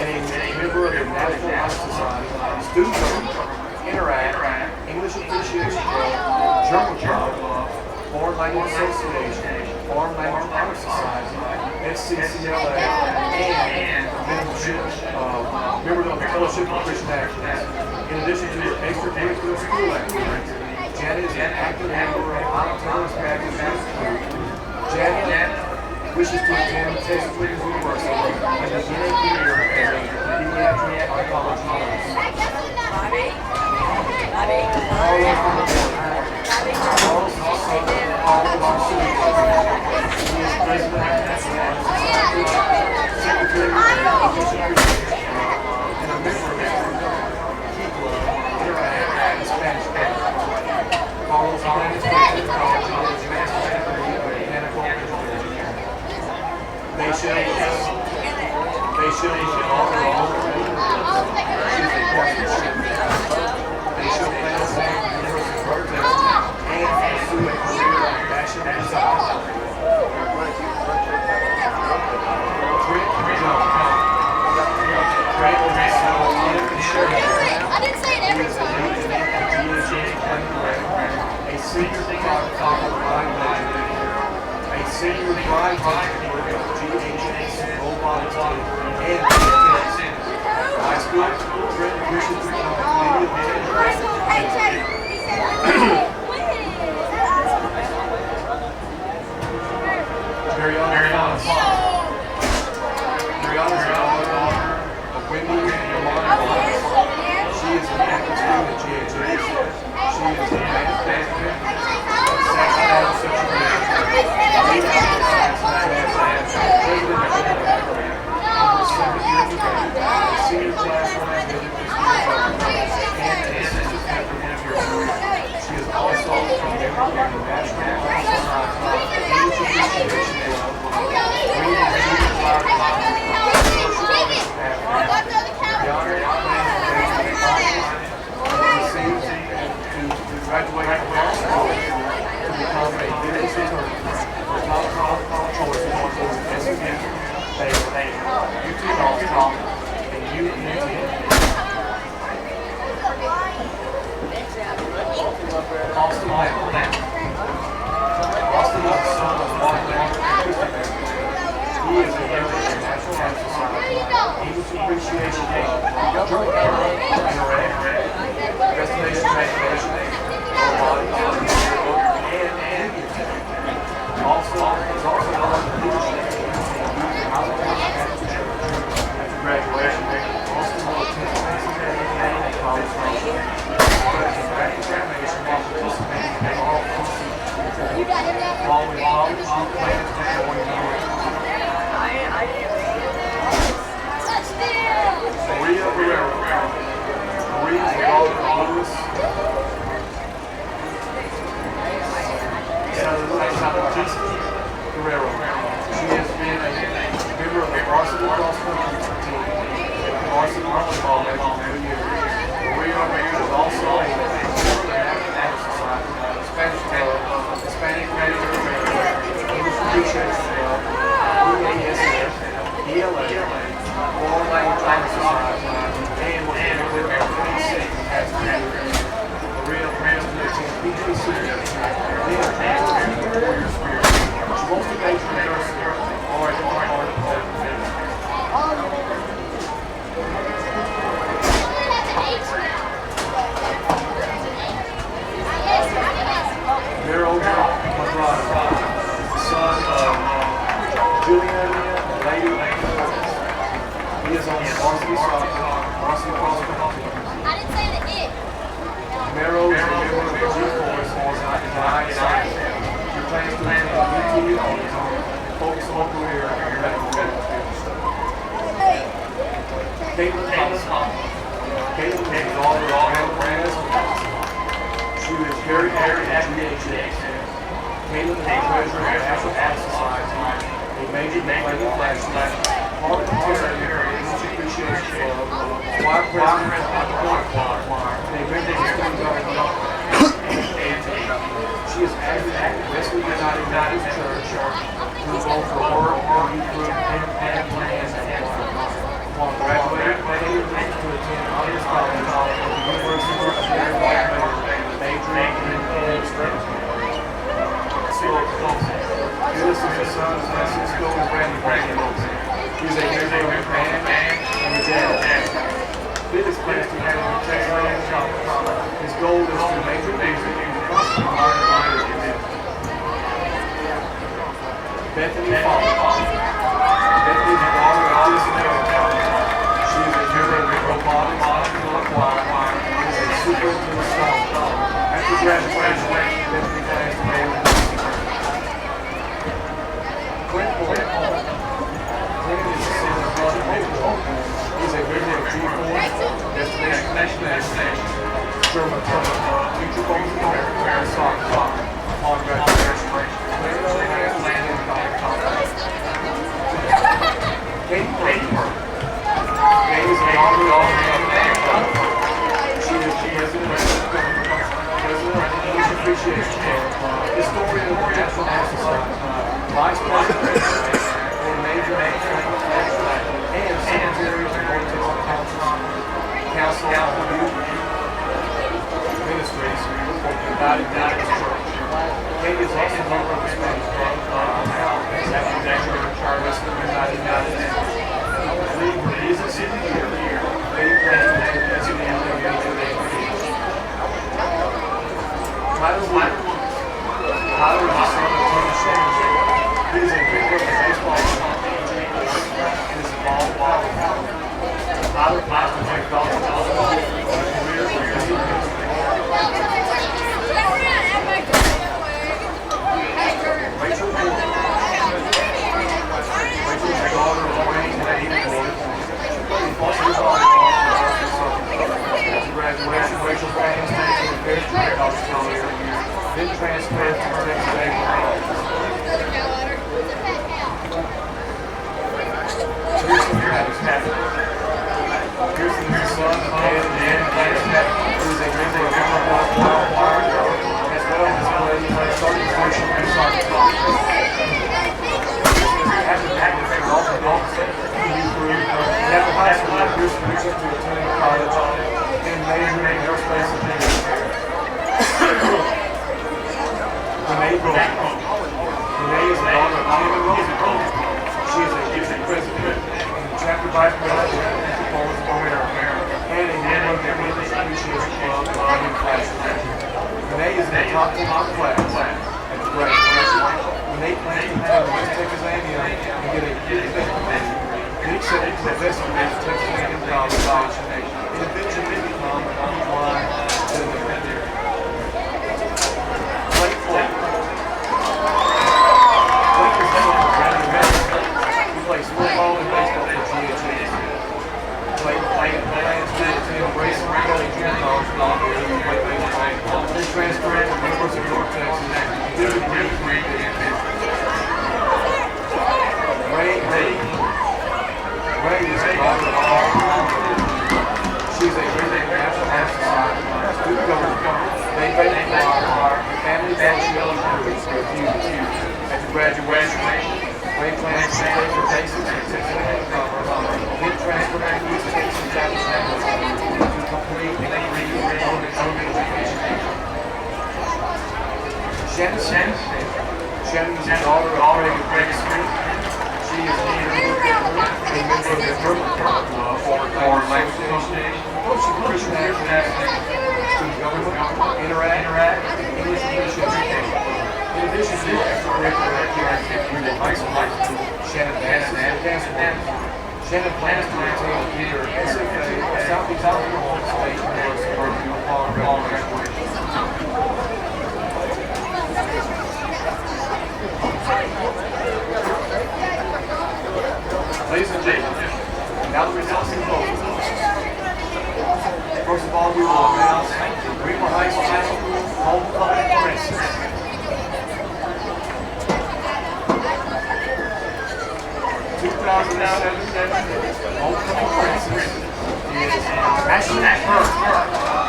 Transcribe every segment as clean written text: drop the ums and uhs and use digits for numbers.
and a member of the Language Association, Foreign Language Honor Society, SCCLA, and member of the Fellowship of Christian Actors. In addition to her extracurricular school activities, Janet is an active member of October's Baptist Youth Group. Janet wishes to attend Texas University and begin a career as a pediatric oncology nurse. Charles is the son of Paul Marcy. He is president of the Secretary of Education and a member of the Key Club, Interact, and Spanish Club. Carlos Hines College and his master's degree in mechanical engineering. They shall be all their own partnership. They shall plan to stay at the University of Texas and pursue a career in fashion design. Trent Jones. Trent is the son of Tina and Sherry. He is a lead in the GHS program, a senior photographer line manager, a senior bride teacher with GHS robotics and high school. Trent wishes to become a Canadian Mariana is the daughter of Wendy and Lamar. She is an active student at GHS. She is a manufacturer of sex situation. Senior classroom and assistant after one of your careers. She is also a member of the National English Appreciation Club. Graduate from law school to become a business attorney. Her top choice is one of those SMU, UT Austin, and UT. Austin Lamb. Austin is the son of Mark Lamb and Christy Lamb. He is a member of the National Honor Society, English Appreciation Club, Interact, Destination Graduation, also is also on the leadership team after graduation. Austin will attend Pennsylvania College studying back examination while participating in all following college, he plans to join the Maria Guerrero. Maria is the daughter of Louis. Guerrero. She has been a member of the varsity cross country team and varsity volleyball for 2 years. Maria is also a member of the National Honor Society, Spanish Club, Hispanic Manager, English Appreciation Club, EASF, ELA, Foreign Language Honor Society, and was a member of PDC as a member. Maria plans to attend PDC most of the major nurses are at the heart of the Merrill Madrada, son of Julian and Lady Lane. He is on the varsity soccer, varsity cross country. I didn't say the it. Merrill is a member of the G-Force in United States. Plans to attend UT and focus on career in medical field. Caitlin Thompson. Caitlin is the daughter of Grandma. She is very active at GHS. Caitlin is the treasurer of the National Honor Society, a major language class, part of the Terrell Tigers Appreciation Club, choir president of the choir, and a member of the student government. She is active at the Wesley United Baptist Church, who is both for work, youth group, and plans. Upon graduating, Caitlin plans to attend honors college at the University of Maryland, majoring in administration. So, oldest is the son of Francisco and Randy Brandon. He's a member of the band and the dad. Fitness plans to have him Texas A&M. His goal is to make the music and constantly learn to do it. Bethany Falk. Bethany is the daughter of Jason Harrell. She is a member of the robotics choir and is a super into the song. After graduation, Bethany plans to play with Clint Boyd. Clint is the son of brother Major. He's a member of G4, Destination National, German Future Bones of America, and soccer. On graduation, Clint has landed in college. Katie Burke. Katie is an author of she is the president of the English Appreciation Club, historian of the National Society, vice president for major and secretary of the North Council of Youth Ministries for the United Methodist Church. Katie is also a member of the Spanish Club, after Church of the United States. Leading the business in the year, Katie plans to take the SEM and major education. Tyler is the son of Tony Shannon. He is a member of the baseball team and is involved in volleyball. Tyler plans to take volleyball and a career in music ministry. Rachel Ford. Rachel is the daughter of Wayne and Amy Ford. She played varsity volleyball after graduation. Rachel plans to take an advanced college career, then transfer to Texas A&M. Pearson is the son of Dan Patton, who is a member of the Wild Fire, as well as playing starting portion of soccer. After high school, Pearson moved to attend college and majored in aerospace engineering. Renee is the daughter of Tim and Rosie Bowles. She is a district president and chapter vice president of Bowles of America and a member of the English Appreciation Club in classroom. Renee is in the top 10 of the class at the graduation. Renee plans to have West Texas A&M and get a business degree. He accepted professor at Texas A&M College and eventually become an online veterinarian. Blake Flake. Blake is the son of Randy Brandon. He plays football and baseball for GHS. Blake plans to attend Grayson County Junior College for the year and play baseball. Then transfer to the University of North Texas and get a degree in business. Ray is the daughter of Paul. She's a member of the National Society, student government, they pay the choir, and family function review. After graduation, Ray plans to take her basics and Texas A&M Commerce, then transfer to East Texas Capital to complete a degree in own education. Shannon is the daughter of Craig Smith. She is a member of the German Club for Language Association, Christian Academy, Student Government, Interact, English Appreciation. In addition to extracurricular activities at Greenville High School, Shannon dances and dance. Shannon plans to attend either SFA or Southeast Oklahoma State University upon graduation. Ladies and gentlemen, now the results and votes. First of all, we will announce the Greenville High School Homecoming Princess. 2007 Homecoming Princess is Ashley Burke.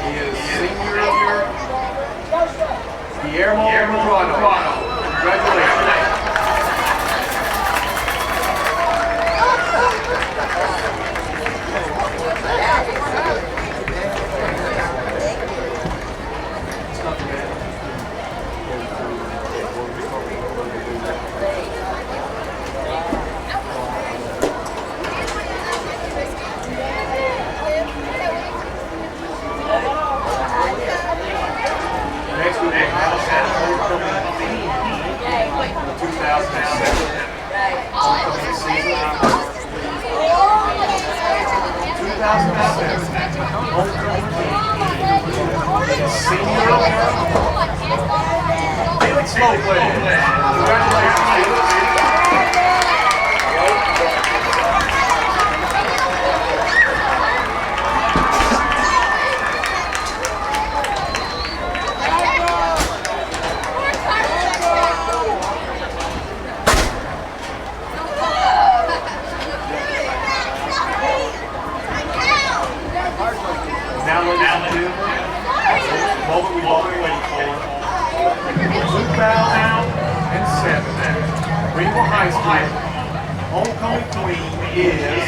He is senior Guillermo Romano. Congratulations. Next we will have homecoming theme for the 2007 homecoming season. 2007 homecoming theme. Senior Felix Lopez. Congratulations, Felix. Now we'll do the moment we've all been waiting for. 2007 Greenville High School homecoming queen is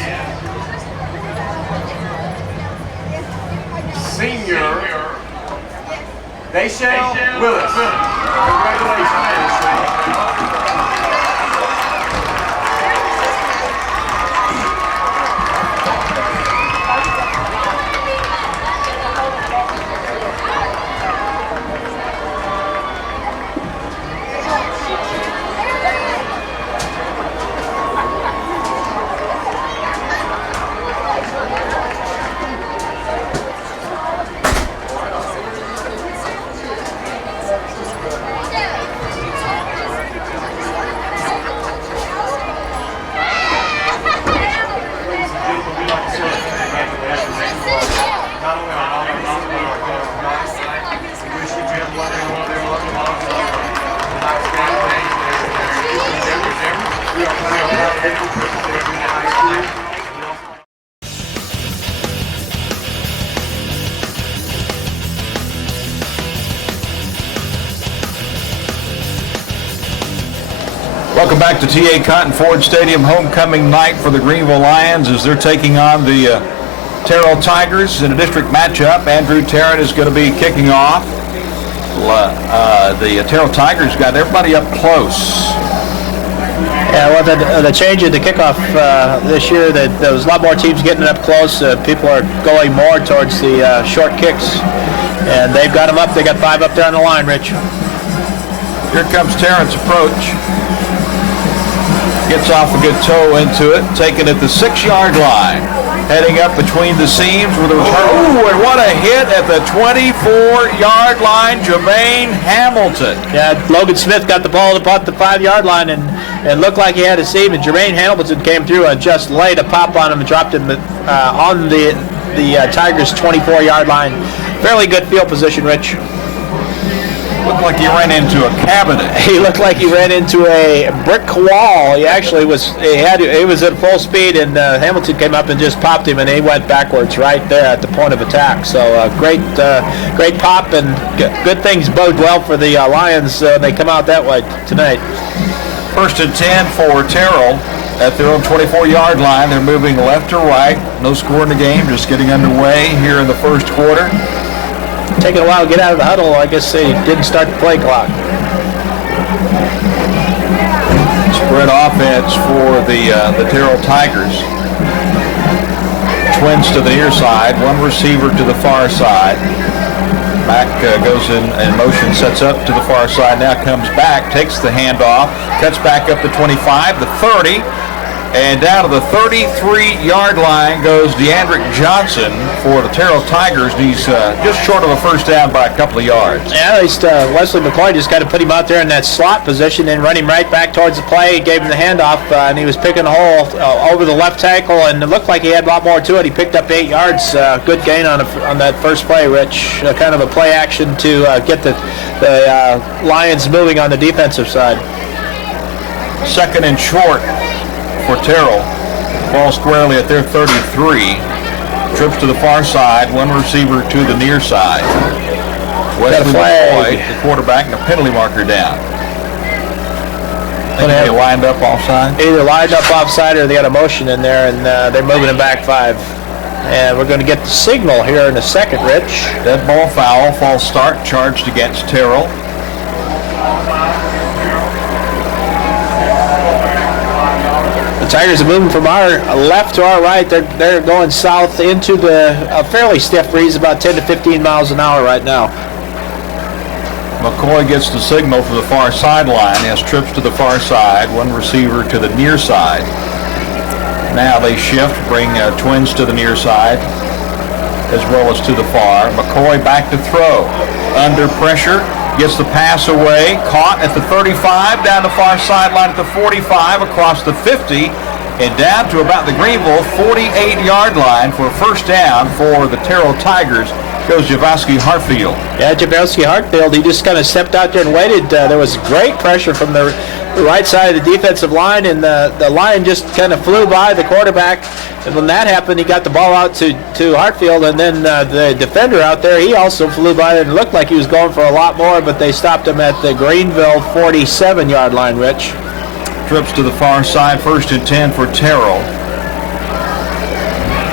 senior Deshelle Willis. Congratulations, Deshelle. Not only our honor, but our guys. We wish you good luck in all their luck and all their nice game. We are playing our people for Greenville High School. Welcome back to T.A. Cotton Ford Stadium homecoming night for the Greenville Lions as they're taking on the Terrell Tigers in a district matchup. Andrew Tarrant is going to be kicking off. The Terrell Tigers got everybody up close. Yeah, well, the change in the kickoff this year, that there was a lot more teams getting up close. People are going more towards the short kicks, and they've got them up. They got 5 up there on the line, Rich. Here comes Tarrant's approach. Gets off a good toe into it, taken at the 6-yard line. Heading up between the seams with a return. Ooh, and what a hit at the 24-yard line, Jermaine Hamilton. Yeah, Logan Smith got the ball about the 5-yard line and looked like he had a seam, and Jermaine Hamilton came through and just laid a pop on him and dropped him on the Tigers' 24-yard line. Fairly good field position, Rich. Looked like he ran into a cabinet. He looked like he ran into a brick wall. He actually was. He was at full speed, and Hamilton came up and just popped him, and he went backwards right there at the point of attack. So great pop, and good things bode well for the Lions. They come out that way tonight. 1st and 10 for Terrell at their own 24-yard line. They're moving left to right. No score in the game. Just getting underway here in the first quarter. Taking a while to get out of the huddle. I guess they didn't start the play clock. Spread offense for the Terrell Tigers. Twins to the near side, one receiver to the far side. Back goes in motion, sets up to the far side, now comes back, takes the handoff, cuts back up the 25, the 30, and down to the 33-yard line goes DeAndrick Johnson for the Terrell Tigers. And he's just short of a first down by a couple of yards. Yeah, at least Wesley McCoy just got to put him out there in that slot position and run him right back towards the play. He gave him the handoff, and he was picking a hole over the left tackle, and it looked like he had a lot more to it. He picked up 8 yards. Good gain on that first play, Rich. Kind of a play action to get the Lions moving on the defensive side. 2nd and short for Terrell. Ball squarely at their 33. Trips to the far side, one receiver to the near side. Got a Wesley flag. McCoy, the quarterback, and a penalty marker down. I think they lined up offside. Either lined up offside or they got a motion in there, and they're moving it back 5. And we're going to get the signal here in a second, Rich. Dead ball foul, false start, charged against Terrell. The Tigers are moving from our left to our right. They're going south into a fairly stiff breeze, about 10 to 15 miles an hour right now. McCoy gets the signal for the far sideline. He has trips to the far side, one receiver to the near side. Now they shift, bring twins to the near side as well as to the far. McCoy back to throw. Under pressure, gets the pass away, caught at the 35, down the far sideline at the 45, across the 50, and down to about the Greenville 48-yard line for a first down for the Terrell Tigers. Goes Javowski Hartfield. Yeah, Javowski Hartfield, he just kind of stepped out there and waited. There was great pressure from the right side of the defensive line, and the line just kind of flew by the quarterback. And when that happened, he got the ball out to Hartfield, and then the defender out there, he also flew by and looked like he was going for a lot more, but they stopped him at the Greenville 47-yard line, Rich. Trips to the far side, 1st and 10 for Terrell.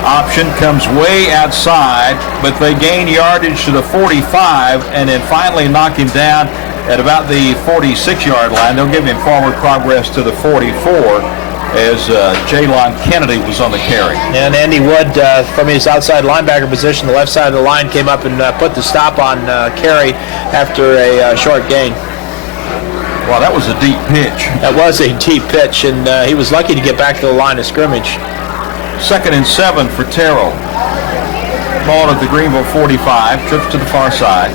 Option comes way outside, but they gain yardage to the 45 and then finally knock him down at about the 46-yard line. They'll give him forward progress to the 44 as Jalon Kennedy was on the carry. And Andy Wood, from his outside linebacker position, the left side of the line, came up and put the stop on carry after a short gain. Wow, that was a deep pitch. That was a deep pitch, and he was lucky to get back to the line of scrimmage. 2nd and 7 for Terrell. Ball at the Greenville 45, trips to the far side.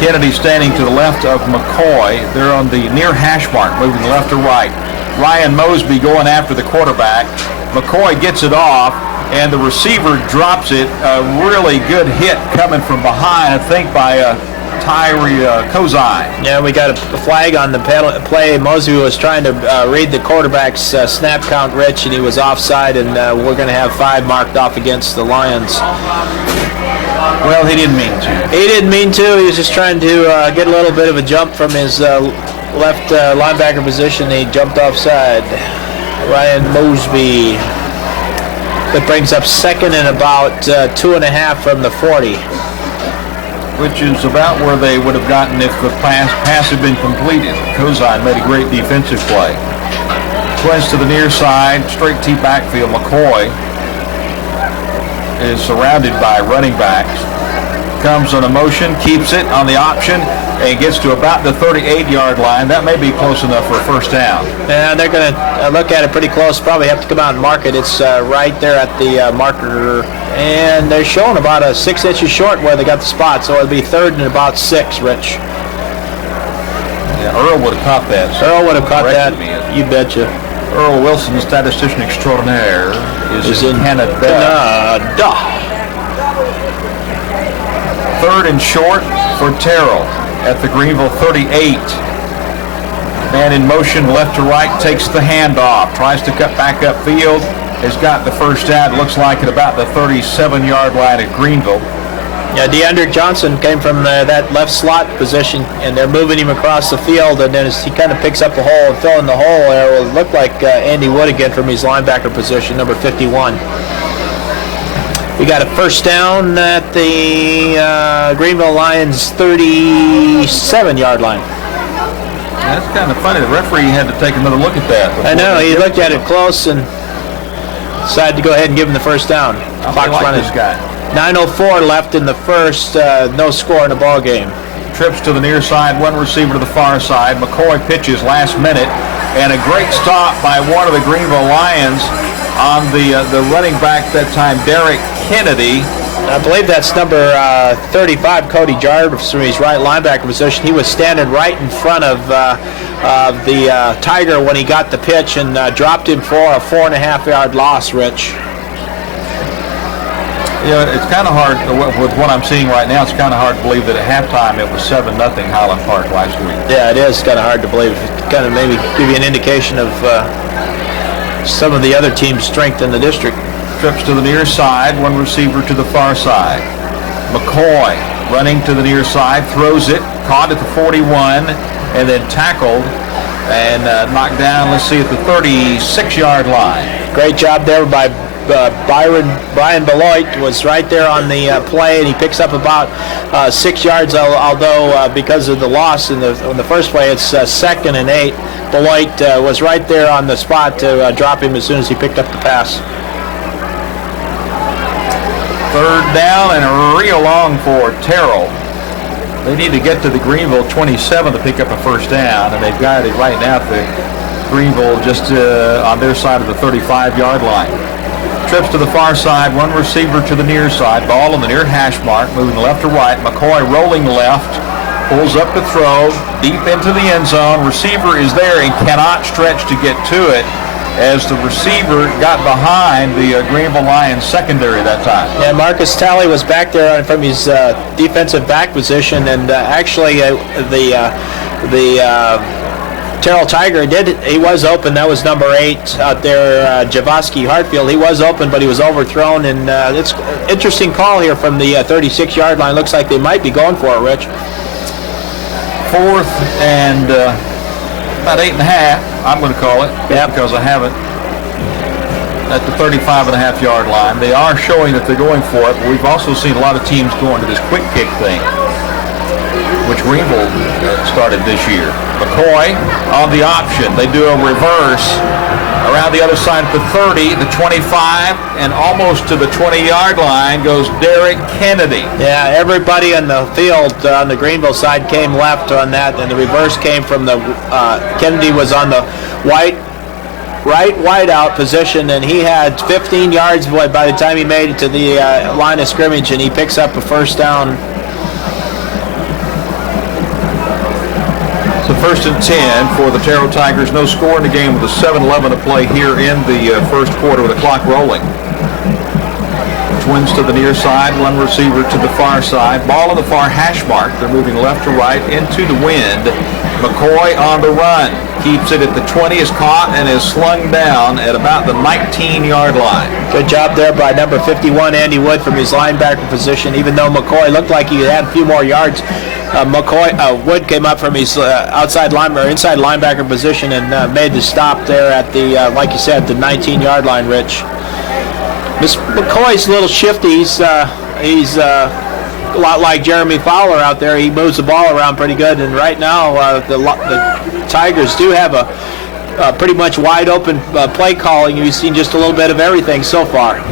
Kennedy standing to the left of McCoy. They're on the near hash mark, moving left to right. Ryan Mosby going after the quarterback. McCoy gets it off, and the receiver drops it. A really good hit coming from behind, I think, by Tyree Kozai. Yeah, we got a flag on the play. Mosby was trying to read the quarterback's snap count, Rich, and he was offside, and we're going to have 5 marked off against the Lions. Well, he didn't mean to. He didn't mean to. He was just trying to get a little bit of a jump from his left linebacker position. He jumped offside. Ryan Mosby. That brings up 2nd and about 2.5 from the 40. Which is about where they would have gotten if the pass had been completed. Kozai made a great defensive play. Twins to the near side, straight T backfield. McCoy is surrounded by running backs. Comes on a motion, keeps it on the option, and gets to about the 38-yard line. That may be close enough for a first down. Yeah, they're going to look at it pretty close. Probably have to come out and mark it. It's right there at the marker. And they're showing about 6 inches short where they got the spot, so it'll be 3rd and about 6, Rich. Yeah, Earl would have caught that. So Earl would have caught that. You betcha. Earl Wilson, the statistician extraordinaire, is in Canada. 3rd and short for Terrell at the Greenville 38. Man in motion, left to right, takes the handoff, tries to cut back upfield, has got the first down, looks like at about the 37-yard line at Greenville. Yeah, DeAndre Johnson came from that left slot position, and they're moving him across the field, and then as he kind of picks up the hole and filling the hole, it will look like Andy Wood again from his linebacker position, number 51. We got a first down at the Greenville Lions 37-yard line. That's kind of funny. The referee had to take another look at that. I know. He looked at it close and decided to go ahead and give him the first down. Clock's running. This guy. 9:04 left in the first. No score in the ball game. Trips to the near side, one receiver to the far side. McCoy pitches last minute, and a great stop by one of the Greenville Lions on the running back that time, Derek Kennedy. I believe that's number 35, Cody Jarvis, from his right linebacker position. He was standing right in front of the Tiger when he got the pitch and dropped him for a 4.5-yard loss, Rich. Yeah, it's kind of hard, with what I'm seeing right now, it's kind of hard to believe that at halftime it was 7-0 Highland Park last week. Yeah, it is kind of hard to believe. It kind of maybe give you an indication of some of the other teams' strength in the district. trips to the near side, one receiver to the far side. McCoy running to the near side, throws it, caught at the 41, and then tackled and knocked down, let's see, at the 36-yard line. Great job there by Brian Beloit. Was right there on the play, and he picks up about 6 yards, although because of the loss in the first play, it's 2nd and 8. Beloit was right there on the spot to drop him as soon as he picked up the pass. 3rd down and a real long for Terrell. They need to get to the Greenville 27 to pick up a 1st down, and they've got it right now at the Greenville just on their side of the 35-yard line. Trips to the far side, one receiver to the near side, ball on the near hash mark, moving left to right. McCoy rolling left, pulls up to throw, deep into the end zone. Receiver is there and cannot stretch to get to it, as the receiver got behind the Greenville Lions secondary that time. Yeah, Marcus Talley was back there from his defensive back position, and actually the Terrell Tiger he was open. That was number 8 out there, Javoski Hartfield. He was open, but he was overthrown, and it's an interesting call here from the 36-yard line. Looks like they might be going for it, Rich. 4th and about 8.5, I'm going to call it, because I have it at the 35.5-yard line. They are showing that they're going for it, but we've also seen a lot of teams going to this quick kick thing, which Greenville started this year. McCoy on the option. They do a reverse around the other side at the 30, the 25, and almost to the 20-yard line goes Derek Kennedy. Yeah, everybody on the field on the Greenville side came left on that, and the reverse came from the Kennedy was on the right wideout position, and he had 15 yards by the time he made it to the line of scrimmage, and he picks up a 1st down. So 1st and 10 for the Terrell Tigers. No score in the game with a 7-11 to play here in the 1st quarter with the clock rolling. Twins to the near side, one receiver to the far side. Ball on the far hash mark. They're moving left to right into the wind. McCoy on the run. Keeps it at the 20, is caught and is slung down at about the 19-yard line. Good job there by number 51, Andy Wood, from his linebacker position. Even though McCoy looked like he had a few more yards, Wood came up from his inside linebacker position and made the stop there at the, like you said, the 19-yard line, Rich. McCoy's a little shifty. He's a lot like Jeremy Fowler out there. He moves the ball around pretty good, and right now the Tigers do have a pretty much wide open play calling. You've seen just a little bit of everything so far.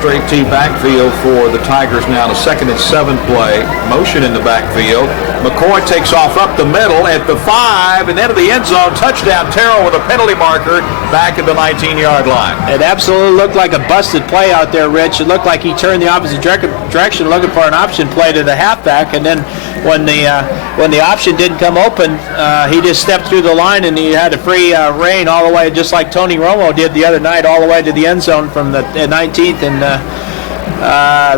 Straight T backfield for the Tigers now. The 2nd and 7 play. Motion in the backfield. McCoy takes off up the middle at the 5 and into the end zone. Touchdown Terrell with a penalty marker back at the 19-yard line. It absolutely looked like a busted play out there, Rich. It looked like he turned the opposite direction looking for an option play to the halfback, and then when the option didn't come open, he just stepped through the line and he had a free rein all the way, just like Tony Romo did the other night, all the way to the end zone from the 19th, and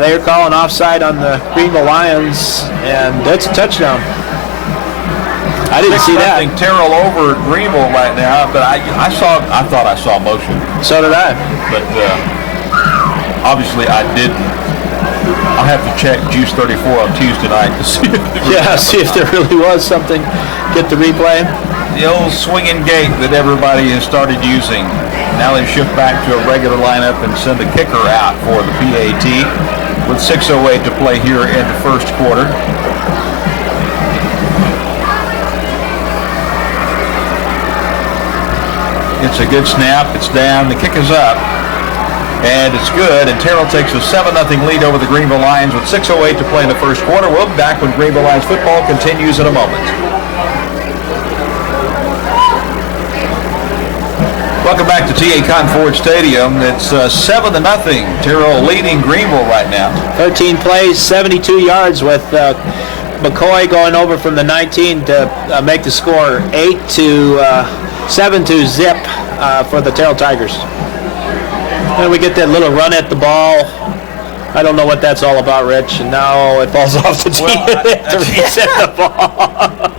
they were calling offside on the Greenville Lions, and that's a touchdown. I didn't see that. Terrell over Greenville right now, but I thought I saw motion. So did I. But obviously I didn't. I'll have to check GEUS 34 on Tuesday night to see. See if there really was something. Get the replay. The old swinging gate that everybody has started using. Now they shift back to a regular lineup and send a kicker out for the PAT with 6:08 to play here in the 1st quarter. It's a good snap. It's down. The kick is up. And it's good. And Terrell takes a 7-0 lead over the Greenville Lions with 6:08 to play in the 1st quarter. We'll be back when Greenville Lions football continues in a moment. Welcome back to T.A. Cotton Ford Stadium. It's 7-0. Terrell leading Greenville right now. 13 plays, 72 yards with McCoy going over from the 19 to make the score 7 to zip for the Terrell Tigers. And we get that little run at the ball. I don't know what that's all about, Rich. And now it falls off the tee to reset the ball.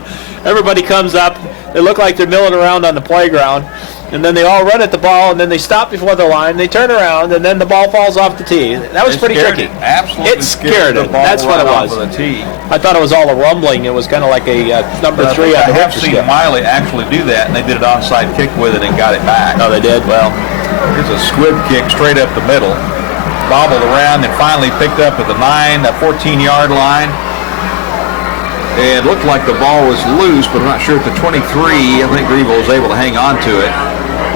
Everybody comes up. They look like they're milling around on the playground. and then they all run at the ball, and then they stop before the line, they turn around, and then the ball falls off the tee. That was pretty tricky. Absolutely, it scared it. That's what it was. Off of the tee. I thought it was all a rumbling. It was kind of like a number 3 on the I have seen Miley actually do that, and they did an onside kick with it and got it back. Oh, they did? Well, here's a squib kick straight up the middle, bobbled around, and finally picked up at the 14-yard line. It looked like the ball was loose, but I'm not sure at the 23. I think Greenville was able to hang on to it.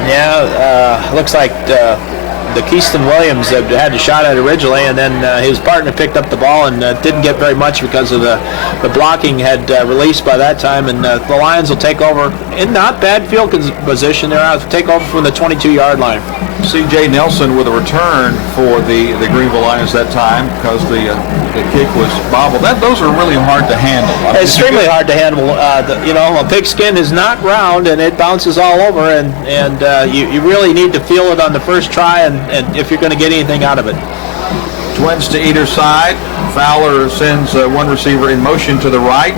Yeah, looks like the Keyston Williams had the shot at it originally, and then his partner picked up the ball and didn't get very much because of the blocking had released by that time. And the Lions will take over in not bad field position. They're out to take over from the 22-yard line. C.J. Nelson with a return for the Greenville Lions that time because the kick was bobbled. Those are really hard to handle. Extremely hard to handle. A pigskin is not round and it bounces all over, and you really need to feel it on the first try and if you're going to get anything out of it. Twins to either side. Fowler sends one receiver in motion to the right.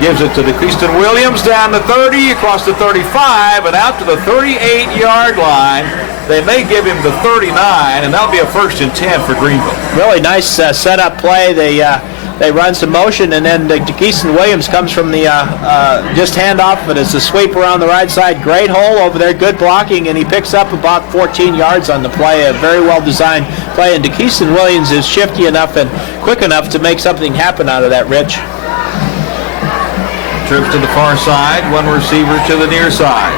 Gives it to Keyston Williams down the 30, across the 35, and out to the 38-yard line. They may give him the 39, and that'll be a 1st and 10 for Greenville. Really nice setup play. They run some motion, and then Keyston Williams comes from the just handoff, but it's a sweep around the right side. Great hole over there, good blocking, and he picks up about 14 yards on the play. A very well-designed play, and Keyston Williams is shifty enough and quick enough to make something happen out of that, Rich. Trips to the far side, one receiver to the near side.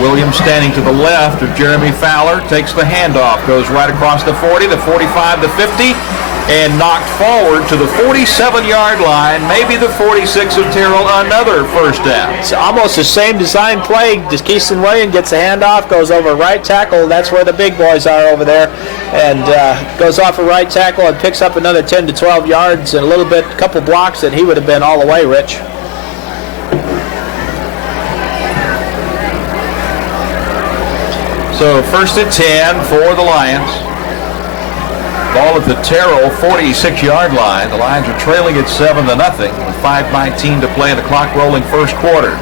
Williams standing to the left of Jeremy Fowler, takes the handoff, goes right across the 40, the 45, the 50, and knocked forward to the 47-yard line, maybe the 46 of Terrell, another 1st down. It's almost the same design play. Keyston Williams gets a handoff, goes over right tackle. That's where the big boys are over there, and goes off a right tackle and picks up another 10 to 12 yards and a couple blocks, and he would have been all the way, Rich. So 1st and 10 for the Lions. Ball at the Terrell 46-yard line. The Lions are trailing at 7-0 with 5:19 to play in the clock rolling 1st quarter.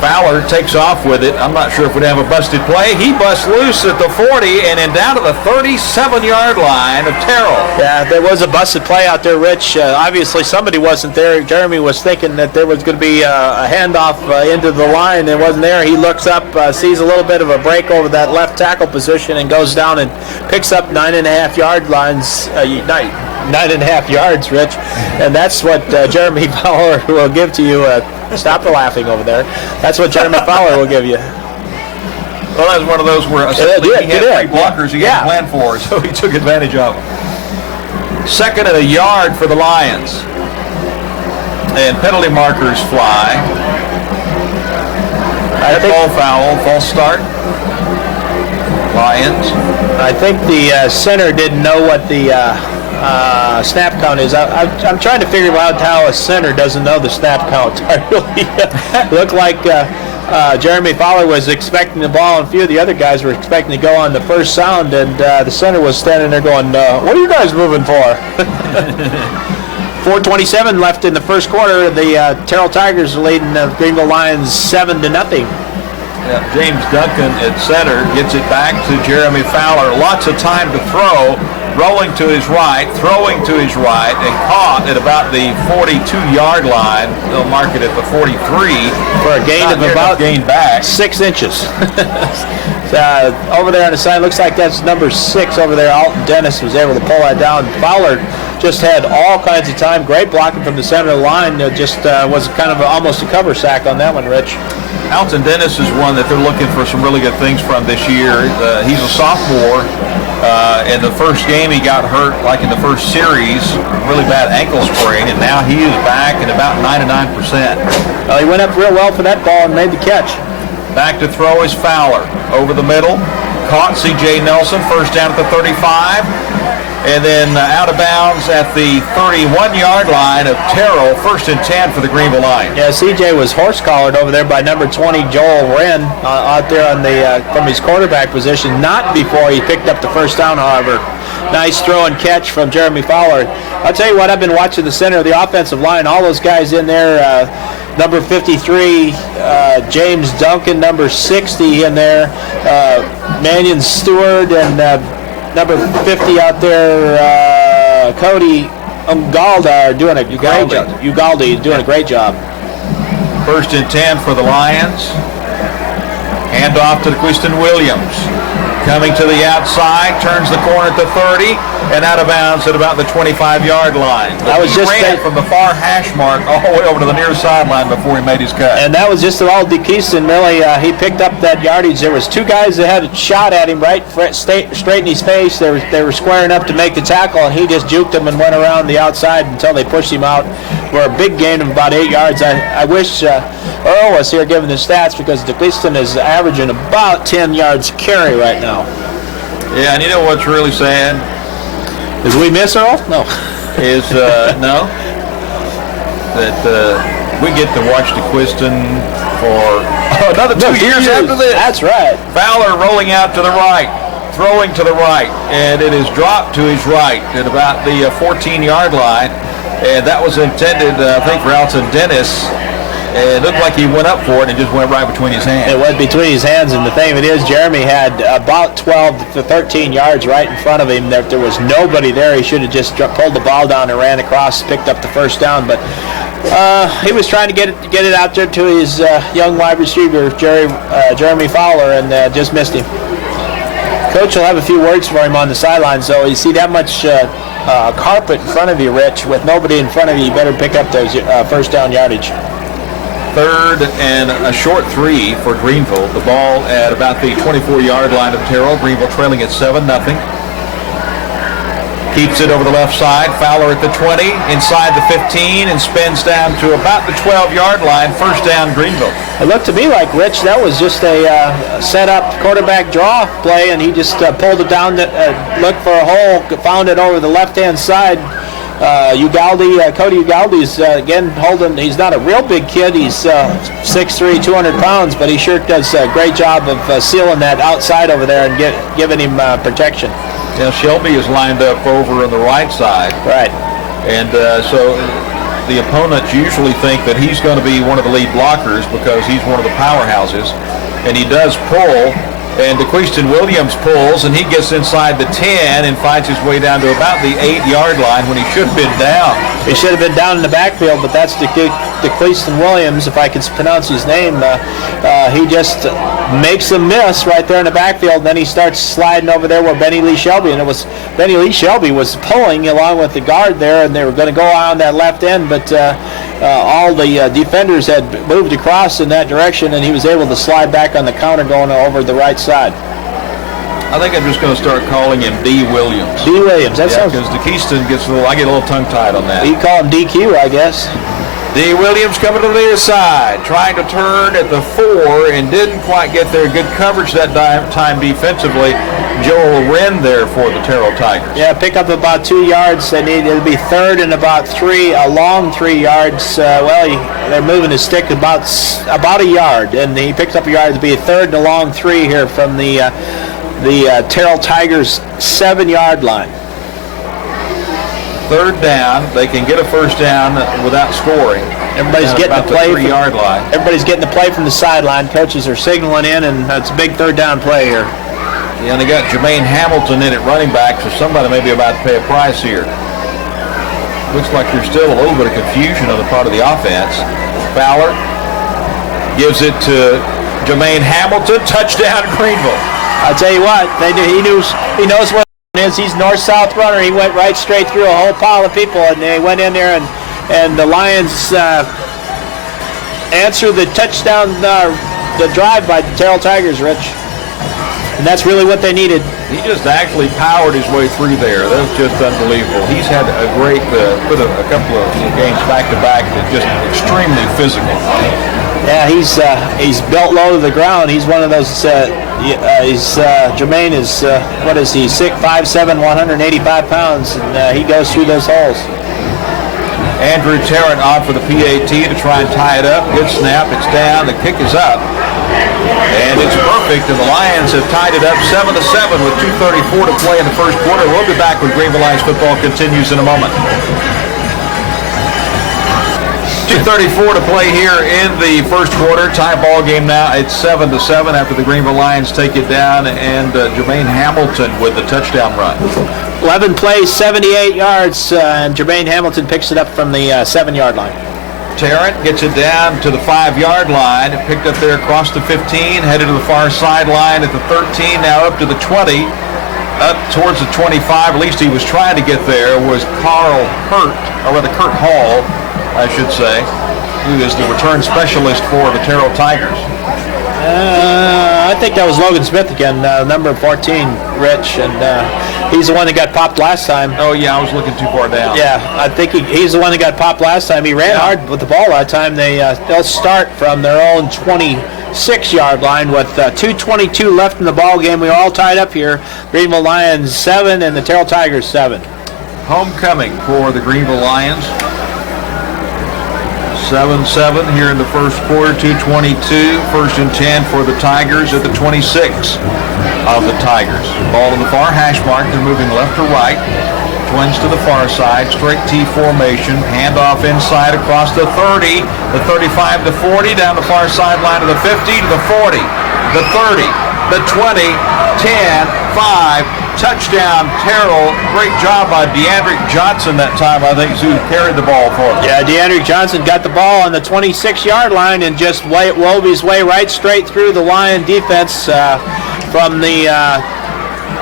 Fowler takes off with it. I'm not sure if we'd have a busted play. He busts loose at the 40 and then down to the 37-yard line of Terrell. Yeah, there was a busted play out there, Rich. Obviously, somebody wasn't there. Jeremy was thinking that there was going to be a handoff into the line. It wasn't there. He looks up, sees a little bit of a break over that left tackle position, and goes down and picks up 9.5-yard lines. 9.5 yards, Rich. And that's what Jeremy Fowler will give to you. Stop the laughing over there. That's what Jeremy Fowler will give you. Well, that was one of those where he had 3 blockers he had planned for, so he took advantage of them. 2nd and a yard for the Lions. And penalty markers fly. Ball foul, false start. Lions. I think the center didn't know what the snap count is. I'm trying to figure out how a center doesn't know the snap count. I really looked like Jeremy Fowler was expecting the ball, and a few of the other guys were expecting to go on the first sound, and the center was standing there going, what are you guys moving for? 4:27 left in the 1st quarter. The Terrell Tigers are leading the Greenville Lions 7-0. Yeah, James Duncan at center gets it back to Jeremy Fowler. Lots of time to throw. Rolling to his right, throwing to his right, and caught at about the 42-yard line. They'll mark it at the 43 for a gain of about 6 inches. Over there on the side, looks like that's number 6 over there. Alton Dennis was able to pull that down. Fowler just had all kinds of time. Great blocking from the center of the line. Just was kind of almost a cover sack on that one, Rich. Alton Dennis is one that they're looking for some really good things from this year. He's a sophomore. In the first game, he got hurt, like in the first series, really bad ankle sprain, and now he is back at about 99%. Well, he went up real well for that ball and made the catch. Back to throw is Fowler. Over the middle, caught C.J. Nelson, 1st down at the 35. And then out of bounds at the 31-yard line of Terrell, 1st and 10 for the Greenville Lions. Yeah, C.J. was horse-collared over there by number 20, Joel Wren, out there on the from his quarterback position. Not before he picked up the 1st down, however. Nice throw and catch from Jeremy Fowler. I'll tell you what, I've been watching the center of the offensive line. All those guys in there, number 53, James Duncan, number 60 in there, Mannion Stewart, and number 50 out there, Cody Ugalda are doing a great job. Ugaldi is doing a great job. 1st and 10 for the Lions. Hand off to Quiston Williams. Coming to the outside, turns the corner at the 30, and out of bounds at about the 25-yard line. I was just ran from the far hash mark all the way over to the near sideline before he made his cut. And that was just all DeKeeston, really. He picked up that yardage. There was 2 guys that had a shot at him right straight in his face. They were squaring up to make the tackle, and he just juked them and went around the outside until they pushed him out for a big gain of about 8 yards. I wish Earl was here giving the stats, because DeKeeston is averaging about 10 yards carry right now. Yeah, and you know what's really sad? Did we miss Earl? No. Is, no, that we get to watch DeQuiston for another 2 years after this. That's right. Fowler rolling out to the right, throwing to the right, and it is dropped to his right at about the 14-yard line. And that was intended, I think, for Alton Dennis. It looked like he went up for it and just went right between his hands. It went between his hands, and the thing of it is, Jeremy had about 12 to 13 yards right in front of him. There was nobody there. He should have just pulled the ball down and ran across, picked up the first down. But he was trying to get it out there to his young wide receiver, Jeremy Fowler, and just missed him. Coach will have a few words for him on the sideline. So you see that much carpet in front of you, Rich, with nobody in front of you, you better pick up those first down yardage. 3rd and a short 3 for Greenville. The ball at about the 24-yard line of Terrell. Greenville trailing at 7-0. Keeps it over the left side. Fowler at the 20, inside the 15, and spins down to about the 12-yard line. First down, Greenville. It looked to me like, Rich, that was just a set-up quarterback draw play, and he just pulled it down, looked for a hole, found it over the left-hand side. Cody Ugaldi's again holding. He's not a real big kid. He's 6'3", 200 pounds, but he sure does a great job of sealing that outside over there and giving him protection. Now Shelby is lined up over on the right side. Right. And so the opponents usually think that he's going to be one of the lead blockers because he's one of the powerhouses, and he does pull. And DeQuiston Williams pulls, and he gets inside the 10 and finds his way down to about the 8-yard line when he should have been down. He should have been down in the backfield, but that's DeQuiston Williams, if I can pronounce his name. He just makes a miss right there in the backfield, and then he starts sliding over there where Benny Lee Shelby, and it was Benny Lee Shelby was pulling along with the guard there, and they were going to go on that left end, but all the defenders had moved across in that direction, and he was able to slide back on the counter going over the right side. I think I'm just going to start calling him D. Williams. D. Williams, that sounds... because DeKeeston gets I get a little tongue-tied on that. You call him DQ, I guess. D. Williams coming to the near side, trying to turn at the 4 and didn't quite get there. Good coverage that time defensively. Joel Wren there for the Terrell Tigers. Yeah, pick up about 2 yards. It'll be 3rd and about 3, a long 3 yards. They're moving his stick about a yard, and he picks up a yard. It'll be a 3rd and a long 3 here from the Terrell Tigers 7-yard line. 3rd down. They can get a first down without scoring. Everybody's getting the play. 3-yard line. Everybody's getting the play from the sideline. Coaches are signaling in, and that's a big 3rd down play here. Yeah, and they got Jermaine Hamilton in at running back, so somebody may be about to pay a price here. Looks like there's still a little bit of confusion on the part of the offense. Fowler gives it to Jermaine Hamilton. Touchdown, Greenville. I'll tell you what, he knows what it is. He's north-south runner. He went right straight through a whole pile of people, and they went in there, and the Lions answered the touchdown, the drive by the Terrell Tigers, Rich. And that's really what they needed. He just actually powered his way through there. That was just unbelievable. He's had a great, put a couple of games back-to-back that just extremely physical. Yeah, he's built low to the ground. He's one of those, Jermaine is, what is he, 5'7", 185 pounds, and he goes through those holes. Andrew Tarrant on for the PAT to try and tie it up. Good snap. It's down. The kick is up. And it's perfect. And the Lions have tied it up 7-7 with 2:34 to play in the first quarter. We'll be back when Greenville Lions football continues in a moment. 2:34 to play here in the first quarter. Tie ball game now. It's 7-7 after the Greenville Lions take it down, and Jermaine Hamilton with the touchdown run. 11 plays, 78 yards, and Jermaine Hamilton picks it up from the 7-yard line. Tarrant gets it down to the 5-yard line. Picked up there across the 15, headed to the far sideline at the 13, now up to the 20, up towards the 25. At least he was trying to get there. Was Kurt Hall, I should say, who is the return specialist for the Terrell Tigers. I think that was Logan Smith again, number 14, Rich, and he's the one that got popped last time. Oh, yeah, I was looking too far down. Yeah, I think he's the one that got popped last time. He ran hard with the ball that time. They'll start from their own 26-yard line with 2:22 left in the ball game. We are all tied up here. Greenville Lions 7 and the Terrell Tigers 7. Homecoming for the Greenville Lions. 7-7 here in the first quarter, 2:22. First and 10 for the Tigers at the 26 of the Tigers. Ball in the far hash mark. They're moving left to right. Twins to the far side. Straight T formation. Handoff inside across the 30, the 35 to 40, down the far sideline to the 50, to the 40, the 30, the 20, 10, 5. Touchdown, Terrell. Great job by DeAndre Johnson that time, I think, who carried the ball for him. Yeah, DeAndre Johnson got the ball on the 26-yard line and just wove his way right straight through the Lion defense from the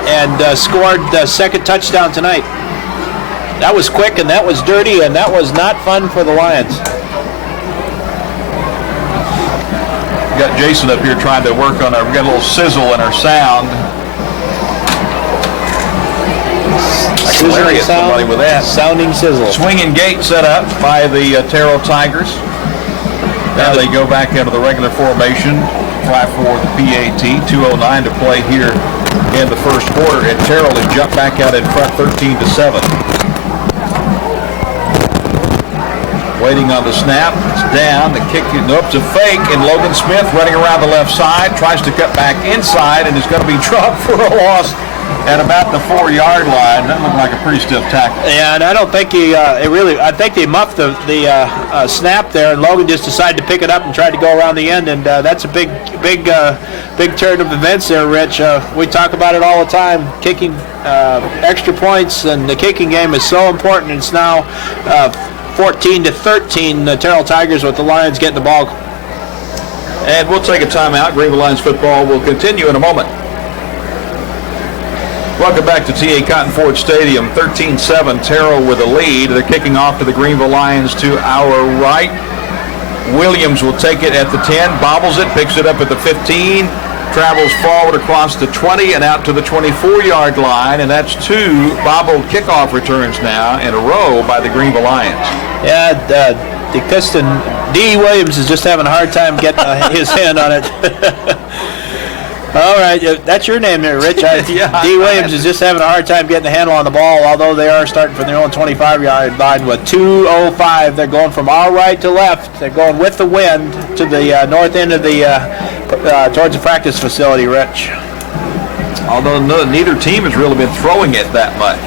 and scored the second touchdown tonight. That was quick and that was dirty and that was not fun for the Lions. We got Jason up here trying to work on we got a little sizzle in our sound. I can get somebody with that. Sounding sizzle. Swinging gate set up by the Terrell Tigers. Now they go back into the regular formation. Try for the PAT. 2:09 to play here in the first quarter. And Terrell has jumped back out in front 13-7. Waiting on the snap. It's down. The kick, nope, it's a fake. And Logan Smith running around the left side. Tries to cut back inside and is going to be dropped for a loss at about the 4-yard line. That looked like a pretty stiff tackle. Yeah, and I don't think I think they muffed the snap there, and Logan just decided to pick it up and tried to go around the end, and that's a big turn of events there, Rich. We talk about it all the time, kicking extra points, and the kicking game is so important. It's now 14-13, the Terrell Tigers with the Lions getting the ball. And we'll take a timeout. Greenville Lions football will continue in a moment. Welcome back to T.A. Cotton Ford Stadium. 13-7, Terrell with a lead. They're kicking off to the Greenville Lions to our right. Williams will take it at the 10, bobbles it, picks it up at the 15, travels forward across the 20 and out to the 24-yard line, and that's 2 bobbled kickoff returns now in a row by the Greenville Lions. Yeah, the Piston, D. Williams is just having a hard time getting his hand on it. All right, that's your name there, Rich. Yeah, D. Williams is just having a hard time getting a handle on the ball, although they are starting from their own 25-yard line with 2:05. They're going from our right to left. They're going with the wind to the north end of the towards the practice facility, Rich. Although neither team has really been throwing it that much.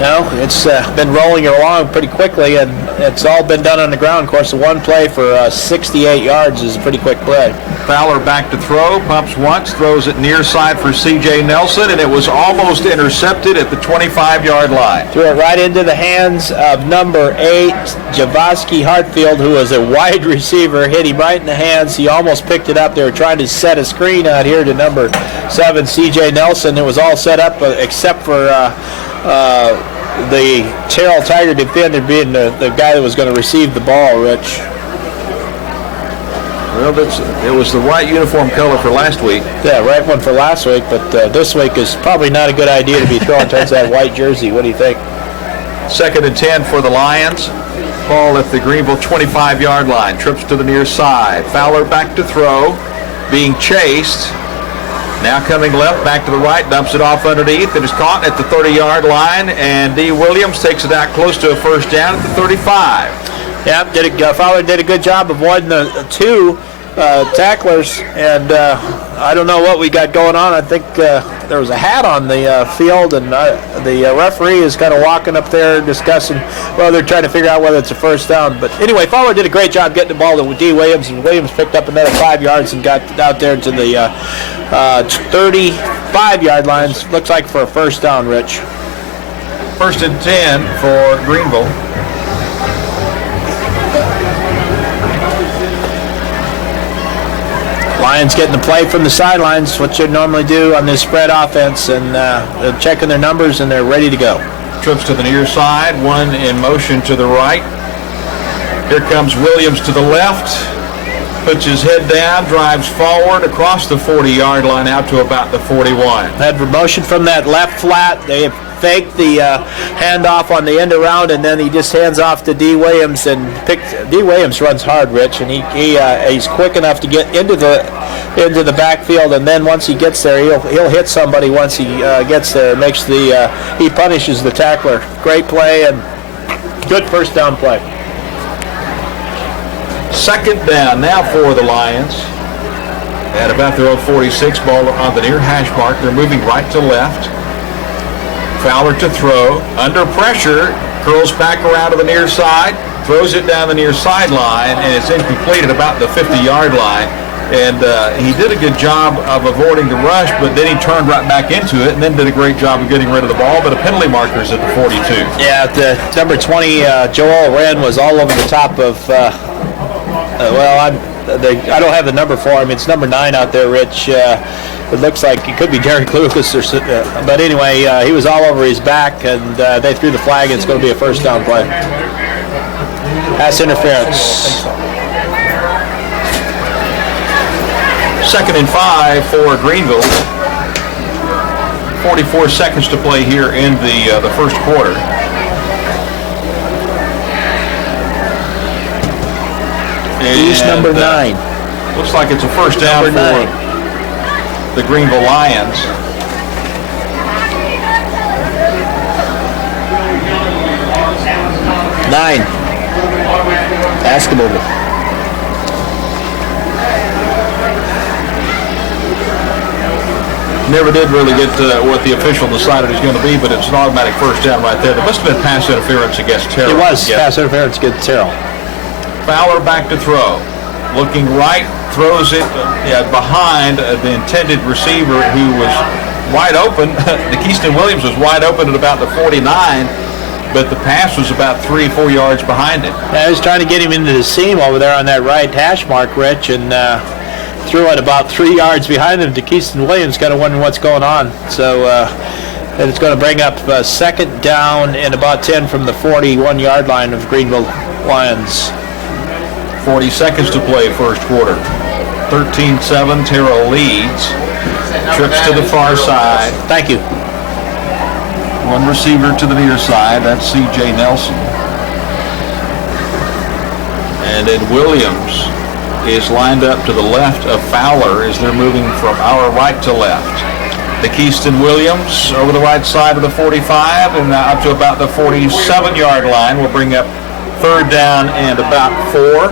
No, it's been rolling along pretty quickly, and it's all been done on the ground. Of course, the one play for 68 yards is a pretty quick play. Fowler back to throw, pumps once, throws it near side for C.J. Nelson, and it was almost intercepted at the 25-yard line. Threw it right into the hands of number 8, Javoski Hartfield, who was a wide receiver, hit him right in the hands. He almost picked it up. They were trying to set a screen out here to number 7, C.J. Nelson. It was all set up except for the Terrell Tiger defender being the guy that was going to receive the ball, Rich. Well, it was the white uniform color for last week. Yeah, right one for last week, but this week is probably not a good idea to be throwing towards that white jersey. What do you think? 2nd and 10 for the Lions. Ball at the Greenville 25-yard line. Trips to the near side. Fowler back to throw. Being chased. Now coming left, back to the right, dumps it off underneath. It is caught at the 30-yard line, and D. Williams takes it out close to a first down at the 35. Yeah, Fowler did a good job avoiding the 2 tacklers, and I don't know what we got going on. I think there was a hat on the field, and the referee is kind of walking up there discussing. Well, they're trying to figure out whether it's a first down. But anyway, Fowler did a great job getting the ball to D. Williams, and Williams picked up another 5 yards and got out there to the 35-yard lines. Looks like for a first down, Rich. 1st and 10 for Greenville. Lions getting the play from the sidelines, what you normally do on this spread offense, and they're checking their numbers, and they're ready to go. Trips to the near side, one in motion to the right. Here comes Williams to the left, puts his head down, drives forward across the 40-yard line out to about the 41. Had motion from that left flat. They faked the handoff on the end around, and then he just hands off to D. Williams, and D. Williams runs hard, Rich, and he's quick enough to get into the backfield, and then once he gets there, he'll hit somebody once he gets there. He punishes the tackler. Great play and good first down play. 2nd down now for the Lions. At about their own 46, ball on the near hash mark. They're moving right to left. Fowler to throw, under pressure, curls back around to the near side, throws it down the near sideline, and it's incomplete at about the 50-yard line. And he did a good job of avoiding the rush, but then he turned right back into it and then did a great job of getting rid of the ball, but a penalty marker is at the 42. Yeah, the number 20, Joel Wren, was all over the top of, I don't have the number for him. It's number 9 out there, Rich. It looks like it could be Derek Lucas, but anyway, he was all over his back, and they threw the flag, and it's going to be a first down play. Pass interference. 2nd and 5 for Greenville. 44 seconds to play here in the first quarter. He's number 9. Looks like it's a first down for the Greenville Lions. Nine. Basketball. Never did really get what the official decided is going to be, but it's an automatic first down right there. There must have been pass interference against Terrell. It was pass interference against Terrell. Fowler back to throw. Looking right, throws it behind the intended receiver who was wide open. Keyston Williams was wide open at about the 49, but the pass was about 3-4 yards behind it. I was trying to get him into the seam over there on that right hash mark, Rich, and threw it about 3 yards behind him to Keyston Williams, kind of wondering what's going on. So and it's going to bring up 2nd down and about 10 from the 41-yard line of Greenville Lions. 40 seconds to play first quarter. 13-7, Terrell leads. Trips to the far side. Thank you. One receiver to the near side, that's C.J. Nelson. And then Williams is lined up to the left of Fowler as they're moving from our right to left. The Keyston Williams over the right side of the 45 and up to about the 47-yard line will bring up 3rd down and about 4.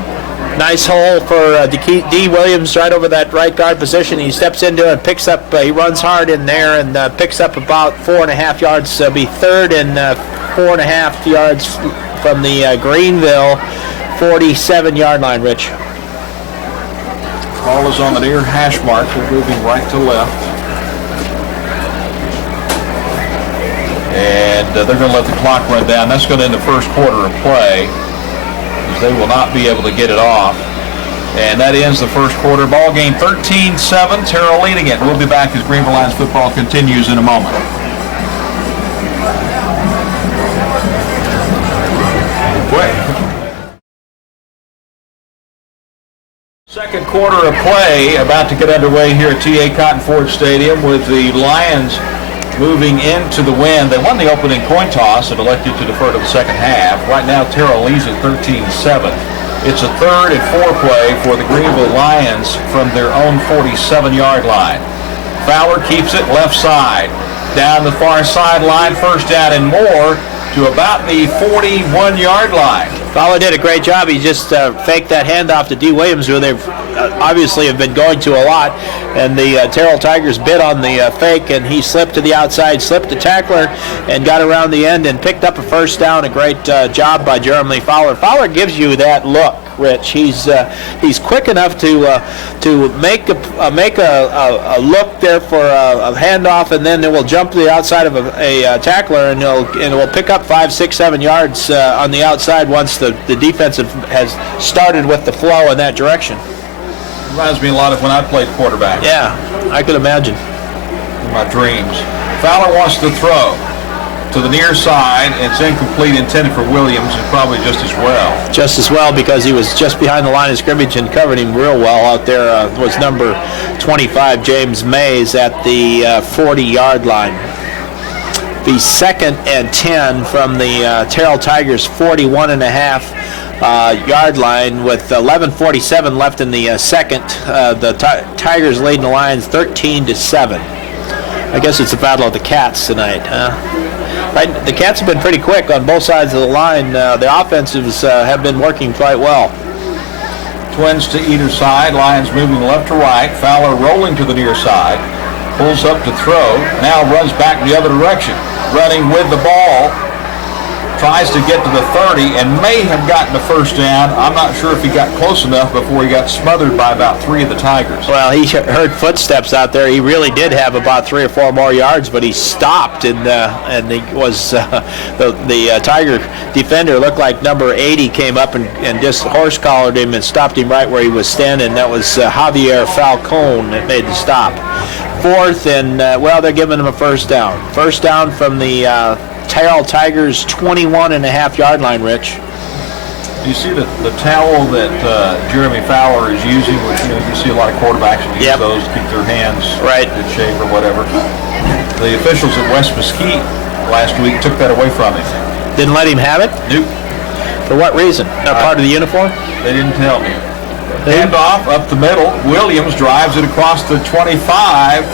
Nice hole for D. Williams right over that right guard position. He steps into it and picks up, he runs hard in there and picks up about 4.5 yards. Be 3rd and 4.5 yards from the Greenville 47-yard line, Rich. Ball is on the near hash mark. We're moving right to left. And they're going to let the clock run down. That's going to end the first quarter of play. They will not be able to get it off. And that ends the first quarter. Ball game 13-7. Terrell leading it. We'll be back as Greenville Lions football continues in a moment. Quick. Second quarter of play about to get underway here at T.A. Cotton Ford Stadium with the Lions moving into the win. They won the opening coin toss and elected to defer to the second half. Right now, Terrell leads at 13-7. It's a 3rd and 4 play for the Greenville Lions from their own 47-yard line. Fowler keeps it left side. Down the far sideline, first down and more to about the 41-yard line. Fowler did a great job. He just faked that handoff to D. Williams, who they've obviously have been going to a lot. And the Terrell Tigers bit on the fake, and he slipped to the outside, slipped the tackler, and got around the end and picked up a first down. A great job by Jeremy Fowler. Fowler gives you that look, Rich. He's quick enough to make a look there for a handoff, and then it will jump to the outside of a tackler, and it will pick up 5, 6, 7 yards on the outside once the defensive has started with the flow in that direction. Reminds me a lot of when I played quarterback. Yeah, I could imagine. In my dreams. Fowler wants to throw to the near side. It's incomplete, intended for Williams, and probably just as well. Just as well, because he was just behind the line of scrimmage and covered him real well out there. Was number 25, James Mays, at the 40-yard line. The 2nd and 10 from the Terrell Tigers 41.5-yard line with 11:47 left in the second. The Tigers leading the Lions 13-7. I guess it's a battle of the Cats tonight, huh? Right, the Cats have been pretty quick on both sides of the line. The offensives have been working quite well. Twins to either side. Lions moving left to right. Fowler rolling to the near side. Pulls up to throw. Now runs back the other direction. Running with the ball. Tries to get to the 30 and may have gotten the first down. I'm not sure if he got close enough before he got smothered by about 3 of the Tigers. Well, he heard footsteps out there. He really did have about 3 or 4 more yards, but he stopped, and he was the Tiger defender looked like number 80 came up and just horse-collared him and stopped him right where he was standing. That was Javier Falcone that made the stop. 4th and, they're giving him a first down. First down from the Terrell Tigers 21.5-yard line, Rich. You see the towel that Jeremy Fowler is using, which you see a lot of quarterbacks use those to keep their hands in shape or whatever. The officials at West Mesquite last week took that away from him. Didn't let him have it? Nope. For what reason? Not part of the uniform? They didn't tell me. Handoff up the middle. Williams drives it across the 25.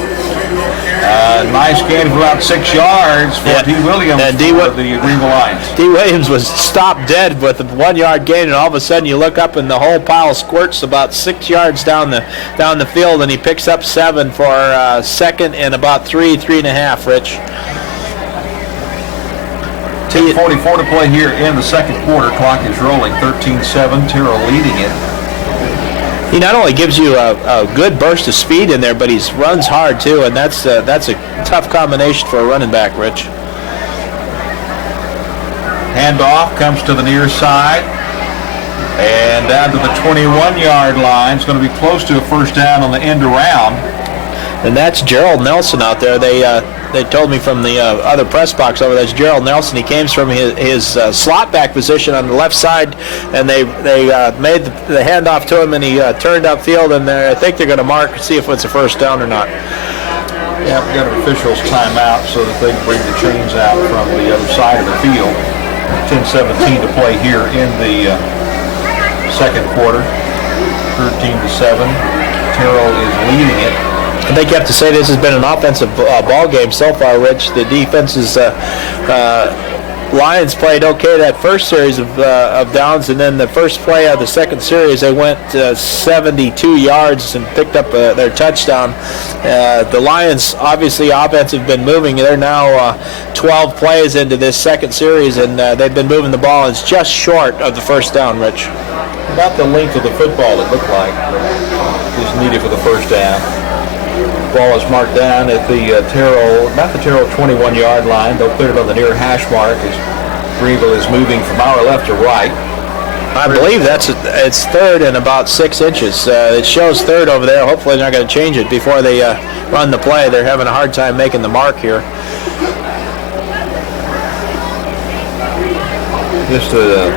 Nice gain of about 6 yards for D. Williams for the Greenville Lions. D. Williams was stopped dead with a 1-yard gain, and all of a sudden you look up and the whole pile squirts about 6 yards down the field, and he picks up 7 for 2nd and about 3.5, Rich. 10:44 to play here in the second quarter. Clock is rolling. 13-7. Terrell leading it. He not only gives you a good burst of speed in there, but he runs hard too, and that's a tough combination for a running back, Rich. Handoff comes to the near side and down to the 21-yard line. It's going to be close to a first down on the end around. And that's Gerald Nelson out there. They told me from the other press box over there, that's Gerald Nelson. He came from his slot back position on the left side, and they made the handoff to him, and he turned upfield, and I think they're going to mark, see if it's a first down or not. Yeah, we got an official's timeout so that they can bring the chains out from the other side of the field. 10:17 to play here in the second quarter. 13-7. Terrell is leading it. I think you have to say this has been an offensive ball game so far, Rich. The defense's Lions played okay that first series of downs, and then the first play of the second series, they went 72 yards and picked up their touchdown. The Lions, obviously, offense have been moving. They're now 12 plays into this second series, and they've been moving the ball. It's just short of the first down, Rich. About the length of the football, it looked like, is needed for the first down. Ball is marked down at the Terrell 21-yard line. They'll put it on the near hash mark as Greenville is moving from our left to right. I believe it's 3rd and about 6 inches. It shows 3rd over there. Hopefully they're not going to change it before they run the play. They're having a hard time making the mark here. Just the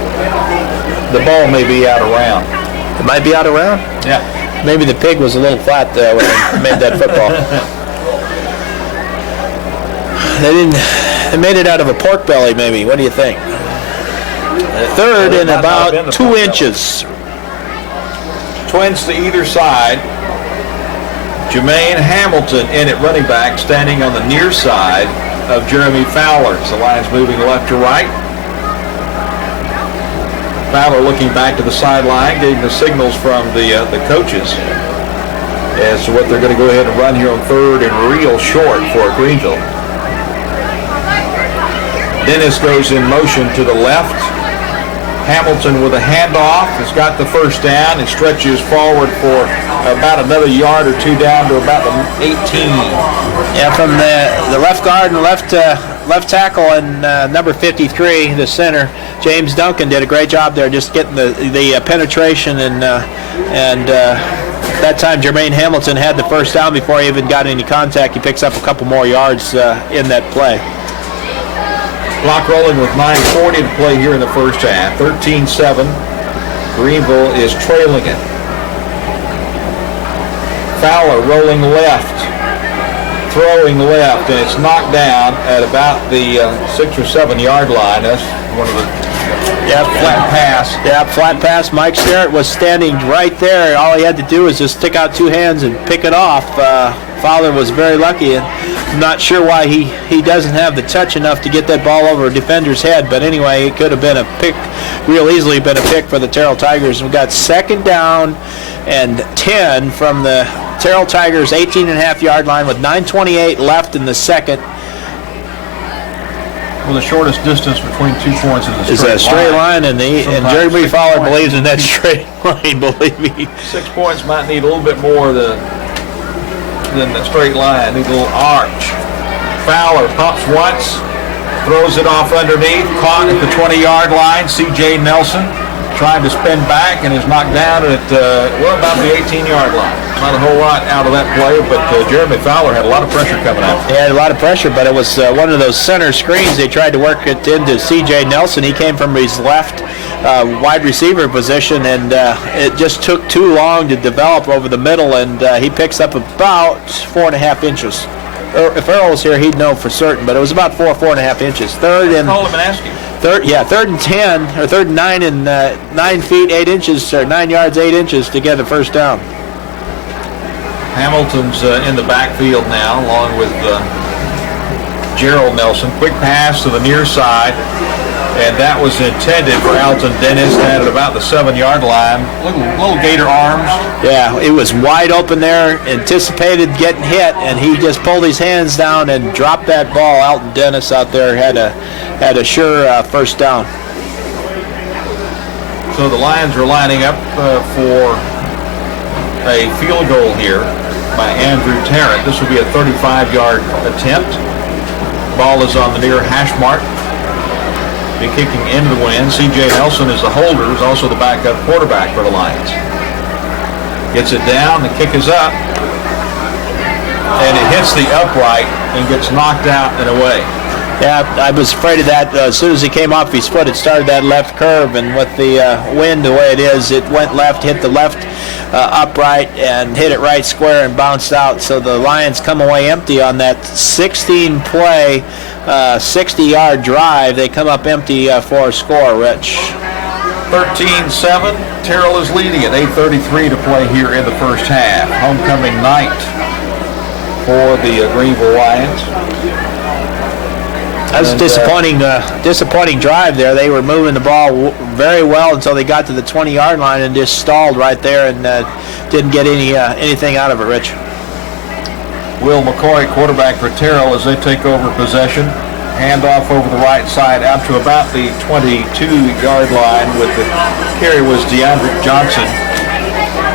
ball may be out of round. It might be out of round? Yeah. Maybe the pig was a little flat when they made that football. They made it out of a pork belly, maybe. What do you think? 3rd and about 2 inches. Twins to either side. Jermaine Hamilton in at running back, standing on the near side of Jeremy Fowler. So the Lions moving left to right. Fowler looking back to the sideline, getting the signals from the coaches as to what they're going to go ahead and run here on third and real short for Greenville. Dennis goes in motion to the left. Hamilton with a handoff has got the first down and stretches forward for about another yard or two down to about the 18. Yeah, from the left guard and left tackle and number 53, the center, James Duncan, did a great job there, just getting the penetration and that time Jermaine Hamilton had the first down before he even got any contact. He picks up a couple more yards in that play. Clock rolling with 9:40 to play here in the first half. 13-7. Greenville is trailing it. Fowler rolling left, throwing left, and it's knocked down at about the 6 or 7 yard line. That's one of the flat pass. Yeah, flat pass. Mike Sterrett was standing right there. All he had to do was just stick out two hands and pick it off. Fowler was very lucky, and I'm not sure why he doesn't have the touch enough to get that ball over a defender's head. But anyway, it could have been a pick, real easily been a pick for the Terrell Tigers. We've got 2nd down and 10 from the Terrell Tigers 18.5 yard line with 9:28 left in the second. Well, the shortest distance between 2 points is a straight line, and Jeremy Fowler believes in that straight line, believe me. 6 points might need a little bit more than the straight line. Need a little arch. Fowler pops once, throws it off underneath, caught at the 20 yard line. C.J. Nelson trying to spin back and is knocked down at about the 18 yard line. Not a whole lot out of that play, but Jeremy Fowler had a lot of pressure coming out. He had a lot of pressure, but it was one of those center screens. They tried to work it into C.J. Nelson. He came from his left wide receiver position, and it just took too long to develop over the middle, and he picks up about 4.5 inches. If Earl was here, he'd know for certain, but it was about 4.5 inches. Call him and ask him. Third and 10, or 3rd and 9, and 9 feet 8 inches, or 9 yards 8 inches to get the first down. Hamilton's in the backfield now, along with Gerald Nelson. Quick pass to the near side, and that was intended for Alton Dennis. Had it about the 7 yard line. Little gator arms. Yeah, it was wide open there, anticipated getting hit, and he just pulled his hands down and dropped that ball. Alton Dennis out there had a sure first down. So the Lions are lining up for a field goal here by Andrew Tarrant. This will be a 35 yard attempt. Ball is on the near hash mark. Be kicking into the wind. C.J. Nelson is the holder, is also the backup quarterback for the Lions. Gets it down, the kick is up, and it hits the upright and gets knocked out and away. Yeah, I was afraid of that. As soon as he came off his foot, it started that left curve, and with the wind the way it is, it went left, hit the left upright, and hit it right square and bounced out. So the Lions come away empty on that 16-play, 60-yard drive. They come up empty for a score, Rich. 13-7. Terrell is leading at 8:33 to play here in the first half. Homecoming night for the Greenville Lions. That was a disappointing drive there. They were moving the ball very well until they got to the 20-yard line and just stalled right there and didn't get anything out of it, Rich. Will McCoy, quarterback for Terrell, as they take over possession. Handoff over the right side out to about the 22-yard line. With the carry was DeAndre Johnson.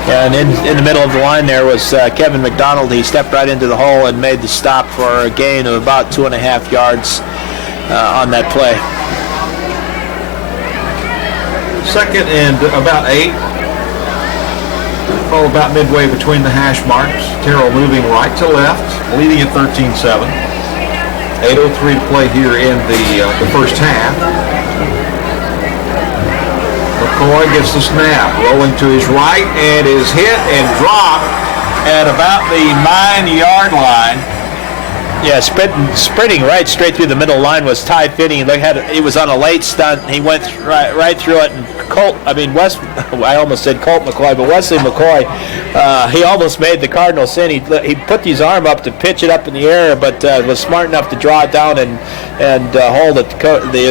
And in the middle of the line there was Kevin McDonald. He stepped right into the hole and made the stop for a gain of about 2.5 yards on that play. 2nd and about 8. Ball about midway between the hash marks. Terrell moving right to left, leading at 13-7. 8:03 to play here in the first half. McCoy gets the snap, rolling to his right, and is hit and dropped at about the 9-yard line. Yeah, sprinting right straight through the middle line was Ty Finney. He was on a late stunt. He went right through it, and I almost said Colt McCoy, but Wesley McCoy he almost made the Cardinals sin. He put his arm up to pitch it up in the air, but was smart enough to draw it down and hold it.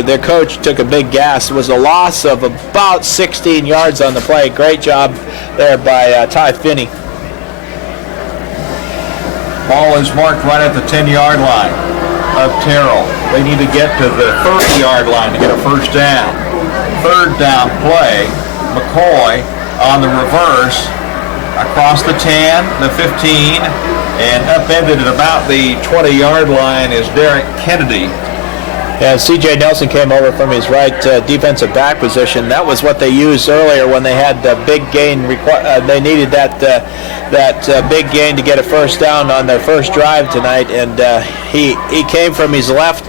Their coach took a big gas. It was a loss of about 16 yards on the play. Great job there by Ty Finney. Ball is marked right at the 10-yard line of Terrell. They need to get to the 30-yard line to get a first down. Third down play, McCoy on the reverse, across the 10, the 15, and upended at about the 20-yard line is Derek Kennedy. Yeah, C.J. Nelson came over from his right defensive back position. That was what they used earlier when they had the big gain. They needed that big gain to get a first down on their first drive tonight, and he came from his left,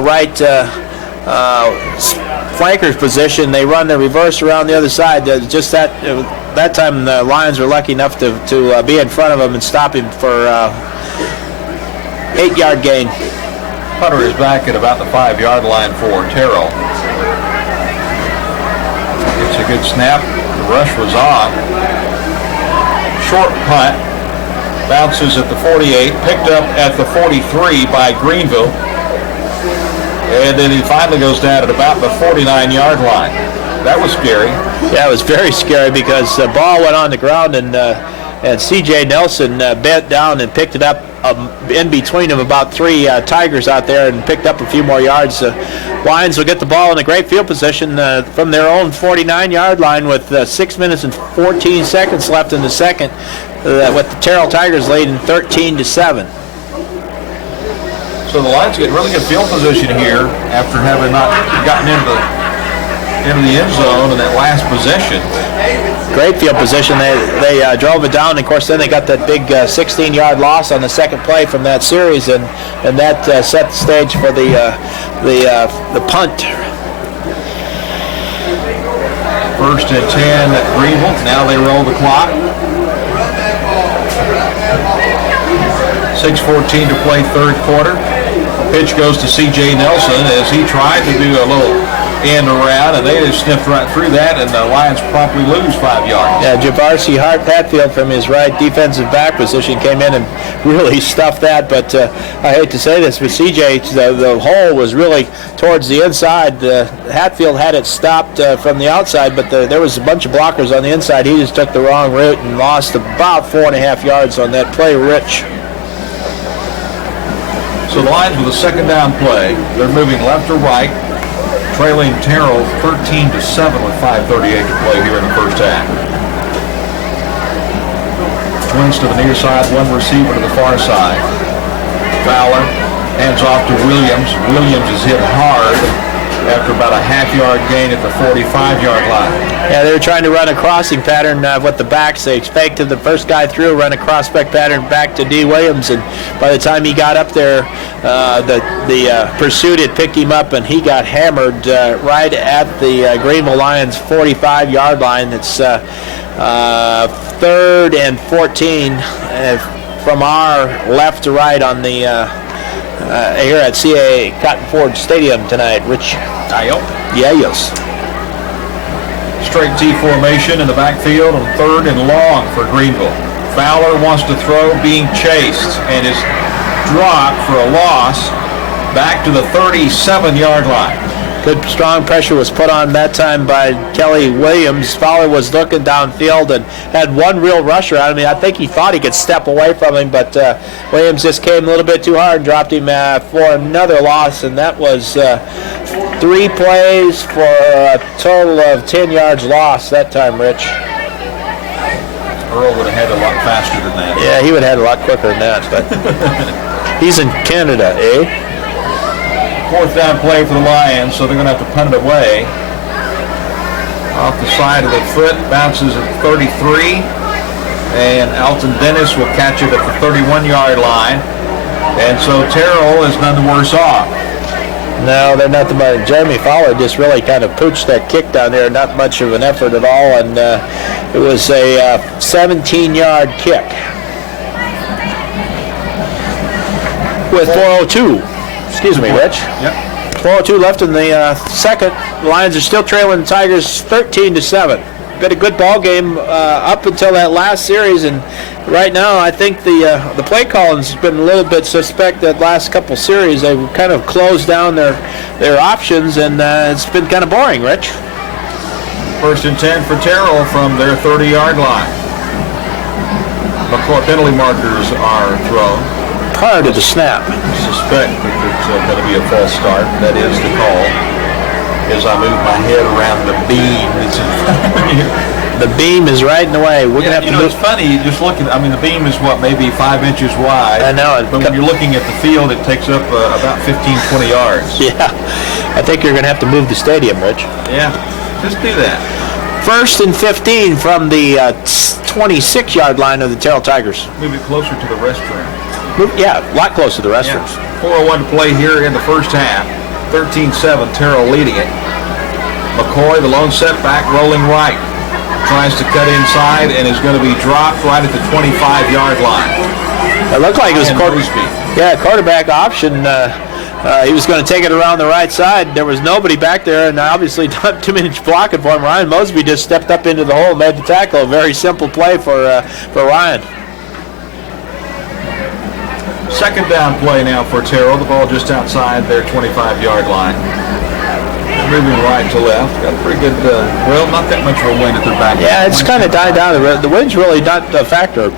right flanker's position. They run the reverse around the other side. Just that time the Lions were lucky enough to be in front of him and stop him for 8-yard gain. Punter is back at about the 5-yard line for Terrell. It's a good snap. The rush was on. Short punt. Bounces at the 48. Picked up at the 43 by Greenville. And then he finally goes down at about the 49-yard line. That was scary. Yeah, it was very scary because the ball went on the ground and C.J. Nelson bent down and picked it up in between them, about 3 Tigers out there, and picked up a few more yards. Lions will get the ball in a great field position from their own 49-yard line with 6 minutes and 14 seconds left in the second, with the Terrell Tigers leading 13-7. So the Lions get really good field position here after having not gotten into the end zone in that last possession. Great field position. They drove it down, and of course then they got that big 16-yard loss on the second play from that series, and that set the stage for the punt. First and 10 at Greenville. Now they roll the clock. 6:14 to play, third quarter. Pitch goes to C.J. Nelson as he tried to do a little end around, and they just sniffed right through that, and the Lions promptly lose 5 yards. Yeah, Javarsi Hatfield from his right defensive back position came in and really stuffed that, but I hate to say this, but C.J., the hole was really towards the inside. Hatfield had it stopped from the outside, but there was a bunch of blockers on the inside. He just took the wrong route and lost about 4.5 yards on that play, Rich. So the Lions with a second down play. They're moving left or right, trailing Terrell 13-7 with 5:38 to play here in the first half. Twins to the near side, one receiver to the far side. Fowler hands off to Williams. Williams is hit hard after about a half-yard gain at the 45-yard line. Yeah, they were trying to run a crossing pattern with the backs. They faked the first guy through, run a cross-back pattern back to D. Williams, and by the time he got up there, the pursuit had picked him up, and he got hammered right at the Greenville Lions 45-yard line. It's 3rd and 14 from our left to right on the here at CA Cotton Ford Stadium tonight. Rich? GEUS. Straight T formation in the backfield on 3rd and long for Greenville. Fowler wants to throw, being chased, and is dropped for a loss back to the 37-yard line. Good strong pressure was put on that time by Kelly Williams. Fowler was looking downfield and had one real rusher on him. I think he thought he could step away from him, but Williams just came a little bit too hard and dropped him for another loss, and that was 3 plays for a total of 10 yards lost that time, Rich. Earl would have had a lot faster than that. Yeah, he would have had a lot quicker than that, but he's in Canada, eh? 4th down play for the Lions, so they're going to have to punt it away. Off the side of the foot, bounces at 33, and Alton Dennis will catch it at the 31-yard line. And so Terrell is none the worse off. No, they're not the better. Jeremy Fowler just really kind of pooched that kick down there, not much of an effort at all, and it was a 17-yard kick with 4:02. Excuse me, Rich. Yep. 4:02 left in the second. The Lions are still trailing the Tigers 13-7. been a good ball game up until that last series, and right now I think the play calling's been a little bit suspect. That last couple series, they've kind of closed down their options, and it's been kind of boring. Rich. 1st and 10 for Terrell from their 30-yard line. McCoy penalty markers are thrown. Prior to the snap. Suspect that it's going to be a false start. That is the call. As I move my head around the beam that's in front of you. The beam is right in the way. We're going to have to move. It's funny, just looking, I mean, the beam is what, maybe 5 inches wide. I know. But when you're looking at the field, it takes up about 15, 20 yards. Yeah. I think you're going to have to move the stadium, Rich. Yeah, just do that. 1st and 15 from the 26-yard line of the Terrell Tigers. Move it closer to the restroom. Yeah, a lot closer to the restrooms. Yeah. 4:01 to play here in the first half. 13-7, Terrell leading it. McCoy, the lone setback, rolling right. Tries to cut inside and is going to be dropped right at the 25-yard line. It looked like it was a quarterback option. He was going to take it around the right side. There was nobody back there, and obviously not too many blocking for him. Ryan Mosby just stepped up into the hole and made the tackle. A very simple play for Ryan. 2nd down play now for Terrell. The ball just outside their 25-yard line. Moving right to left. Got a pretty good, not that much of a wind at their back. Yeah, it's kind of died down. The wind's really not a factor.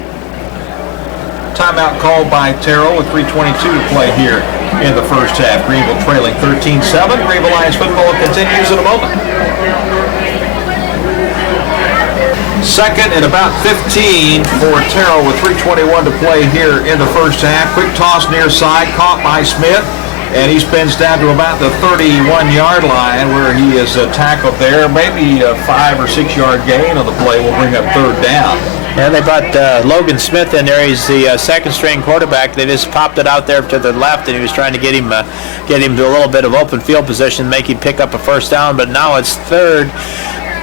Timeout called by Terrell with 3:22 to play here in the first half. Greenville trailing 13-7. Greenville Lions football continues in a moment. 2nd and about 15 for Terrell with 3:21 to play here in the first half. Quick toss near side, caught by Smith, and he spins down to about the 31-yard line where he is tackled there. Maybe a 5 or 6 yard gain on the play will bring up 3rd down. And they brought Logan Smith in there. He's the second-string quarterback. They just popped it out there to the left, and he was trying to get him to a little bit of open field position, make him pick up a first down. But now it's 3rd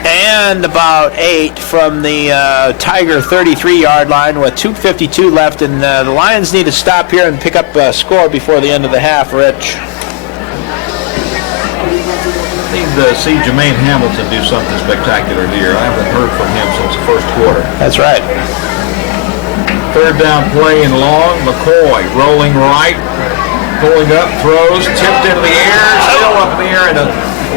and about 8 from the Tiger 33-yard line with 2:52 left, and the Lions need to stop here and pick up a score before the end of the half. Rich. Need to see Jermaine Hamilton do something spectacular here. I haven't heard from him since the first quarter. That's right. 3rd down play and long. McCoy rolling right, pulling up, throws, tipped into the air, still up in the air, and the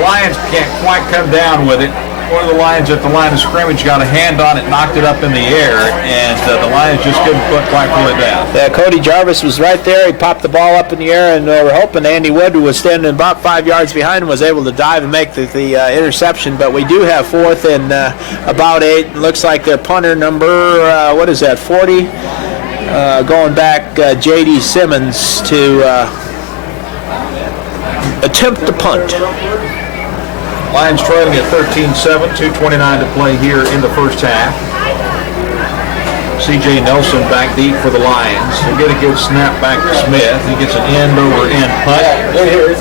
Lions can't quite come down with it. One of the Lions at the line of scrimmage got a hand on it, knocked it up in the air, and the Lions just couldn't quite pull it down. Yeah, Cody Jarvis was right there. He popped the ball up in the air, and they were hoping Andy Wood, who was standing about 5 yards behind him, was able to dive and make the interception. But we do have 4th and about 8. It looks like their punter number, 40? Going back, J.D. Simmons to attempt to punt. Lions trailing at 13-7, 2:29 to play here in the first half. C.J. Nelson back deep for the Lions. He'll get a good snap back to Smith. He gets an end-over-end punt,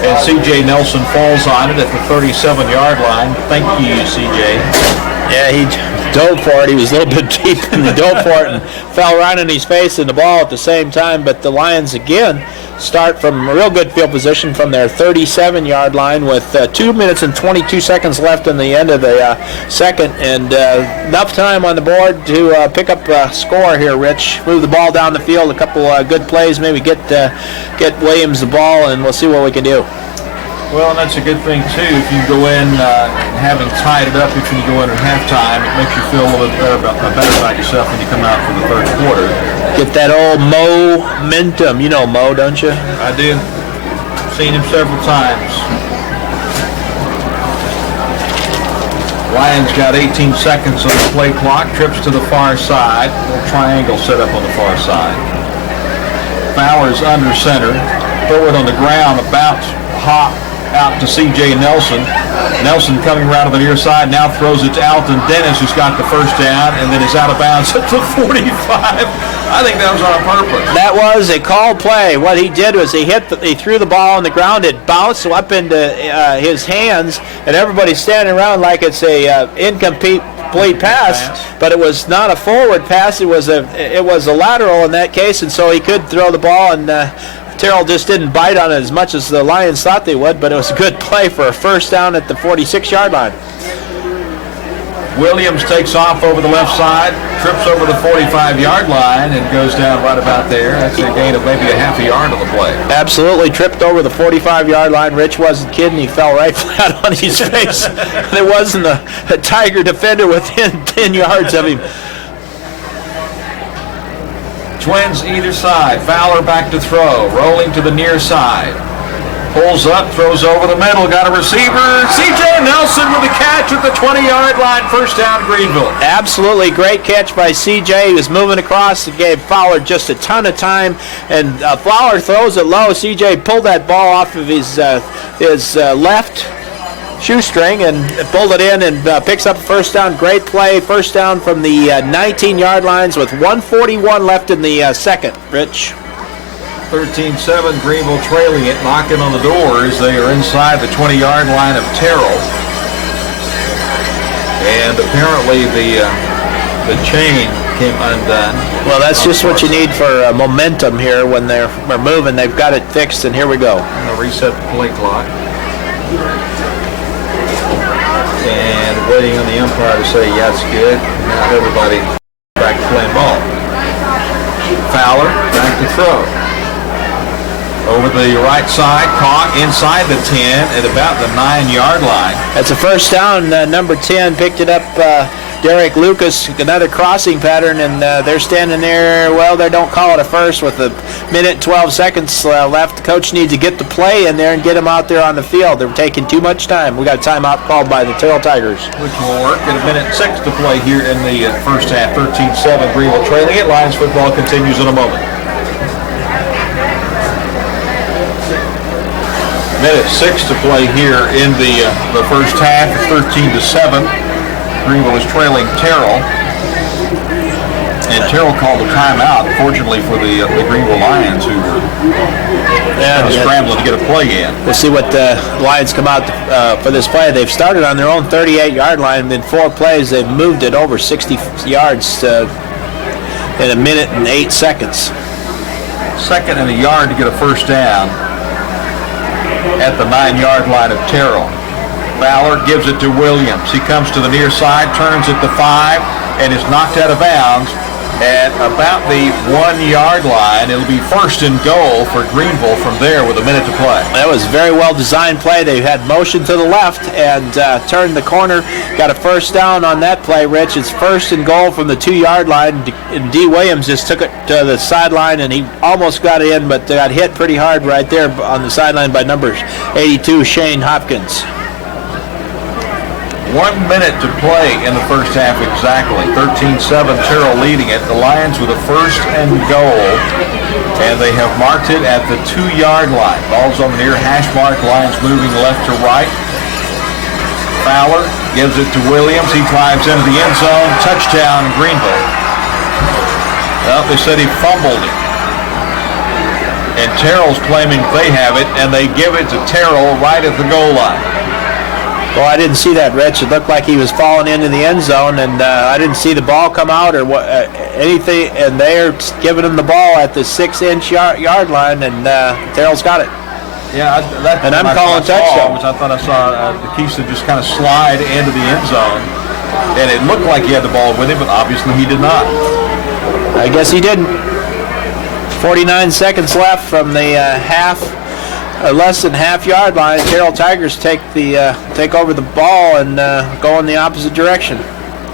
and C.J. Nelson falls on it at the 37-yard line. Thank you, C.J. Yeah, he dove for it. He was a little bit deep, and he dove for it and fell right in his face and the ball at the same time. But the Lions, again, start from a real good field position from their 37-yard line with 2 minutes and 22 seconds left in the end of the second, and enough time on the board to pick up a score here, Rich. Move the ball down the field, a couple good plays, maybe get Williams the ball, and we'll see what we can do. Well, and that's a good thing, too. If you go in having tied it up, if you go in at halftime, it makes you feel a little bit better about yourself when you come out for the third quarter. Get that old momentum. You know Mo, don't you? I do. Seen him several times. Lions got 18 seconds on the play clock. Trips to the far side. A little triangle set up on the far side. Fowler's under center. Throw it on the ground, about hop out to C.J. Nelson. Nelson coming around to the near side, now throws it to Alton Dennis, who's got the first down, and then is out of bounds at the 45. I think that was on purpose. That was a called play. What he did was he threw the ball on the ground. It bounced up into his hands, and everybody's standing around like it's a incomplete pass, but it was not a forward pass. It was a lateral in that case, and so he could throw the ball, and Terrell just didn't bite on it as much as the Lions thought they would, but it was a good play for a first down at the 46-yard line. Williams takes off over the left side, trips over the 45-yard line, and goes down right about there. That's a gain of maybe a half a yard on the play. Absolutely tripped over the 45-yard line. Rich wasn't kidding. He fell right flat on his face. There wasn't a Tiger defender within 10 yards of him. Twins either side. Fowler back to throw. Rolling to the near side. Pulls up, throws over the middle. Got a receiver. C.J. Nelson with a catch at the 20-yard line. First down, Greenville. Absolutely great catch by C.J. He was moving across. It gave Fowler just a ton of time. And Fowler throws it low. C.J. pulled that ball off of his left shoestring and pulled it in and picks up a first down. Great play. First down from the 19-yard lines with 1:41 left in the second. Rich. 13-7, Greenville trailing it, knocking on the doors. They are inside the 20-yard line of Terrell. And apparently the chain came undone. Well, that's just what you need for momentum here when they're moving. They've got it fixed, and here we go. I'll reset the play clock. And waiting on the umpire to say, yeah, it's good. Now everybody back to playing ball. Fowler back to throw. Over the right side, caught inside the 10 at about the 9-yard line. That's a first down. Number 10 picked it up. Derek Lucas, another crossing pattern, and they're standing there. Well, they don't call it a first with a minute and 12 seconds left. The coach needs to get the play in there and get them out there on the field. They're taking too much time. We got a timeout called by the Terrell Tigers. Which will work. At a minute and 6 to play here in the first half. 13-7, Greenville trailing it. Lions football continues in a moment. Minute 6 to play here in the first half. 13-7. Greenville is trailing Terrell. And Terrell called a timeout, fortunately for the Greenville Lions, who were scrambling to get a play in. We'll see what the Lions come out for this play. They've started on their own 38-yard line, and in 4 plays they've moved it over 60 yards in a minute and 8 seconds. Second and a yard to get a first down at the 9-yard line of Terrell. Fowler gives it to Williams. He comes to the near side, turns at the 5, and is knocked out of bounds at about the 1-yard line. It'll be first and goal for Greenville from there with a minute to play. That was a very well-designed play. They had motion to the left and turned the corner. Got a first down on that play, Rich. It's first and goal from the 2-yard line. And D. Williams just took it to the sideline, and he almost got in, but got hit pretty hard right there on the sideline by number 82, Shane Hopkins. 1 minute to play in the first half exactly. 13-7, Terrell leading it. The Lions with a first and goal, and they have marked it at the 2-yard line. Ball's on the near hash mark. Lions moving left to right. Fowler gives it to Williams. He drives into the end zone. Touchdown, Greenville. Well, they said he fumbled it. And Terrell's claiming they have it, and they give it to Terrell right at the goal line. Well, I didn't see that, Rich. It looked like he was falling into the end zone, and I didn't see the ball come out or anything. And they're giving him the ball at the 6-inch yard line, and Terrell's got it. Yeah, and I'm calling touchdown. Which I thought I saw Keeson just kind of slide into the end zone, and it looked like he had the ball with him, but obviously he did not. I guess he didn't. 49 seconds left from the less than half-yard line. Terrell Tigers take over the ball and go in the opposite direction.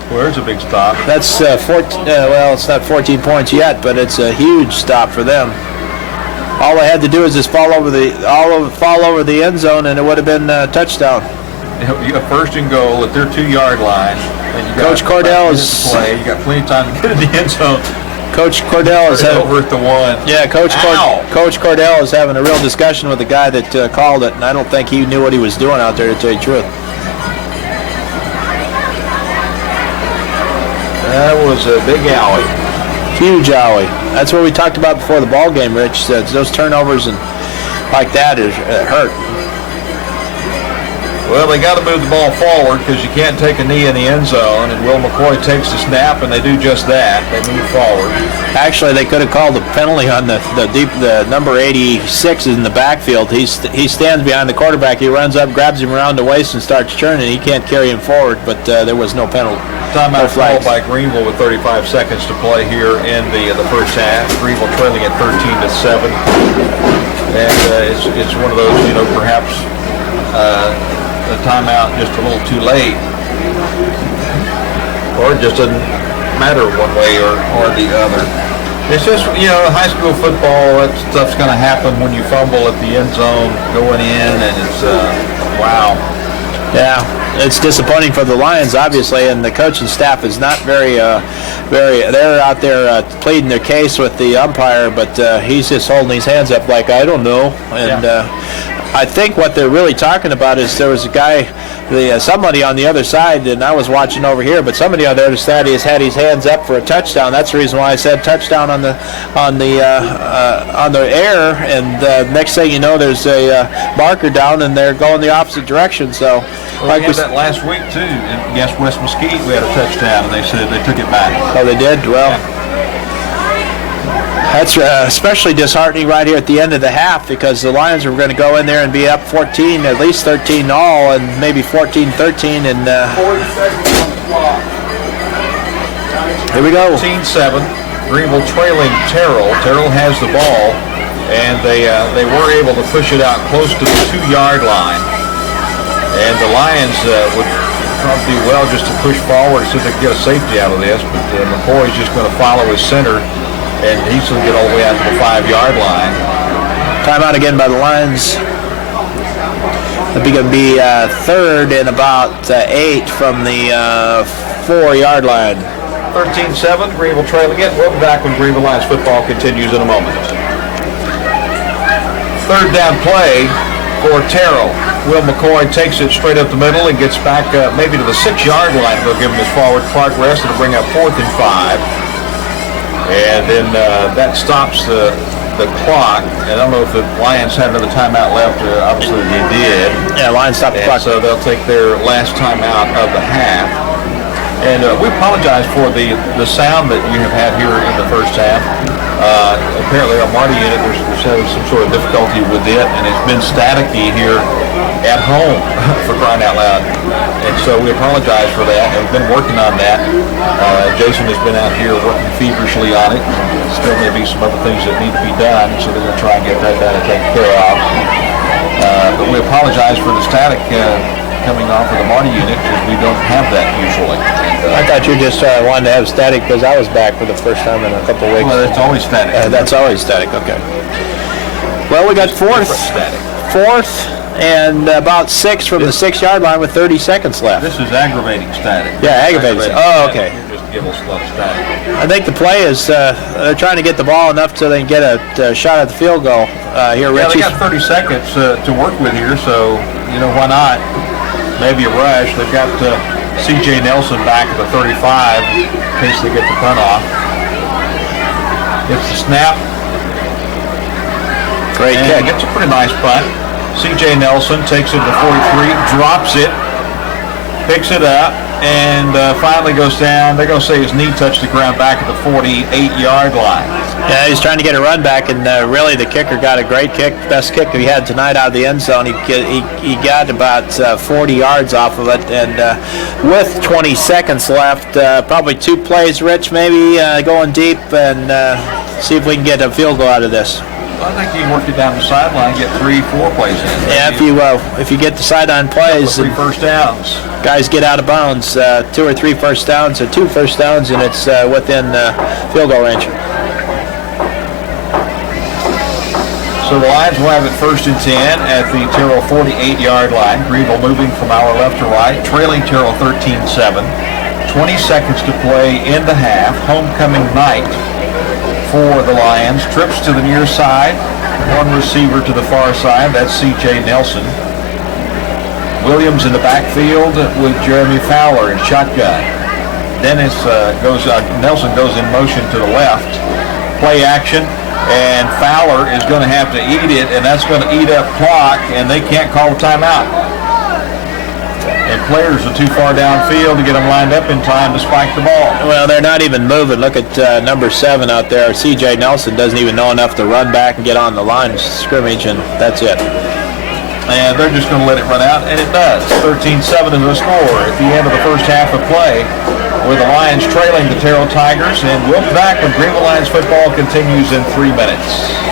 Well, there's a big stop. That's well, it's not 14 points yet, but it's a huge stop for them. All they had to do is just fall over the end zone, and it would have been a touchdown. You got first and goal at their 2-yard line. And you Coach Cordell is play. You got plenty of time to get in the end zone. Coach Cordell is over at the 1. Yeah, Coach Cordell is having a real discussion with the guy that called it, and I don't think he knew what he was doing out there, to tell you the truth. That was a big owie. Huge owie. That's what we talked about before the ball game, Rich. Those turnovers and like that hurt. Well, they got to move the ball forward because you can't take a knee in the end zone, and Will McCoy takes the snap, and they do just that. They move forward. Actually, they could have called a penalty on the number 86 in the backfield. He stands behind the quarterback. He runs up, grabs him around the waist, and starts churning. He can't carry him forward, but there was no penalty. timeout flags. called by Greenville with 35 seconds to play here in the first half. Greenville trailing at 13-7, and it's one of those, perhaps a timeout just a little too late, or it just doesn't matter one way or the other. It's just, high school football, that stuff's going to happen when you fumble at the end zone going in, and it's, wow. Yeah, it's disappointing for the Lions, obviously, and the coaching staff is not very, they're out there pleading their case with the umpire, but he's just holding his hands up like, I don't know. And I think what they're really talking about is there was a guy, somebody on the other side, and I was watching over here, but somebody on the other side has had his hands up for a touchdown. That's the reason why I said touchdown on the air, and next thing you know, there's a marker down, and they're going the opposite direction. So, we had that last week too against West Mesquite. We had a touchdown, and they said they took it back. Oh, they did? Well. Yeah. That's especially disheartening right here at the end of the half, because the Lions are going to go in there and be up 14, at least 13 all, and maybe 14-13. And 40 seconds on the clock. Here we go. 14-7. Greenville trailing Terrell. Terrell has the ball, and they were able to push it out close to the 2-yard line. And the Lions would probably do well just to push forward so they can get a safety out of this, but McCoy's just going to follow his center, and he's going to get all the way out to the 5-yard line. Timeout again by the Lions. It'll be going to be third and about 8 from the 4-yard line. 13-7, Greenville trailing it. We'll be back when Greenville Lions football continues in a moment. Third down play for Terrell. Will McCoy takes it straight up the middle and gets back maybe to the 6-yard line. They'll give him his forward progress. It'll bring up 4th and 5. And then that stops the clock. And I don't know if the Lions had another timeout left. Obviously they did. Yeah, Lions stopped the clock. So they'll take their last timeout of the half. And we apologize for the sound that you have had here in the first half. Apparently our Marty unit, there's having some sort of difficulty with it, and it's been staticky here at home, for crying out loud. And so we apologize for that, and we've been working on that. Jason has been out here working feverishly on it. Still may be some other things that need to be done, so they're going to try and get that taken care of. But we apologize for the static coming off of the Marty unit, because we don't have that usually. I thought you just wanted to have static because I was back for the first time in a couple of weeks. Well, it's always static. That's always static, okay. Well, we got fourth and about 6 from the 6-yard line with 30 seconds left. This is aggravating static. Yeah, aggravating. Oh, okay. Just give us a lot of static. I think the play is they're trying to get the ball enough so they can get a shot at the field goal here, Richie. Yeah, they got 30 seconds to work with here, so, why not? Maybe a rush. They've got C.J. Nelson back at the 35 in case they get the punt off. It's the snap. Great kick. It's a pretty nice punt. C.J. Nelson takes it to 43, drops it, picks it up, and finally goes down. They're going to say his knee touched the ground back at the 48-yard line. Yeah, he's trying to get a run back, and really the kicker got a great kick, best kick he had tonight out of the end zone. He got about 40 yards off of it, and with 20 seconds left, probably 2 plays, Rich, maybe going deep, and see if we can get a field goal out of this. Well, I think you can work it down the sideline, get 3-4 plays in. Yeah, if you get the sideline plays, 3 first downs. Guys get out of bounds, 2 or 3 first downs, or 2 first downs, and it's within field goal range. So the Lions will have it 1st and 10 at the Terrell 48-yard line. Greenville moving from our left to right, trailing Terrell 13-7. 20 seconds to play in the half. Homecoming night for the Lions. Trips to the near side. 1 receiver to the far side. That's C.J. Nelson. Williams in the backfield with Jeremy Fowler in shotgun. Nelson goes in motion to the left. Play action. And Fowler is going to have to eat it, and that's going to eat up clock, and they can't call a timeout. And players are too far downfield to get them lined up in time to spike the ball. Well, they're not even moving. Look at number 7 out there. C.J. Nelson doesn't even know enough to run back and get on the line of scrimmage, and that's it. And they're just going to let it run out, and it does. 13-7 is the score at the end of the first half of play. with the Lions trailing the Terrell Tigers, and we'll be back when Greenville Lions football continues in 3 minutes.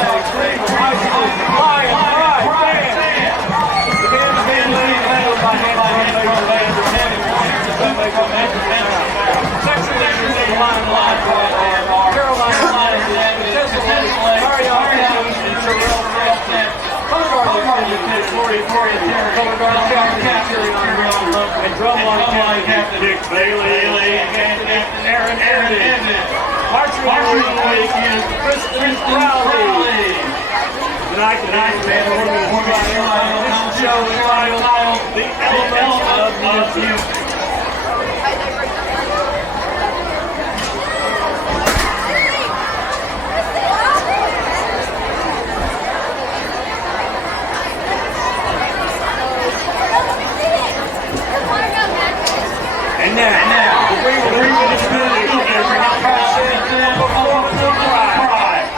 Greenville High School Lions Pride Band. The band is being led by head drum major Section leaders in the line are Carolina Lions, Terrell Tigers, and Terrell Tigers. Color guard lieutenant Corey Terrell, color guard captain and drumline captain Dick Bailey, and Aaron Evans. Marching week is Kristen Crowley. Tonight, man, we're going to this show is titled The Elements of Music. And now, the Greenville Community is now processing for pride.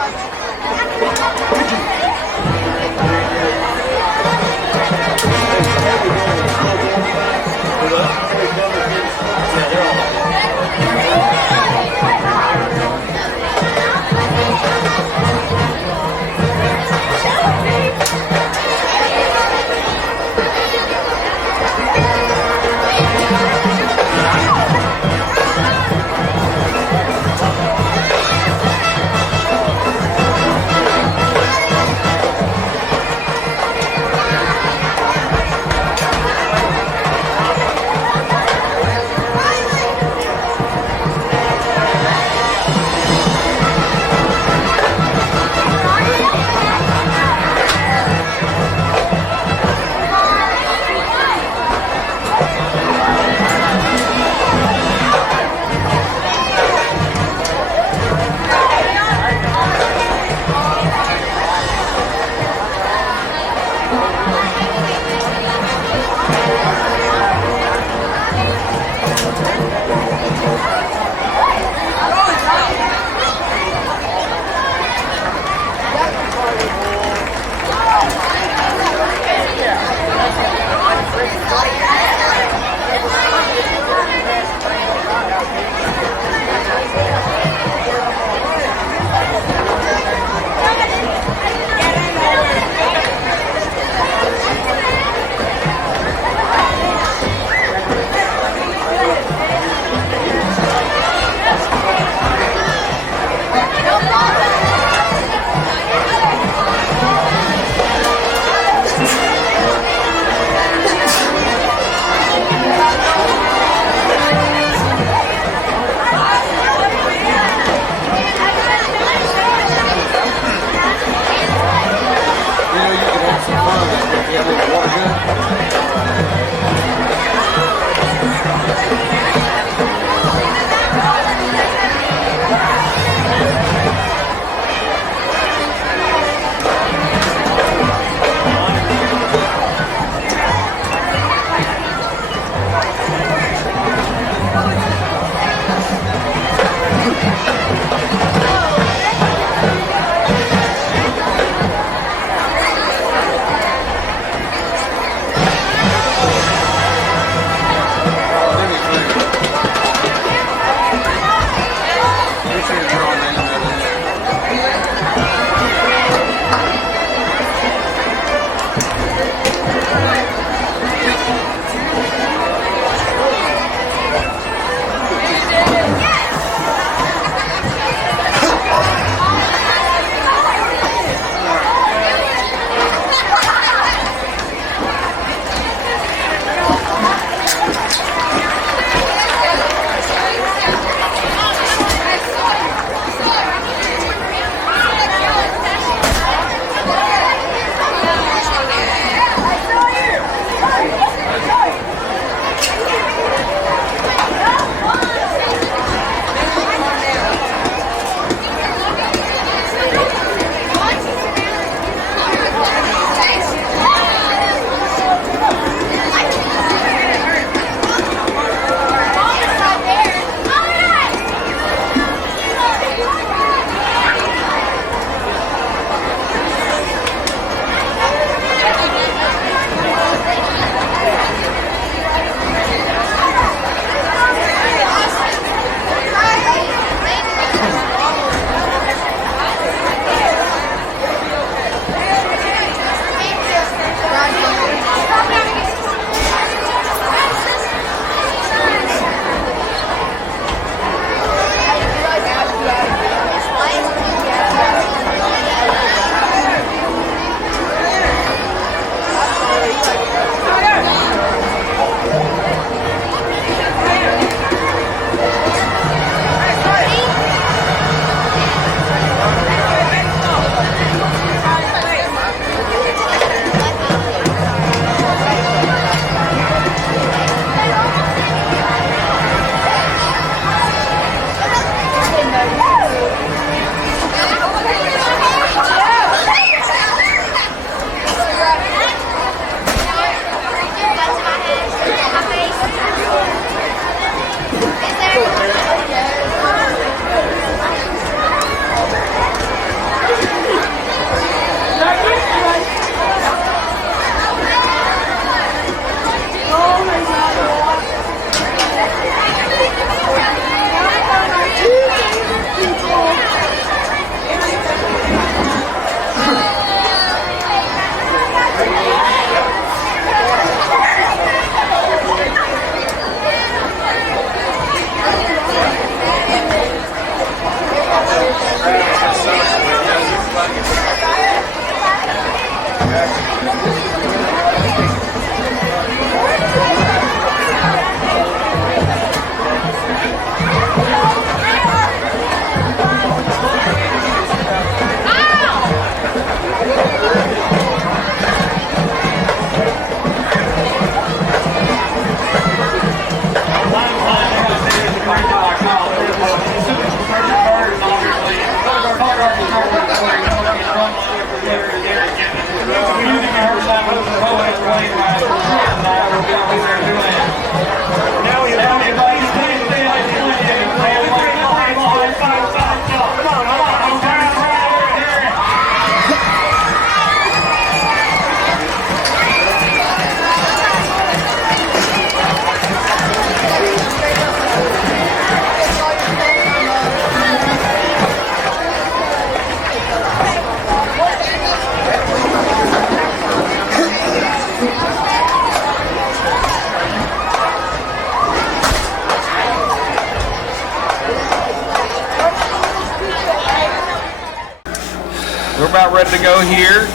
We're about ready to go here.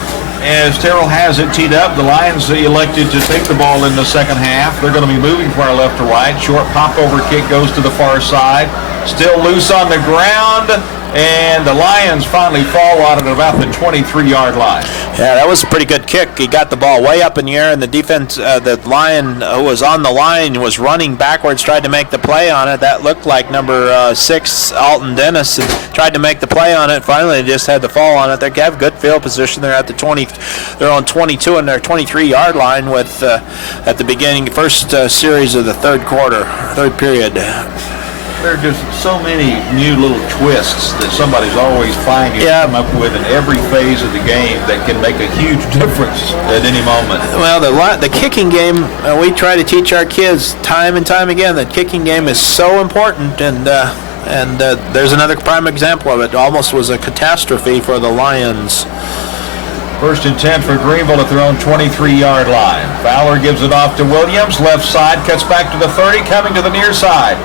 As Terrell has it teed up, the Lions elected to take the ball in the second half. They're going to be moving far left to right. Short pop-over kick goes to the far side. Still loose on the ground, and the Lions finally fall out at about the 23-yard line. Yeah, that was a pretty good kick. He got the ball way up in the air, and the defense, the Lion who was on the line was running backwards, tried to make the play on it. That looked like number 6, Alton Dennis, and tried to make the play on it. Finally, they just had the fall on it. They have good field position. They're at the 20. They're on 22 and their 23-yard line with at the beginning, first series of the third period. There are just so many new little twists that somebody's always finding to come up with in every phase of the game that can make a huge difference at any moment. Well, the kicking game, we try to teach our kids time and time again that kicking game is so important, and there's another prime example of it. Almost was a catastrophe for the Lions. 1st and 10 for Greenville at their own 23-yard line. Fowler gives it off to Williams, left side, cuts back to the 30, coming to the near side.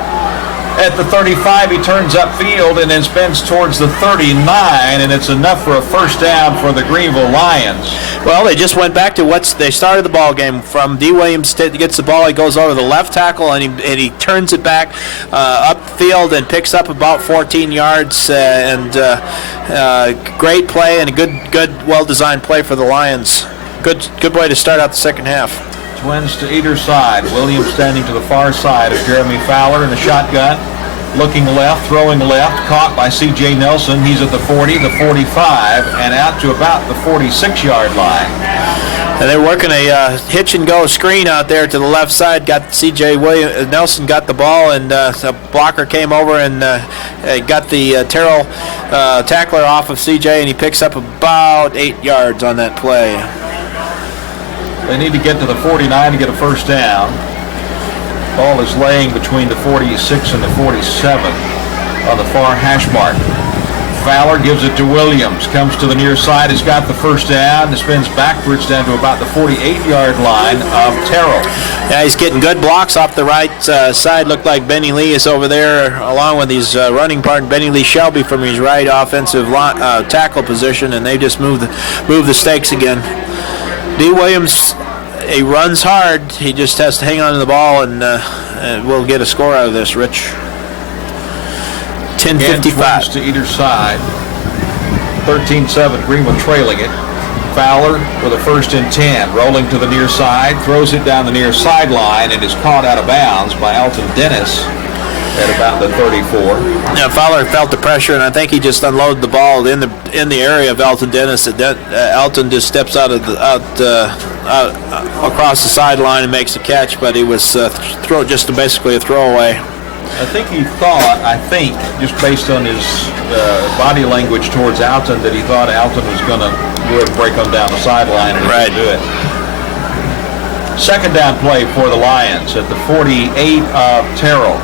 At the 35, he turns upfield and then spins towards the 39, and it's enough for a first down for the Greenville Lions. Well, they just went back to they started the ball game from. D. Williams gets the ball, he goes over the left tackle, and he turns it back upfield and picks up about 14 yards, great play and a good, well-designed play for the Lions. Good way to start out the second half. Twins to either side. Williams standing to the far side of Jeremy Fowler in the shotgun. Looking left, throwing left, caught by C.J. Nelson. He's at the 40, the 45, and out to about the 46-yard line. And they're working a hitch-and-go screen out there to the left side. Got C.J. Nelson got the ball, and a blocker came over and got the Terrell tackler off of C.J., and he picks up about 8 yards on that play. They need to get to the 49 to get a first down. Ball is laying between the 46 and the 47 on the far hash mark. Fowler gives it to Williams. Comes to the near side. Has got the first down. It spins backwards down to about the 48-yard line of Terrell. Yeah, he's getting good blocks off the right side. Looked like Benny Lee is over there along with his running partner, Benny Lee Shelby, from his right offensive tackle position, and they just move the stakes again. D. Williams, he runs hard. He just has to hang on to the ball, and we'll get a score out of this, Rich. 10:55 to either side. 13-7, Greenville trailing it. Fowler with a 1st and 10, rolling to the near side, throws it down the near sideline, and is caught out of bounds by Alton Dennis at about the 34. Yeah, Fowler felt the pressure, and I think he just unloaded the ball in the area of Alton Dennis. Alton just steps out across the sideline and makes a catch, but he was basically a throwaway. I think he thought, just based on his body language towards Alton, that he thought Alton was going to go ahead and break him down the sideline, and he didn't do it. Second down play for the Lions at the 48 of Terrell.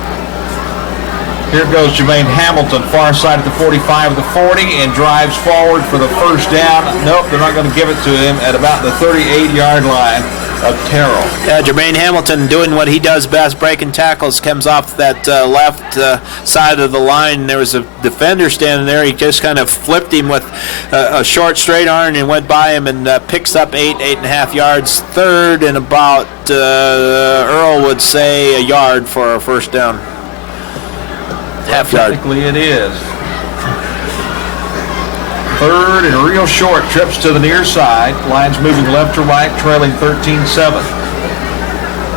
Here goes Jermaine Hamilton, far side at the 45 of the 40, and drives forward for the first down. Nope, they're not going to give it to him at about the 38-yard line. of Terrell. Yeah, Jermaine Hamilton doing what he does best, breaking tackles, comes off that left side of the line. There was a defender standing there. He just kind of flipped him with a short straight arm and went by him and picks up 8.5 yards. Third and about, Earl would say, a yard for a first down. Half yard. Technically it is. Third and real short, trips to the near side. Lions moving left to right, trailing 13-7.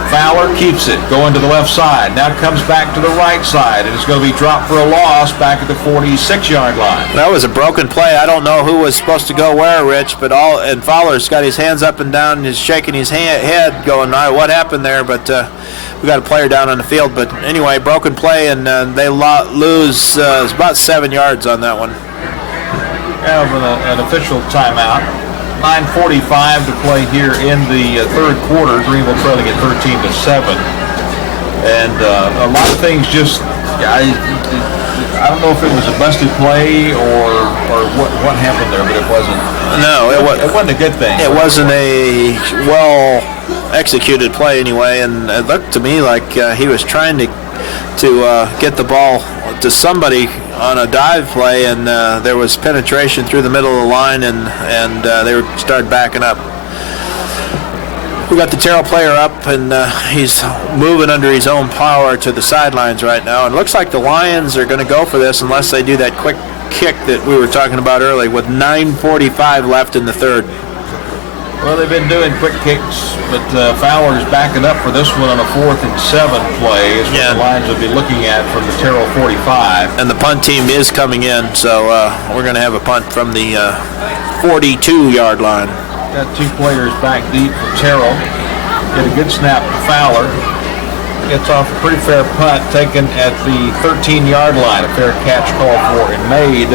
Fowler keeps it, going to the left side. Now comes back to the right side, and it's going to be dropped for a loss back at the 46-yard line. That was a broken play. I don't know who was supposed to go where, Rich, but and Fowler's got his hands up and down and is shaking his head going, what happened there? But we got a player down on the field. But anyway, broken play, and they lose about 7 yards on that one. Have an official timeout. 9:45 to play here in the third quarter. Greenville trailing at 13-7. And a lot of things just, I don't know if it was a busted play or what happened there, but it wasn't. No, it wasn't a good thing. It wasn't a well-executed play anyway, and it looked to me like he was trying to get the ball to somebody on a dive play, and there was penetration through the middle of the line, and they started backing up. We got the Terrell player up, and he's moving under his own power to the sidelines right now. And it looks like the Lions are going to go for this unless they do that quick kick that we were talking about earlier with 9:45 left in the third. Well, they've been doing quick kicks, but Fowler's backing up for this one on a 4th and 7 play is what the Lions will be looking at from the Terrell 45. And the punt team is coming in, so we're going to have a punt from the 42-yard line. Got two players back deep for Terrell. Get a good snap to Fowler. Gets off a pretty fair punt taken at the 13-yard line. A fair catch called for and made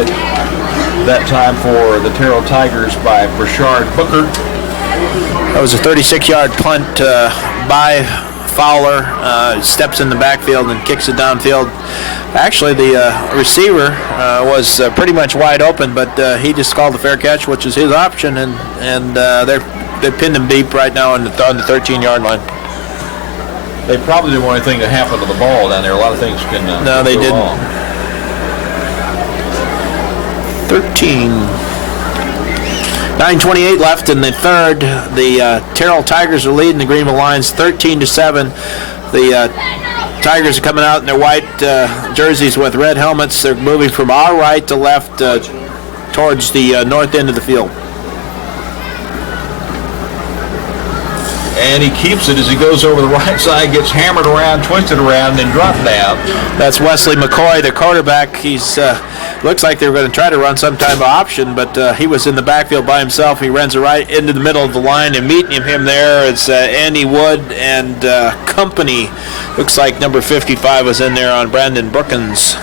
that time for the Terrell Tigers by Brashard Booker. That was a 36-yard punt by Fowler. Steps in the backfield and kicks it downfield. Actually, the receiver was pretty much wide open, but he just called a fair catch, which is his option, and they pinned him deep right now on the 13-yard line. They probably didn't want anything to happen to the ball down there. A lot of things can no, they didn't. Wrong. 9:28 left in the third. The Terrell Tigers are leading the Greenville Lions 13-7. The Tigers are coming out in their white jerseys with red helmets. They're moving from our right to left towards the north end of the field. And he keeps it as he goes over the right side, gets hammered around, twisted around, and dropped down. That's Wesley McCoy, the quarterback. He's looks like they were going to try to run some type of option, but he was in the backfield by himself. He runs right into the middle of the line, and meeting him there is Andy Wood and company. Looks like number 55 was in there on Brandon Brookins.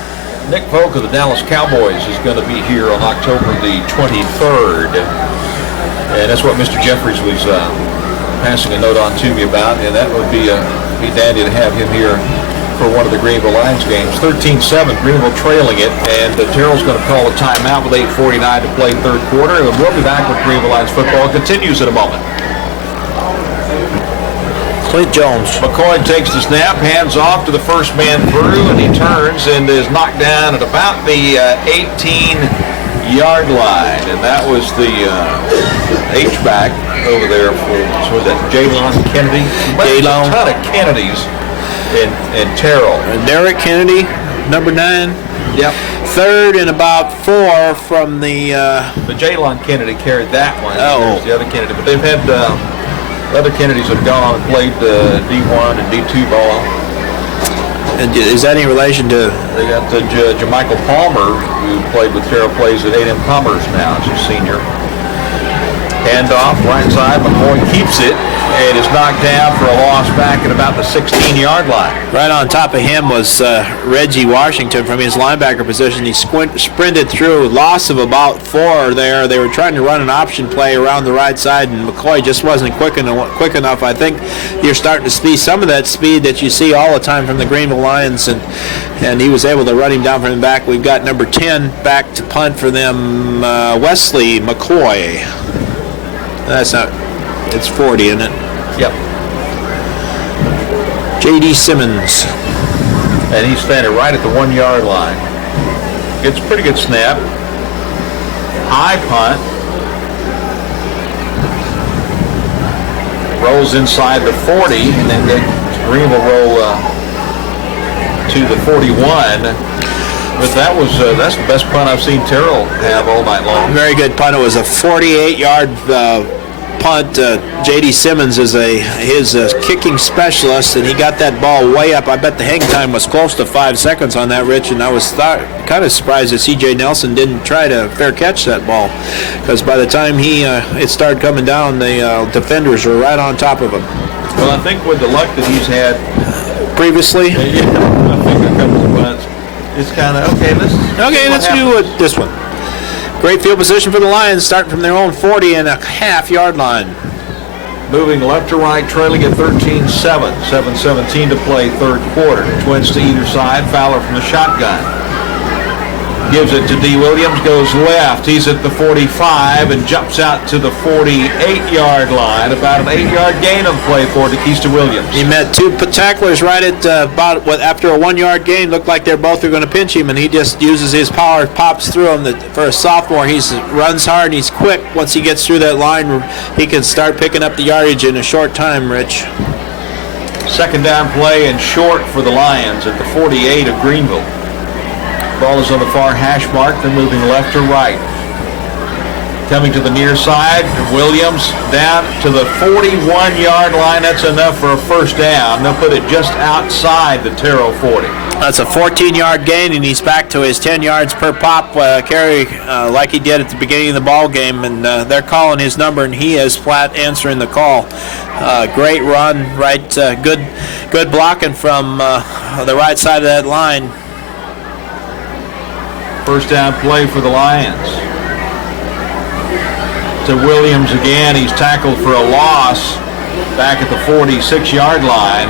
Nick Polk of the Dallas Cowboys is going to be here on October the 23rd. And that's what Mr. Jeffries was passing a note on to me about, and that would be dandy to have him here for one of the Greenville Lions games. 13-7, Greenville trailing it, and Terrell's going to call a timeout with 8:49 to play third quarter, and we'll be back with Greenville Lions football. It continues in a moment. Clint Jones. McCoy takes the snap, hands off to the first man through, and he turns and is knocked down at about the 18-yard line, and that was the H-back over there for that Jalon Kennedy. A ton of Kennedys in Terrell. And Derek Kennedy, number 9. Yep. Third and about 4 from the Jalon Kennedy carried that one. Oh. There's the other Kennedy, but they've had other Kennedys have gone on and played D1 and D2 ball. And is that in relation to? They got the Jamichael Palmer, who played with Terrell, plays at A&M Commerce now as a senior. Handoff, right side, McCoy keeps it and is knocked down for a loss back at about the 16-yard line. Right on top of him was Reggie Washington from his linebacker position. He sprinted through, loss of about 4 there. They were trying to run an option play around the right side, and McCoy just wasn't quick enough. I think you're starting to see some of that speed that you see all the time from the Greenville Lions, and he was able to run him down from the back. We've got number 10 back to punt for them, Wesley McCoy. That's not, it's 40, isn't it? Yep. J.D. Simmons. And he's standing right at the 1 yard line. Gets a pretty good snap. High punt. Rolls inside the 40, and then Greenville roll to the 41. But that's the best punt I've seen Terrell have all night long. Very good punt. It was a 48-yard punt. J.D. Simmons is his kicking specialist, and he got that ball way up. I bet the hang time was close to 5 seconds on that, Rich, and I was kind of surprised that C.J. Nelson didn't try to fair catch that ball, because by the time it started coming down, the defenders were right on top of him. Well, I think with the luck that he's had previously, I think a couple of punts, it's kind of let's do this one. Great field position for the Lions, starting from their own 40.5 yard line. Moving left to right, trailing at 13-7. 7:17 to play, third quarter. Twins to either side. Fowler from the shotgun. Gives it to D. Williams, goes left. He's at the 45 and jumps out to the 48-yard line. About an 8-yard gain of play for Keista Williams. He met two tacklers right at after a 1 yard gain. Looked like they're both going to pinch him, and he just uses his power, pops through him. For a sophomore, he runs hard and he's quick. Once he gets through that line, he can start picking up the yardage in a short time, Rich. Second down play and short for the Lions at the 48 of Greenville. Ball is on the far hash mark, then moving left to right. Coming to the near side, Williams down to the 41-yard line. That's enough for a first down. They'll put it just outside the Terrell 40. That's a 14-yard gain, and he's back to his 10 yards per pop carry like he did at the beginning of the ball game. And they're calling his number, and he is flat answering the call. Great run, right? Good blocking from the right side of that line. First down play for the Lions. To Williams again. He's tackled for a loss back at the 46-yard line.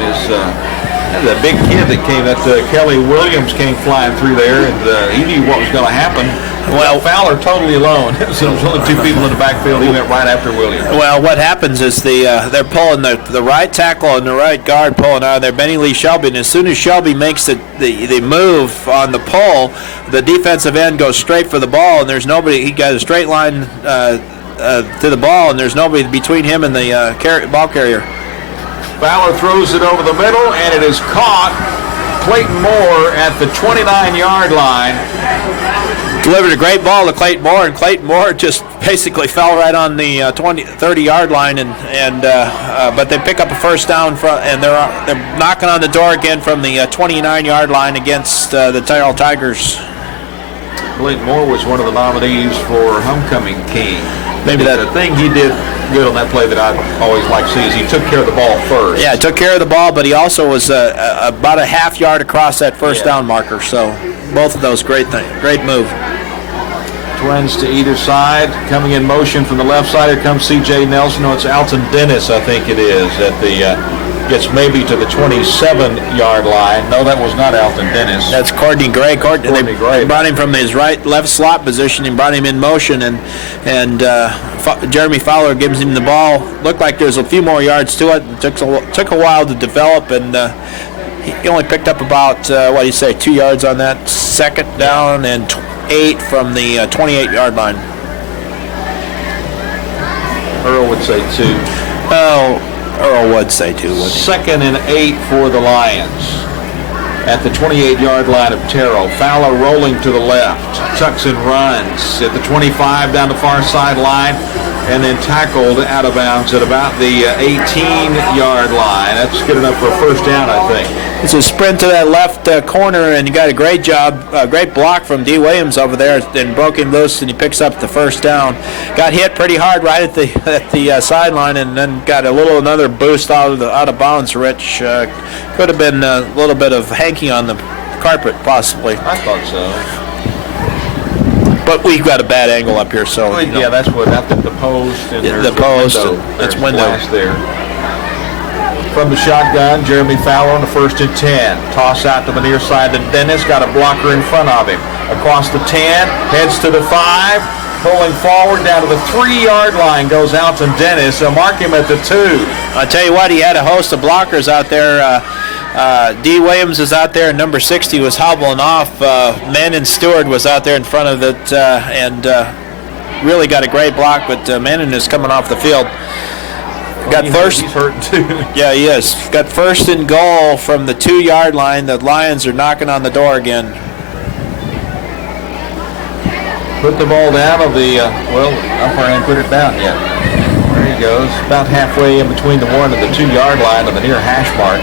That big kid that came, Kelly Williams came flying through there, and he knew what was going to happen. Well, Fowler totally alone. So there's only two people in the backfield. He went right after Williams. Well, what happens is they're pulling the right tackle and the right guard pulling out of there, Benny Lee Shelby, and as soon as Shelby makes the move on the pull, the defensive end goes straight for the ball, and there's nobody. He got a straight line to the ball, and there's nobody between him and the ball carrier. Fowler throws it over the middle, and it is caught. Clayton Moore at the 29-yard line. Delivered a great ball to Clayton Moore, and Clayton Moore just basically fell right on the 30-yard line, but they pick up a first down and they're knocking on the door again from the 29-yard line against the Terrell Tigers. Clayton Moore was one of the nominees for Homecoming King. Maybe the thing he did good on that play that I always like to see is he took care of the ball first. Yeah, took care of the ball, but he also was about a half yard across that first down marker. So both of those great move. Twins to either side, coming in motion from the left side. Here comes C.J. Nelson. No, it's Alton Dennis, I think it is, at the gets maybe to the 27-yard line. No, that was not Alton Dennis. That's Courtney Gray. Gray. They brought him from his left slot position and brought him in motion, and Jeremy Fowler gives him the ball. Looked like there's a few more yards to it. It took a while to develop, and he only picked up about 2 yards on that second down and 8 from the 28-yard line. Earl would say 2. Oh, Earl would say 2. Second and 8 for the Lions at the 28-yard line of Terrell. Fowler rolling to the left, tucks and runs at the 25 down the far sideline, and then tackled out of bounds at about the 18-yard line. That's good enough for a first down, I think. It's a sprint to that left corner, and he got a great block from D. Williams over there, and broke him loose, and he picks up the first down. Got hit pretty hard right at the sideline, and then got another boost out of bounds. Rich could have been a little bit of hanky on the carpet, possibly. I thought so. But we've got a bad angle up here, so yeah, that's what after the post and the post. That's window there. From the shotgun, Jeremy Fowler on the 1st and 10. Toss out to the near side to Dennis. Got a blocker in front of him. Across the 10, heads to the 5. Pulling forward down to the 3-yard line goes Alton Dennis. They'll mark him at the 2. I'll tell you what, he had a host of blockers out there. D. Williams is out there, and number 60 was hobbling off. Mannon Stewart was out there in front of it and really got a great block, but Mannon is coming off the field. Got first. He's hurting too. Yeah, he is. Got first and goal from the 2-yard line. The Lions are knocking on the door again. Put the ball down of the, umpire ain't put it down yet. There he goes. About halfway in between the 1 and the 2-yard line on the near hash mark.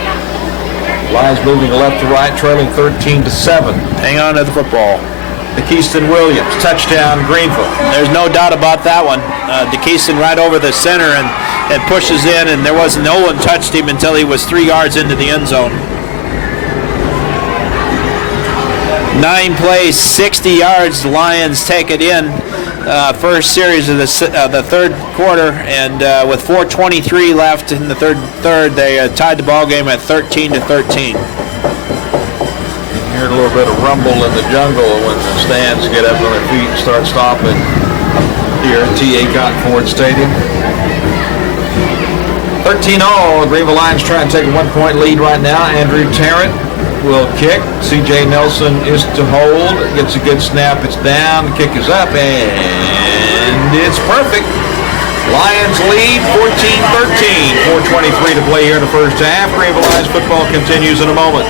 Lions moving left to right, trailing 13-7. Hang on to the football. DeKeiston Williams, touchdown Greenville. There's no doubt about that one. DeKeiston right over the center and pushes in, and no one touched him until he was 3 yards into the end zone. 9 plays, 60 yards. The Lions take it in. First series of the third quarter, and with 4:23 left in the third, they tied the ball game at 13-13. Heard a little bit of rumble in the jungle when the stands get up on their feet and start stopping here at T.A. Cotton Ford Stadium. 13-0. Greenville Lions trying to take a 1-point lead right now. Andrew Tarrant will kick. C.J. Nelson is to hold. Gets a good snap. It's down. The kick is up, and it's perfect. Lions lead 14-13. 4:23 to play here in the first half. Greenville Lions football continues in a moment.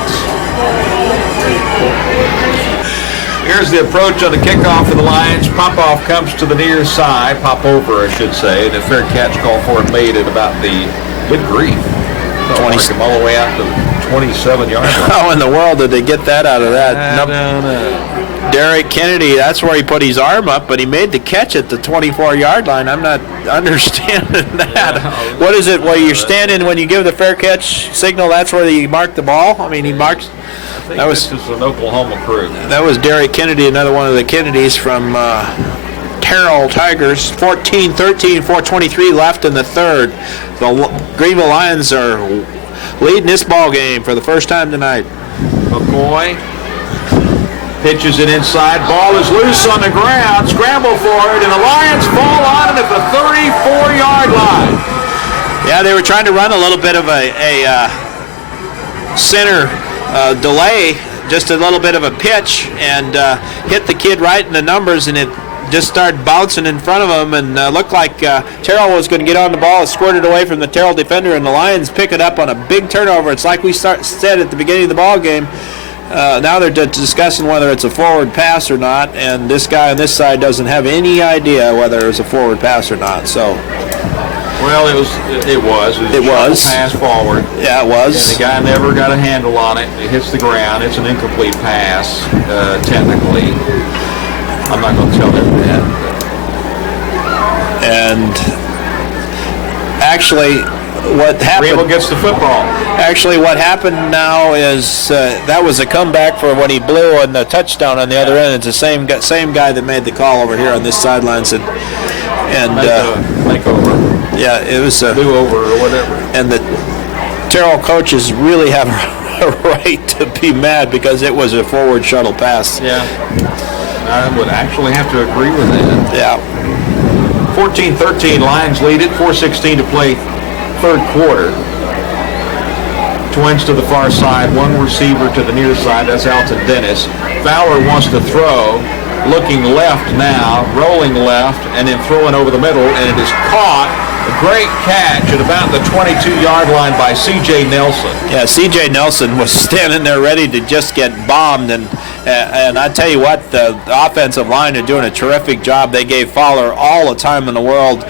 Here's the approach on the kickoff for the Lions. Pop-off comes to the near side. Pop-over, I should say. And a fair catch call for it made at about the, good grief. Mark him all the way out to the 27-yard line. How in the world did they get that out of that? I don't know. Derek Kennedy, that's where he put his arm up, but he made the catch at the 24-yard line. I'm not understanding that. What is it, where you're standing when you give the fair catch signal, that's where you mark the ball? I mean, he marks... That was just an Oklahoma crew. That was Derek Kennedy, another one of the Kennedys from Terrell Tigers. 14-13, 4:23 left in the third. The Greenville Lions are leading this ball game for the first time tonight. McCoy pitches it inside. Ball is loose on the ground. Scramble for it, and the Lions fall on it at the 34-yard line. Yeah, they were trying to run a little bit of a center delay, just a little bit of a pitch, and hit the kid right in the numbers, and it just started bouncing in front of him, and looked like Terrell was going to get on the ball. It squirted away from the Terrell defender, and the Lions pick it up on a big turnover. It's like we said at the beginning of the ball game. Now they're discussing whether it's a forward pass or not, and this guy on this side doesn't have any idea whether it was a forward pass or not. So. Well, it was a pass forward. Yeah, it was. And the guy never got a handle on it. It hits the ground. It's an incomplete pass, technically. I'm not going to tell them that. And actually, what happened? Greenville gets the football. Actually, what happened now is that was a comeback for when he blew on the touchdown on the other end. It's the same guy that made the call over here on this sidelines, and make over. Yeah, it was a do over or whatever. And the Terrell coaches really have a right to be mad because it was a forward shuttle pass. Yeah, I would actually have to agree with that. Yeah. 14-13, Lions lead it. 4:16 to play, third quarter. Twins to the far side, one receiver to the near side. That's Alton Dennis. Fowler wants to throw. Looking left now, rolling left, and then throwing over the middle, and it is caught. A great catch at about the 22-yard line by C.J. Nelson. Yeah, C.J. Nelson was standing there ready to just get bombed, and I tell you what, the offensive line are doing a terrific job. They gave Fowler all the time in the world.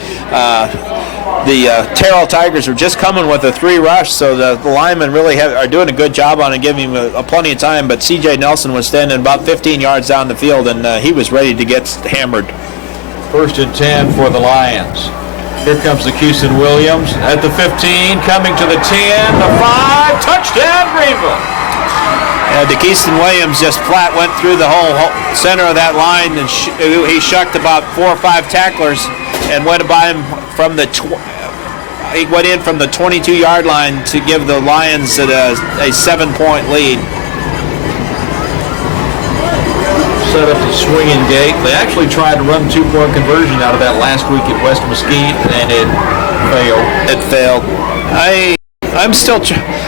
The Terrell Tigers are just coming with a 3 rush, so the linemen really are doing a good job on it, giving him plenty of time. But C.J. Nelson was standing about 15 yards down the field, and he was ready to get hammered. 1st and 10 for the Lions. Here comes DeKeiston Williams at the 15, coming to the 10, the 5, touchdown Greenville. DeKeiston Williams just flat went through the whole center of that line, and he shucked about 4 or 5 tacklers and went by him from the he went in from the 22-yard line to give the Lions a 7-point lead. set up the swinging gate. They actually tried to run 2-point conversion out of that last week at West Mesquite, and it failed. It failed. I'm still,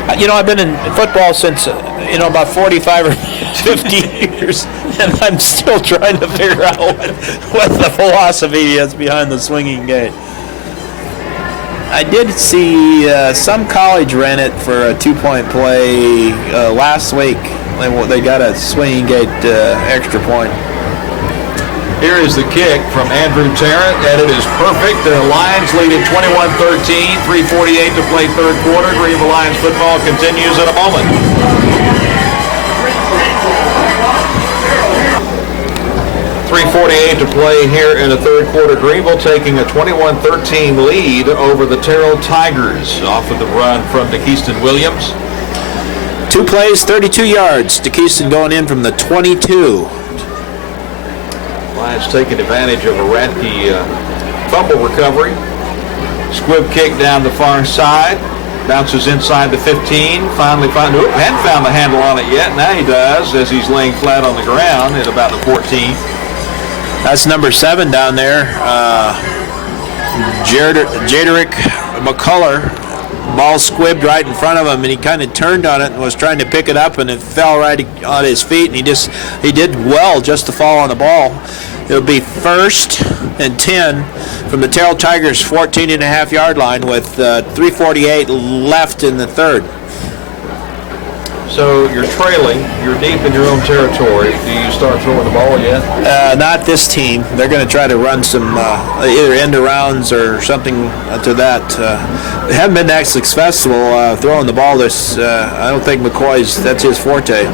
I've been in football since, about 45 or 50 years, and I'm still trying to figure out what the philosophy is behind the swinging gate. I did see some college ran it for a 2-point play last week. They got a swinging gate extra point. Here is the kick from Andrew Tarrant, and it is perfect. The Lions lead at 21-13, 3:48 to play third quarter. Greenville Lions football continues in a moment. .348 to play here in the third quarter. Greenville taking a 21-13 lead over the Terrell Tigers off of the run from DeKeyston Williams. 2 plays, 32 yards. DeKeyston going in from the 22. Lions taking advantage of a Radke fumble recovery. Squib kick down the far side. Bounces inside the 15. Finally hadn't found the handle on it yet. Now he does as he's laying flat on the ground at about the 14. That's number 7 down there. Jaderick McCullough. Ball squibbed right in front of him, and he kind of turned on it and was trying to pick it up, and it fell right on his feet, and he did well just to fall on the ball. It'll be 1st and 10 from the Terrell Tigers' 14.5-yard line with 3:48 left in the third. So you're trailing, you're deep in your own territory. Do you start throwing the ball yet? Not this team. They're going to try to run some either end arounds or something to that. They haven't been that successful throwing the ball. I don't think that's his forte.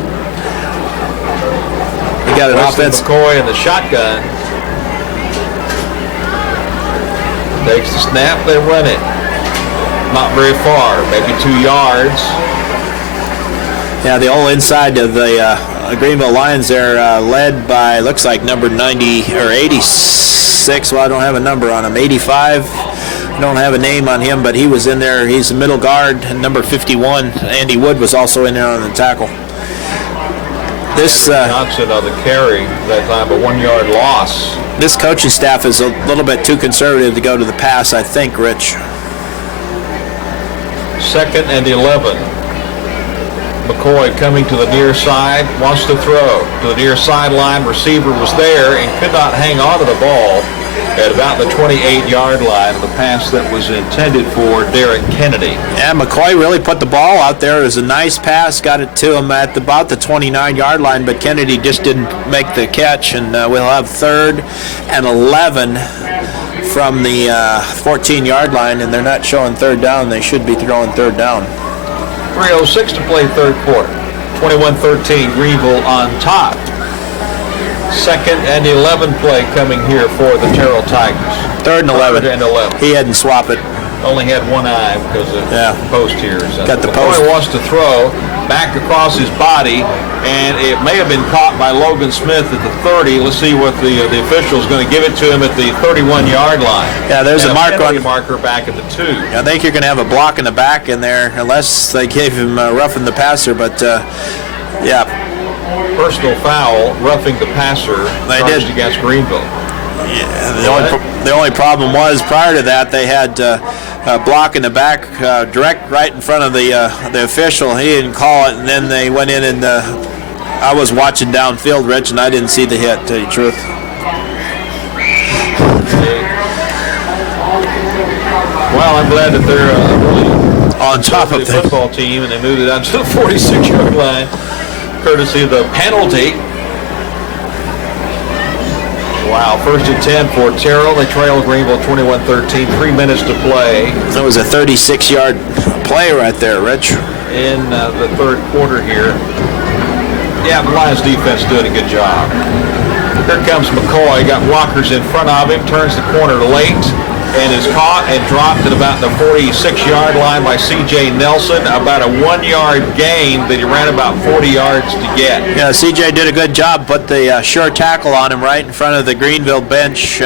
He got an offense. McCoy in the shotgun. Takes the snap, they run it. Not very far, maybe 2 yards. Yeah, the whole inside of the Greenville Lions there, led by, looks like number 90 or 86. Well, I don't have a number on him. 85. I don't have a name on him, but he was in there. He's a middle guard. And number 51, Andy Wood, was also in there on the tackle. This Johnson on the carry that time, a 1-yard loss. This coaching staff is a little bit too conservative to go to the pass, I think, Rich. 2nd and 11. McCoy coming to the near side, wants to throw to the near sideline. Receiver was there and could not hang on to the ball at about the 28-yard line. The pass that was intended for Derek Kennedy. Yeah, McCoy really put the ball out there. It was a nice pass, got it to him at about the 29-yard line, but Kennedy just didn't make the catch, and we'll have 3rd and 11 from the 14-yard line, and they're not showing 3rd down. They should be throwing 3rd down. 3:06 to play third quarter. 21-13, Greenville on top. 2nd and 11 play coming here for the Terrell Tigers. 3rd and 11. 3rd and 11. He hadn't swapped it. Only had one eye because of the post here. So got the post. McCoy wants to throw back across his body, and it may have been caught by Logan Smith at the 30. Let's see what the official is going to give it to him at the 31-yard line. Yeah, there's a marker back at the 2. I think you're going to have a block in the back in there, unless they gave him roughing the passer. But yeah, personal foul, roughing the passer. They did against Greenville. Yeah, the only problem was prior to that they had a block in the back, direct right in front of the official. He didn't call it, and then they went in and I was watching downfield, Rich, and I didn't see the hit. To tell you the truth. Well, I'm glad that they're really on top of the football team, and they moved it out to the 46-yard line, courtesy of the penalty. Wow, 1st and 10 for Terrell. They trail Greenville 21-13, 3 minutes to play. That was a 36-yard play right there, Rich. In the third quarter here. Yeah, the Lions defense doing a good job. Here comes McCoy, got blockers in front of him, turns the corner late, and is caught and dropped at about the 46-yard line by C.J. Nelson. About a 1-yard gain that he ran about 40 yards to get. Yeah, C.J. did a good job. Put the sure tackle on him right in front of the Greenville bench.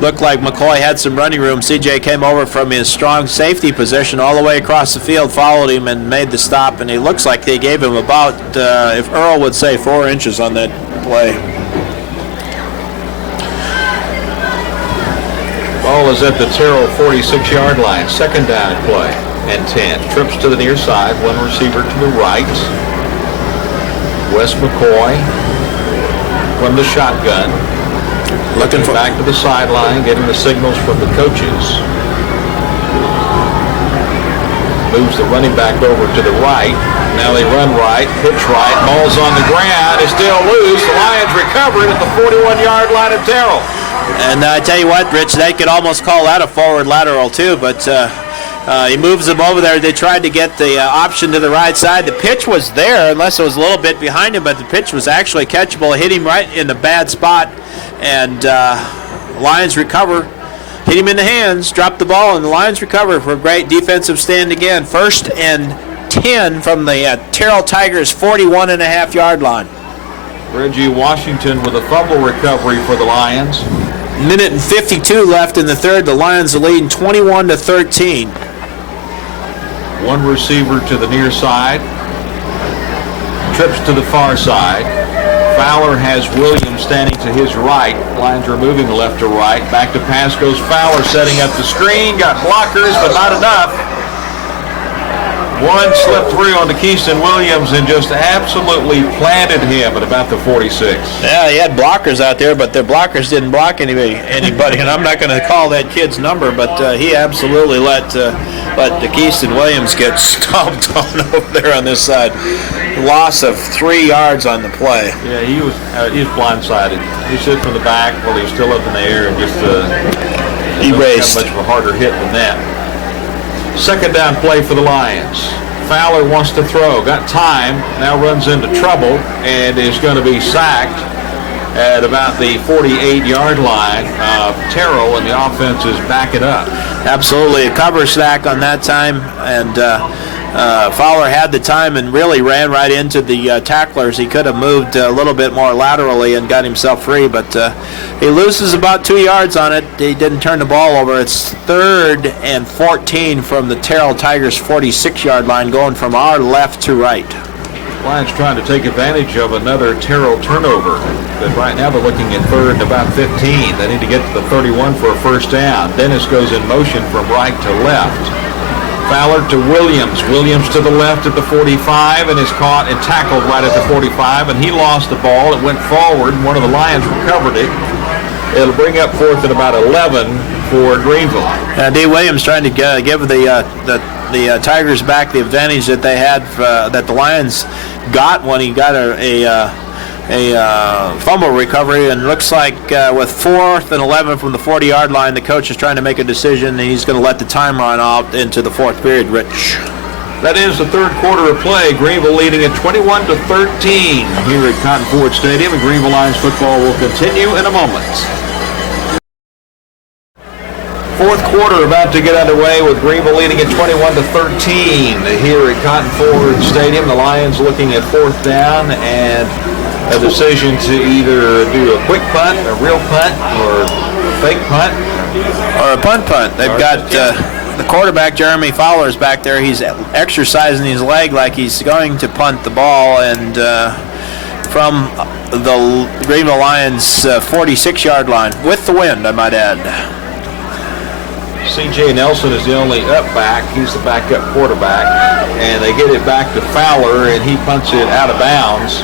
Looked like McCoy had some running room. C.J. came over from his strong safety position all the way across the field, followed him, and made the stop. And it looks like they gave him about, if Earl would say, 4 inches on that play. Ball is at the Terrell 46-yard line. Second down play and 10. Trips to the near side. One receiver to the right. Wes McCoy from the shotgun. Looking back to the sideline, getting the signals from the coaches. Moves the running back over to the right. Now they run right, pitch right, ball's on the ground, it's still loose. The Lions recover it at the 41-yard line of Terrell. And I tell you what, Rich, they could almost call that a forward lateral too, but he moves them over there. They tried to get the option to the right side. The pitch was there, unless it was a little bit behind him, but the pitch was actually catchable. It hit him right in the bad spot, and Lions recover. Hit him in the hands, dropped the ball, and the Lions recover for a great defensive stand again. 1st and 10 from the Terrell Tigers 41.5-yard line. Reggie Washington with a fumble recovery for the Lions. Minute and 52 left in the third. The Lions are leading 21-13. One receiver to the near side. Trips to the far side. Fowler has Williams standing to his right. Lions are moving left to right. Back to pass goes Fowler, setting up the screen. Got blockers, but not enough. One slipped through onto Keyston Williams and just absolutely planted him at about the 46. Yeah, he had blockers out there, but the blockers didn't block anybody. And I'm not going to call that kid's number, but he absolutely let the Keyston Williams get stomped on over there on this side. Loss of 3 yards on the play. Yeah, he was blindsided. He slid from the back while he was still up in the air and just he raced. Much of a harder hit than that. Second down play for the Lions. Fowler wants to throw, got time, now runs into trouble and is going to be sacked at about the 48-yard line of Terrell, and the offense is backing up. Absolutely, a cover sack on that time, and Fowler had the time and really ran right into the tacklers. He could have moved a little bit more laterally and got himself free, but he loses about 2 yards on it. He didn't turn the ball over. It's 3rd and 14 from the Terrell Tigers 46-yard line, going from our left to right. Lions trying to take advantage of another Terrell turnover, but right now they're looking at 3rd and about 15. They need to get to the 31 for a first down. Dennis goes in motion from right to left. Fowler to Williams. Williams to the left at the 45 and is caught and tackled right at the 45, and he lost the ball. It went forward. One of the Lions recovered it. It'll bring up 4th and about 11 for Greenville. D. Williams trying to give the Tigers back the advantage that they had, that the Lions got when he got a fumble recovery, and looks like with 4th and 11 from the 40-yard line, the coach is trying to make a decision, and he's going to let the time run out into the 4th period, Rich. That is the third quarter of play. Greenville leading at 21-13 here at Cotton Ford Stadium, and Greenville Lions football will continue in a moment. Fourth quarter about to get underway with Greenville leading at 21-13 here at Cotton Ford Stadium. The Lions looking at 4th down and a decision to either do a quick punt, a real punt, or a fake punt. Or a punt. They've got the quarterback, Jeremy Fowler, is back there. He's exercising his leg like he's going to punt the ball, and from the Greenville Lions 46-yard line, with the wind, I might add. C.J. Nelson is the only up back. He's the backup quarterback, and they get it back to Fowler, and he punts it out of bounds.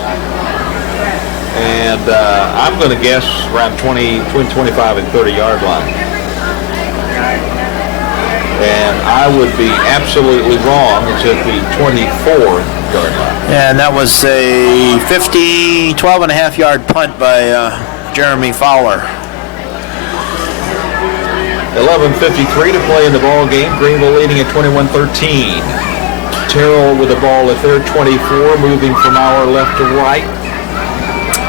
And I'm going to guess around between 25 and 30-yard line. And I would be absolutely wrong. It's at the 24-yard line. And that was a 12.5-yard punt by Jeremy Fowler. 11:53 to play in the ball game. Greenville leading at 21-13. Terrell with the ball at their 24, moving from our left to right.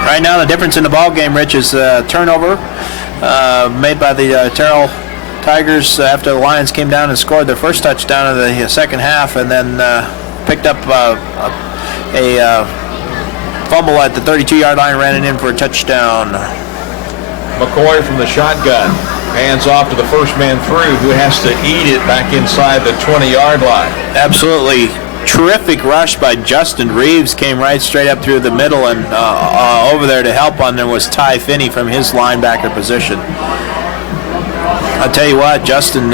Right now, the difference in the ball game, Rich, is a turnover made by the Terrell Tigers after the Lions came down and scored their first touchdown of the second half, and then picked up a fumble at the 32-yard line, ran it in for a touchdown. McCoy from the shotgun. Hands off to the first man through, who has to eat it back inside the 20-yard line. Absolutely terrific rush by Justin Reeves. Came right straight up through the middle, and over there to help on there was Ty Finney from his linebacker position. I'll tell you what, Justin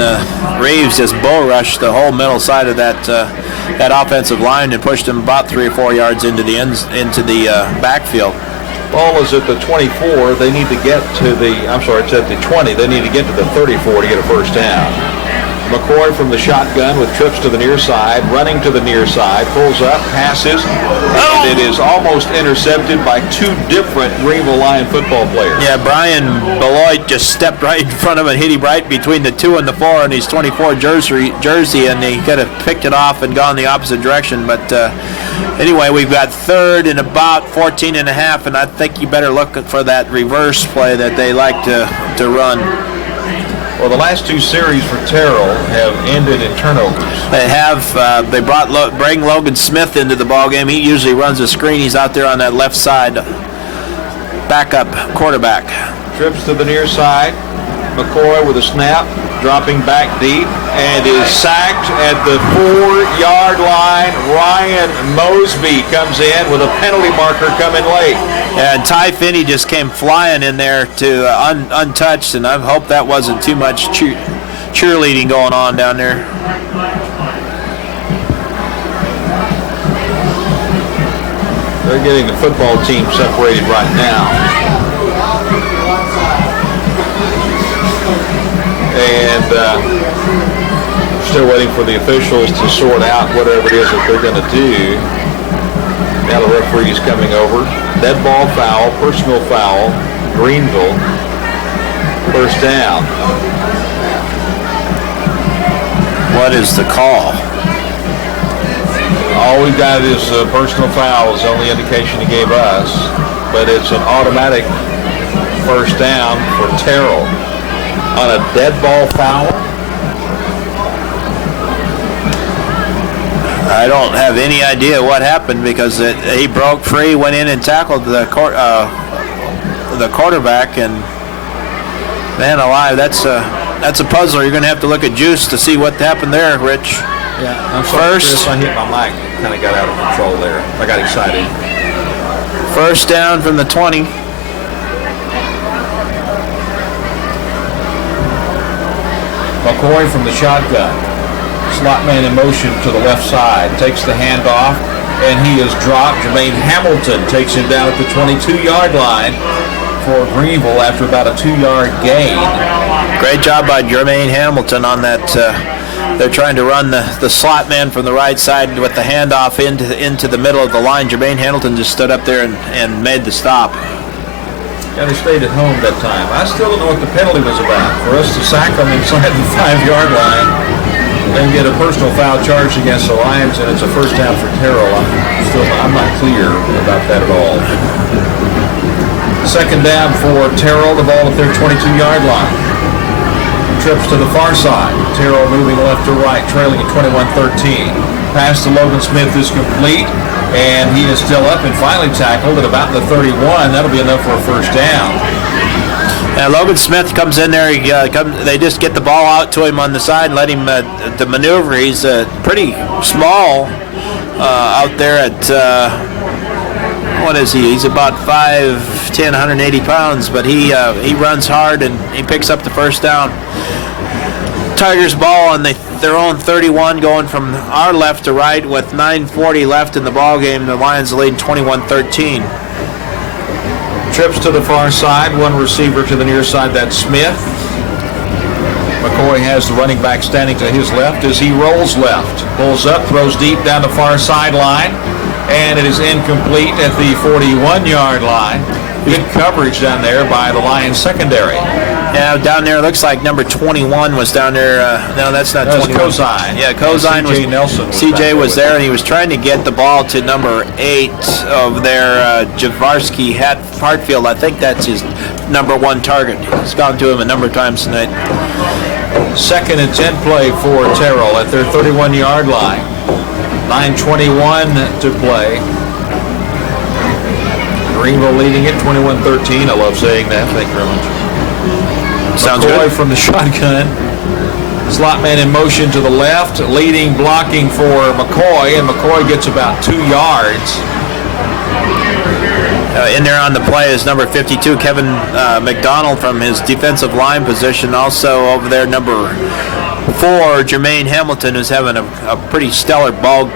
Reeves just bull rushed the whole middle side of that offensive line and pushed him about 3 or 4 yards into the backfield. Ball is at the 24. They need to get to it's at the 20. They need to get to the 34 to get a first down. McCoy from the shotgun with trips to the near side, running to the near side, pulls up, passes, and it is almost intercepted by 2 different Greenville Lion football players. Yeah, Brian Beloit just stepped right in front of him and hit him right between the 2 and the 4 in his 24 jersey, and he could have picked it off and gone the opposite direction. But anyway, we've got 3rd and about 14 and a half, and I think you better look for that reverse play that they like to run. Well, the last 2 series for Terrell have ended in turnovers. They have. They bring Logan Smith into the ball game. He usually runs a screen. He's out there on that left side, backup quarterback. Trips to the near side. McCoy with a snap, dropping back deep, and is sacked at the 4-yard line. Ryan Mosby comes in with a penalty marker coming late. And Ty Finney just came flying in there to untouched, and I hope that wasn't too much cheerleading going on down there. They're getting the football team separated right now. And still waiting for the officials to sort out whatever it is that they're going to do. Now the referee's coming over. Dead ball foul, personal foul, Greenville. First down. What is the call? All we've got is a personal foul is the only indication he gave us. But it's an automatic first down for Terrell. On a dead ball foul? I don't have any idea what happened because he broke free, went in and tackled the quarterback, and man alive, that's a puzzler. You're going to have to look at GEUS to see what happened there, Rich. Yeah, I'm sorry, Chris, I hit my mic. Kind of got out of control there. I got excited. First down from the 20. McCoy from the shotgun. Slot man in motion to the left side. Takes the handoff, and he is dropped. Jermaine Hamilton takes him down at the 22-yard line for Greenville after about a 2-yard gain. Great job by Jermaine Hamilton on that. They're trying to run the slot man from the right side with the handoff into the middle of the line. Jermaine Hamilton just stood up there and made the stop. And they stayed at home that time. I still don't know what the penalty was about. For us to sack them inside the 5-yard line and get a personal foul charged against the Lions, and it's a first down for Terrell. I'm not clear about that at all. Second down for Terrell, the ball at their 22-yard line. Trips to the far side. Terrell moving left to right, trailing at 21-13. Pass to Logan Smith is complete, and he is still up and finally tackled at about the 31. That'll be enough for a first down. Now Logan Smith comes in there. They just get the ball out to him on the side and let him to maneuver. He's pretty small out there at, what is he? He's about 5'10", 180 pounds, but he runs hard and he picks up the first down. Tigers ball on their own 31, going from our left to right with 9:40 left in the ball game. The Lions lead 21-13. Trips to the far side, one receiver to the near side, that's Smith. McCoy has the running back standing to his left as he rolls left. Pulls up, throws deep down the far sideline, and it is incomplete at the 41-yard line. Good coverage down there by the Lions secondary. Yeah, down there, it looks like number 21 was down there. No, that's not 21. Kozine. Yeah, Kozine was. CJ Nelson. CJ was there, and he was trying to get the ball to number 8 of their Javarsky Hartfield. I think that's his number 1 target. He's gone to him a number of times tonight. Second and 10 play for Terrell at their 31-yard line. 9:21 to play. Greenville leading it 21-13. I love saying that. Thank you very much. Sounds McCoy good. From the shotgun. Slot man in motion to the left, leading blocking for McCoy, and McCoy gets about 2 yards. In there on the play is number 52, Kevin McDonald from his defensive line position. Also over there, number 4, Jermaine Hamilton, who's having a pretty stellar ball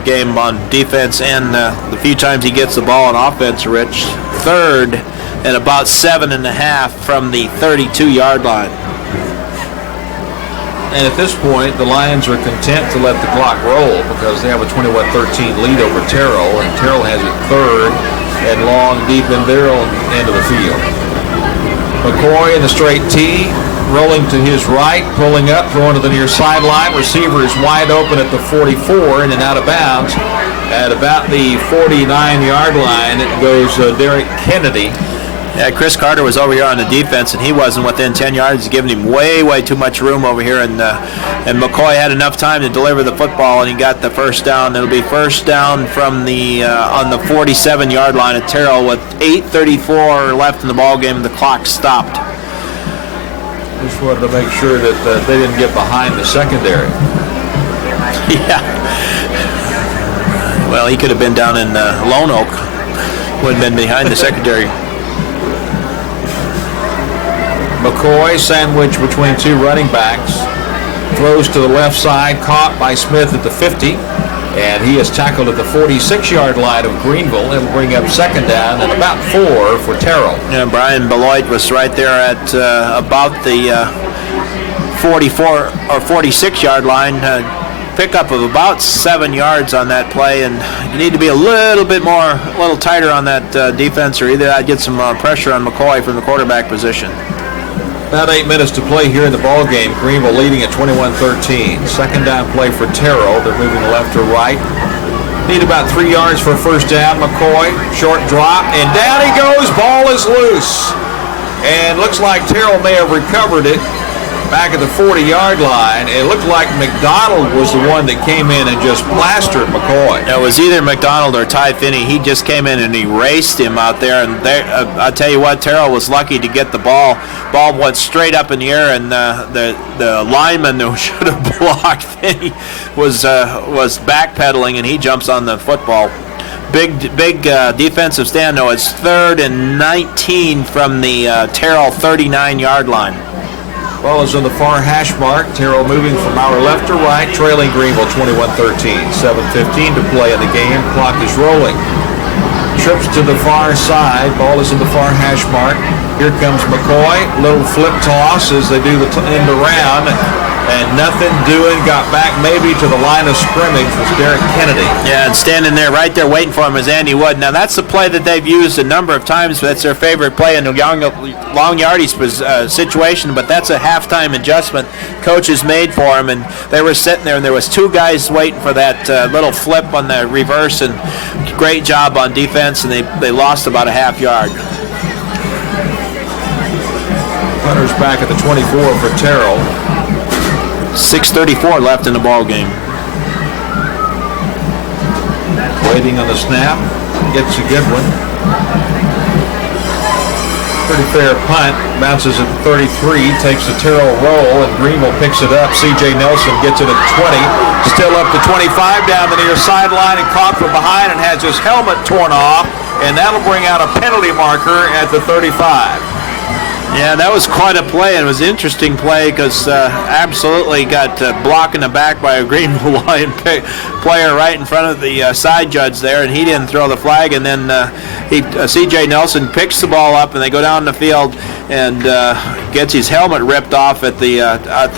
game on defense, and the few times he gets the ball on offense, Rich. Third and about 7.5 from the 32-yard line. And at this point, the Lions are content to let the clock roll because they have a 21-13 lead over Terrell, and Terrell has it third and long deep in their own end of the field. McCoy in the straight tee, rolling to his right, pulling up, throwing to the near sideline. Receiver is wide open at the 44 and out of bounds. At about the 49-yard line, it goes Derek Kennedy. Yeah, Chris Carter was over here on the defense, and he wasn't within 10 yards. He's giving him way too much room over here, and McCoy had enough time to deliver the football, and he got the first down. It'll be first down from the on the 47-yard line at Terrell with 8:34 left in the ball game, and the clock stopped. Just wanted to make sure that they didn't get behind the secondary. Yeah. Well, he could have been down in Lone Oak. Would have been behind the secondary. McCoy sandwiched between two running backs, throws to the left side, caught by Smith at the 50, and he is tackled at the 46-yard line of Greenville. It'll bring up second down and about 4 for Terrell. Yeah, Brian Beloit was right there at about the 44 or 46-yard line. Pickup of about 7 yards on that play, and you need to be a little tighter on that defense, or either I'd get some pressure on McCoy from the quarterback position. About 8 minutes to play here in the ball game. Greenville leading at 21-13. Second down play for Terrell. They're moving left to right. Need about 3 yards for a first down. McCoy, short drop, and down he goes. Ball is loose. And looks like Terrell may have recovered it back at the 40-yard line. It looked like McDonald was the one that came in and just plastered McCoy. It was either McDonald or Ty Finney. He just came in and erased him out there. And I'll tell you what, Terrell was lucky to get the ball. Ball went straight up in the air, and the lineman who should have blocked Finney was backpedaling, and he jumps on the football. Big defensive stand, though. It's 3rd and 19 from the Terrell 39-yard line. Ball is on the far hash mark. Terrell moving from our left to right, trailing Greenville 21-13. 7:15 to play in the game. Clock is rolling. Trips to the far side. Ball is in the far hash mark. Here comes McCoy. Little flip toss as they do the end around. And nothing doing. Got back maybe to the line of scrimmage was Derek Kennedy. Yeah, and standing there right there waiting for him is Andy Wood. Now, that's the play that they've used a number of times. That's their favorite play in the long yardage situation, but that's a halftime adjustment coaches made for him. And they were sitting there, and there was 2 guys waiting for that little flip on the reverse, and great job on defense, and they lost about a half yard. Hunter's back at the 24 for Terrell. 6:34 left in the ball game. Waiting on the snap. Gets a good one. Pretty fair punt. Bounces at the 33. Takes the Terrell roll, and Greenville picks it up. C.J. Nelson gets it at the 20. Still up to 25 down the near sideline, and caught from behind and has his helmet torn off. And that'll bring out a penalty marker at the 35. Yeah, that was quite a play, and it was an interesting play because absolutely got blocked in the back by a Greenville Lion player right in front of the side judge there, and he didn't throw the flag. And then C.J. Nelson picks the ball up, and they go down the field and gets his helmet ripped off at the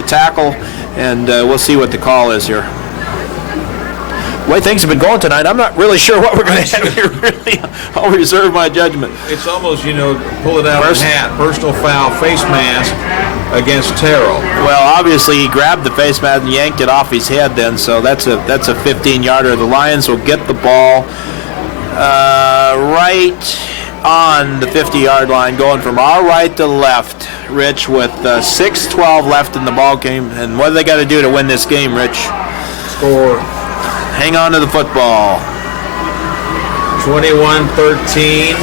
tackle, and we'll see what the call is here. The way things have been going tonight, I'm not really sure what we're going to have here. Really, I'll reserve my judgment. It's almost, pull it out of the hat. Personal foul, face mask against Terrell. Well, obviously he grabbed the face mask and yanked it off his head then, so that's a 15-yarder. The Lions will get the ball right on the 50-yard line, going from our right to left, Rich, with 6:12 left in the ball game. And what do they got to do to win this game, Rich? Score. Hang on to the football. 21-13.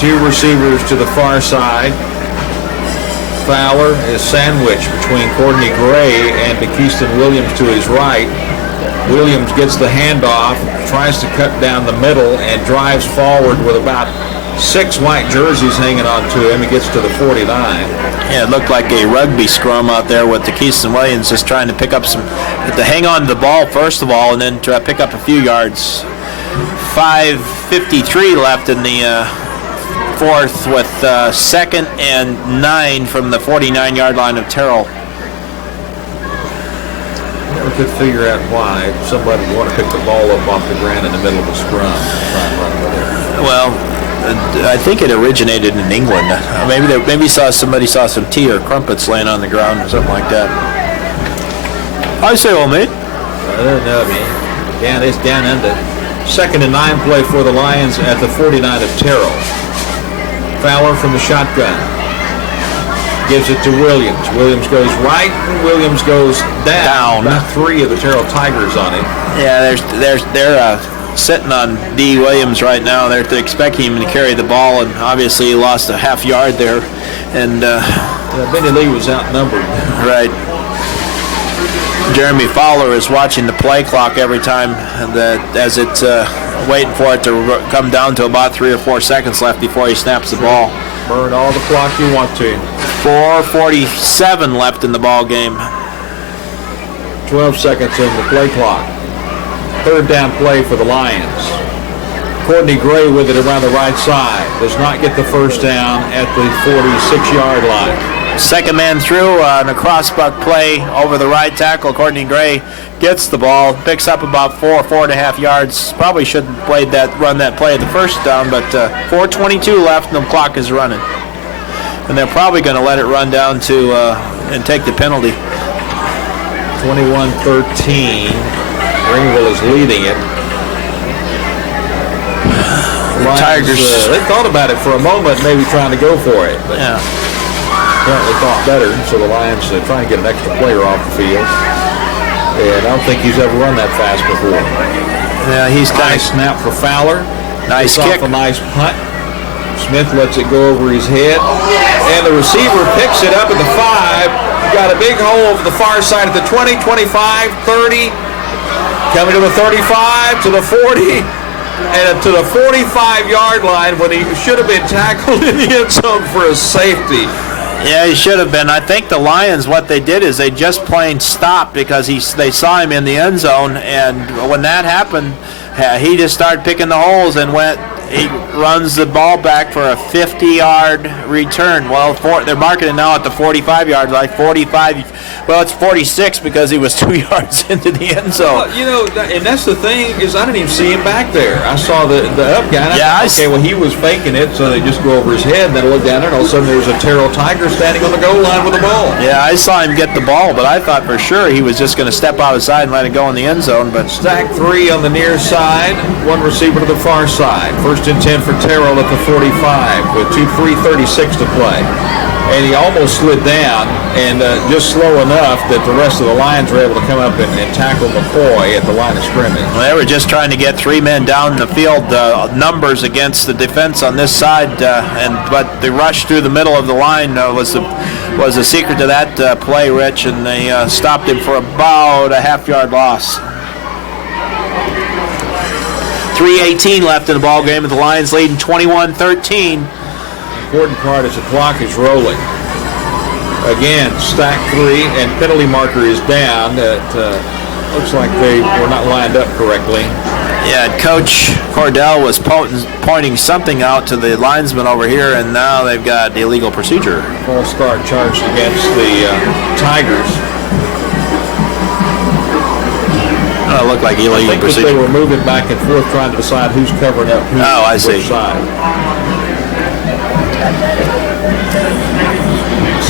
2 receivers to the far side. Fowler is sandwiched between Courtney Gray and DeKeiston Williams to his right. Williams gets the handoff, tries to cut down the middle, and drives forward with about 6 white jerseys hanging on to him. He gets to the 49. Yeah, it looked like a rugby scrum out there with the Keystone Williams just trying to pick up to hang on to the ball first of all, and then try to pick up a few yards. 5:53 left in the fourth, with 2nd and 9 from the 49-yard line of Terrell. Never could figure out why somebody would want to pick the ball up off the ground in the middle of a scrum and try and run with it. Well, I think it originated in England. Maybe somebody saw some tea or crumpets laying on the ground or something like that. I say, old mate. I don't know, man. Down, it's down under. 2nd and 9 play for the Lions at the 49 of Terrell. Fowler from the shotgun. Gives it to Williams. Williams goes right. Williams goes down. About 3 of the Terrell Tigers on him. Yeah, they're sitting on D. Williams right now. They're expecting him to carry the ball, and obviously he lost a half yard there. And Benny Lee was outnumbered. Right. Jeremy Fowler is watching the play clock every time as it's waiting for it to come down to about 3 or 4 seconds left before he snaps the ball. Burn all the clock you want to. 4:47 left in the ball game. 12 seconds in the play clock. 3rd down play for the Lions. Courtney Gray with it around the right side. Does not get the first down at the 46-yard line. 2nd man through on a crossbuck play over the right tackle. Courtney Gray gets the ball, picks up about 4.5 yards. Probably shouldn't have run that play at the first down, but 4:22 left and the clock is running. And they're probably going to let it run down to and take the penalty. 21-13. Greenville is leading it. The Tigers. They thought about it for a moment, maybe trying to go for it. But yeah. Apparently thought better, so the Lions trying to get an extra player off the field. And I don't think he's ever run that fast before. Yeah, he's nice snap for Fowler. Nice kick. Off a nice punt. Smith lets it go over his head. And the receiver picks it up at the 5. Got a big hole over the far side at the 20, 25, 30. Coming to the 35, to the 40. And to the 45-yard line when he should have been tackled in the end zone for a safety. Yeah, he should have been. I think the Lions, what they did is they just plain stopped because they saw him in the end zone, and when that happened, he just started picking the holes and he runs the ball back for a 50-yard return. Well, they're marking it now at the 45-yard line. 45. Well, it's 46 because he was 2 yards into the end zone. Well, and that's the thing is I didn't even see him back there. I saw the up guy. And I thought, well, he was faking it, so they just go over his head, and then I look down there, and all of a sudden there was a Terrell Tiger standing on the goal line with the ball. Yeah, I saw him get the ball, but I thought for sure he was just going to step outside and let it go in the end zone. But stack 3 on the near side, 1 receiver to the far side. 1st and 10 for Terrell at the 45 with 3:36 to play. And he almost slid down, and just slow enough that the rest of the Lions were able to come up and tackle McCoy at the line of scrimmage. Well, they were just trying to get 3 men down the field, numbers against the defense on this side, but the rush through the middle of the line was the secret to that play, Rich, and they stopped him for about a half-yard loss. 3:18 left in the ball game, with the Lions leading 21-13. Important part is the clock is rolling. Again, stack 3, and penalty marker is down. It looks like they were not lined up correctly. Yeah, Coach Cordell was pointing something out to the linesman over here, and now they've got illegal procedure. False start charged against the Tigers. It looked like illegal procedure. They were moving back and forth trying to decide who's covering up who I see. Which side.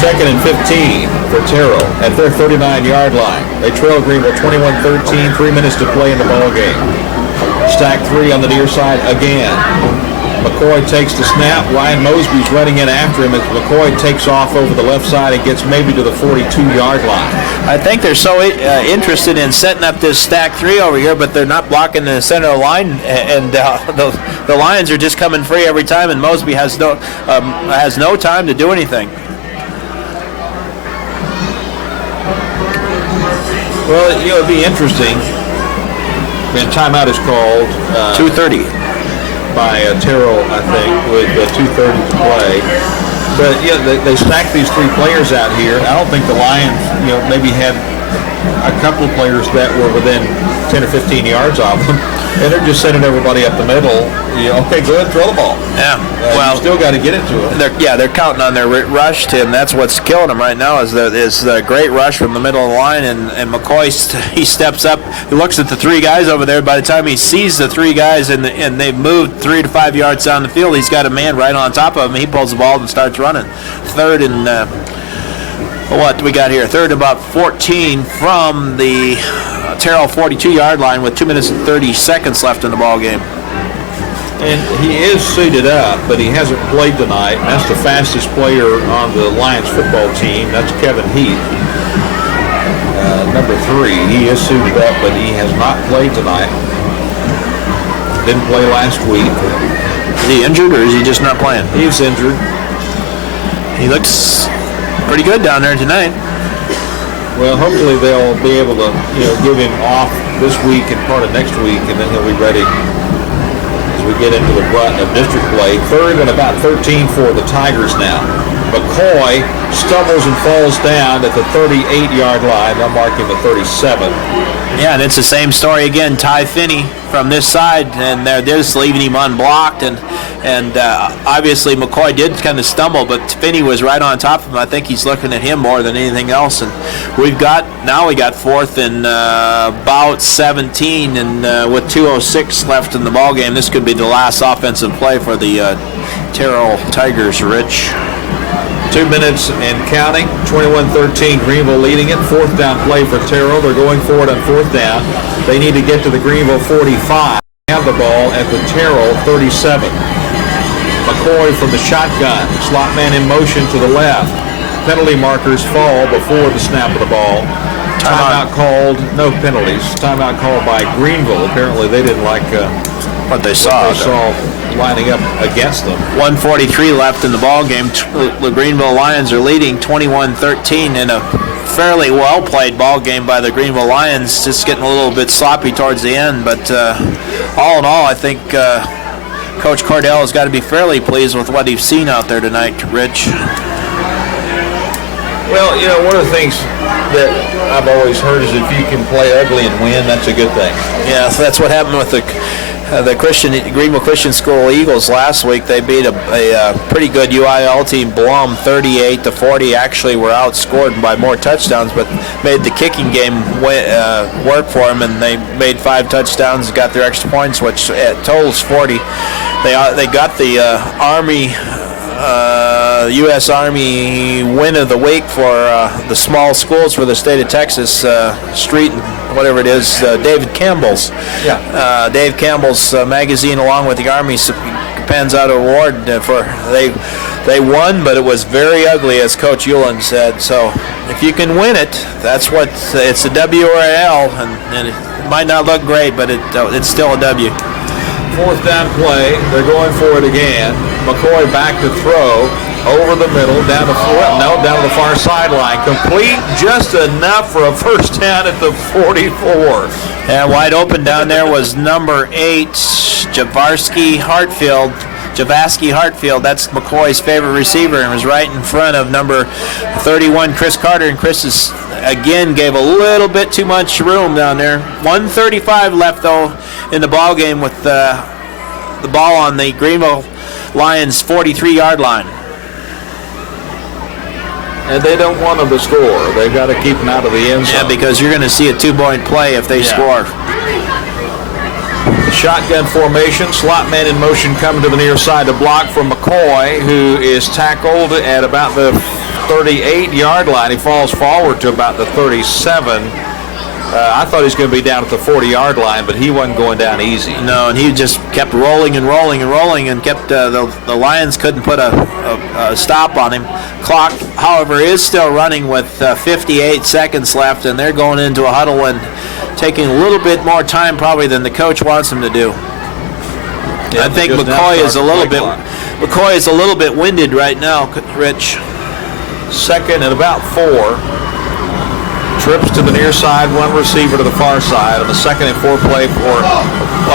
2nd and 15 for Terrell at their 39-yard line. They trail Greenville 21-13, 3 minutes to play in the ball game. Stack 3 on the near side again. McCoy takes the snap. Ryan Mosby's running in after him as McCoy takes off over the left side and gets maybe to the 42-yard line. I think they're so interested in setting up this stack 3 over here, but they're not blocking the center of the line, and the Lions are just coming free every time, and Mosby has no time to do anything. Well, it'd be interesting. And timeout is called 2:30. by Terrell, I think, with 2:30 to play. But yeah, they stacked these three players out here. I don't think the Lions, maybe had a couple of players that were within 10 or 15 yards of them, and they're just sending everybody up the middle. Okay, go ahead, throw the ball. Yeah, you still got to get it to them. They're counting on their rush, Tim. That's what's killing them right now is the great rush from the middle of the line, and McCoy he steps up, he looks at the three guys over there. By the time he sees the three guys and they've moved 3 to 5 yards down the field, he's got a man right on top of him. He pulls the ball and starts running. Third and what do we got here? Third and about 14 from the Terrell 42-yard line with 2 minutes and 30 seconds left in the ball game. And he is suited up, but he hasn't played tonight. And that's the fastest player on the Lions football team. That's Kevin Heath, number 3. He is suited up, but he has not played tonight. Didn't play last week. Is he injured or is he just not playing? He's injured. He looks pretty good down there tonight. Well, hopefully they'll be able to, give him off this week and part of next week, and then he'll be ready as we get into the brunt of district play. Third and about 13 for the Tigers now. McCoy stumbles and falls down at the 38-yard line. They'll mark him at 37. Yeah, and it's the same story again. Ty Finney from this side, and they're just leaving him unblocked. And obviously McCoy did kind of stumble, but Finney was right on top of him. I think he's looking at him more than anything else. And we got fourth and about 17, and with 2:06 left in the ball game, this could be the last offensive play for the Terrell Tigers, Rich. 2 minutes and counting. 21-13, Greenville leading it. Fourth down play for Terrell. They're going for it on fourth down. They need to get to the Greenville 45. Have the ball at the Terrell 37. McCoy from the shotgun. Slot man in motion to the left. Penalty markers fall before the snap of the ball. Timeout called. No penalties. Timeout called by Greenville. Apparently they didn't like what they saw lining up against them. 1:43 left in the ball game. The Greenville Lions are leading 21-13 in a fairly well played ball game by the Greenville Lions. Just getting a little bit sloppy towards the end, but all in all, I think Coach Cordell has got to be fairly pleased with what he's seen out there tonight, Rich. Well, one of the things that I've always heard is if you can play ugly and win, that's a good thing. Yeah, so that's what happened with the Greenville Christian School Eagles last week. They beat a pretty good UIL team, Blum, 38-40. Actually, were outscored by more touchdowns, but made the kicking game work for them, and they made 5 touchdowns, got their extra points, which totals 40. They got the U.S. Army win of the week for the small schools for the state of Texas, Street, whatever it is, David Campbell's. Yeah. Dave Campbell's magazine, along with the Army, pans out an award for they won, but it was very ugly, as Coach Ulan said. So if you can win it, that's what it's a W or an L, and it might not look great, but it's still a W. Fourth down play. They're going for it again. McCoy back to throw. Over the middle, down to the far sideline. Complete just enough for a first down at the 44. And wide open down there was number 8, Javaski Hartfield. That's McCoy's favorite receiver, and was right in front of number 31, Chris Carter. And Chris again gave a little bit too much room down there. 1:35 left, though, in the ball game with the ball on the Greenville Lions 43-yard line. And they don't want them to score. They've got to keep them out of the end zone. Yeah, because you're going to see a 2-point play if they score. Shotgun formation. Slot man in motion coming to the near side to block from McCoy, who is tackled at about the 38-yard line. He falls forward to about the 37. I thought he was going to be down at the 40-yard line, but he wasn't going down easy. No, and he just kept rolling and kept the Lions couldn't put a stop on him. Clock, however, is still running with 58 seconds left, and they're going into a huddle and taking a little bit more time probably than the coach wants them to do. Yeah, I think McCoy is a little bit winded right now, Rich. Second and about 4. Trips to the near side, one receiver to the far side on the 2nd and 4 play for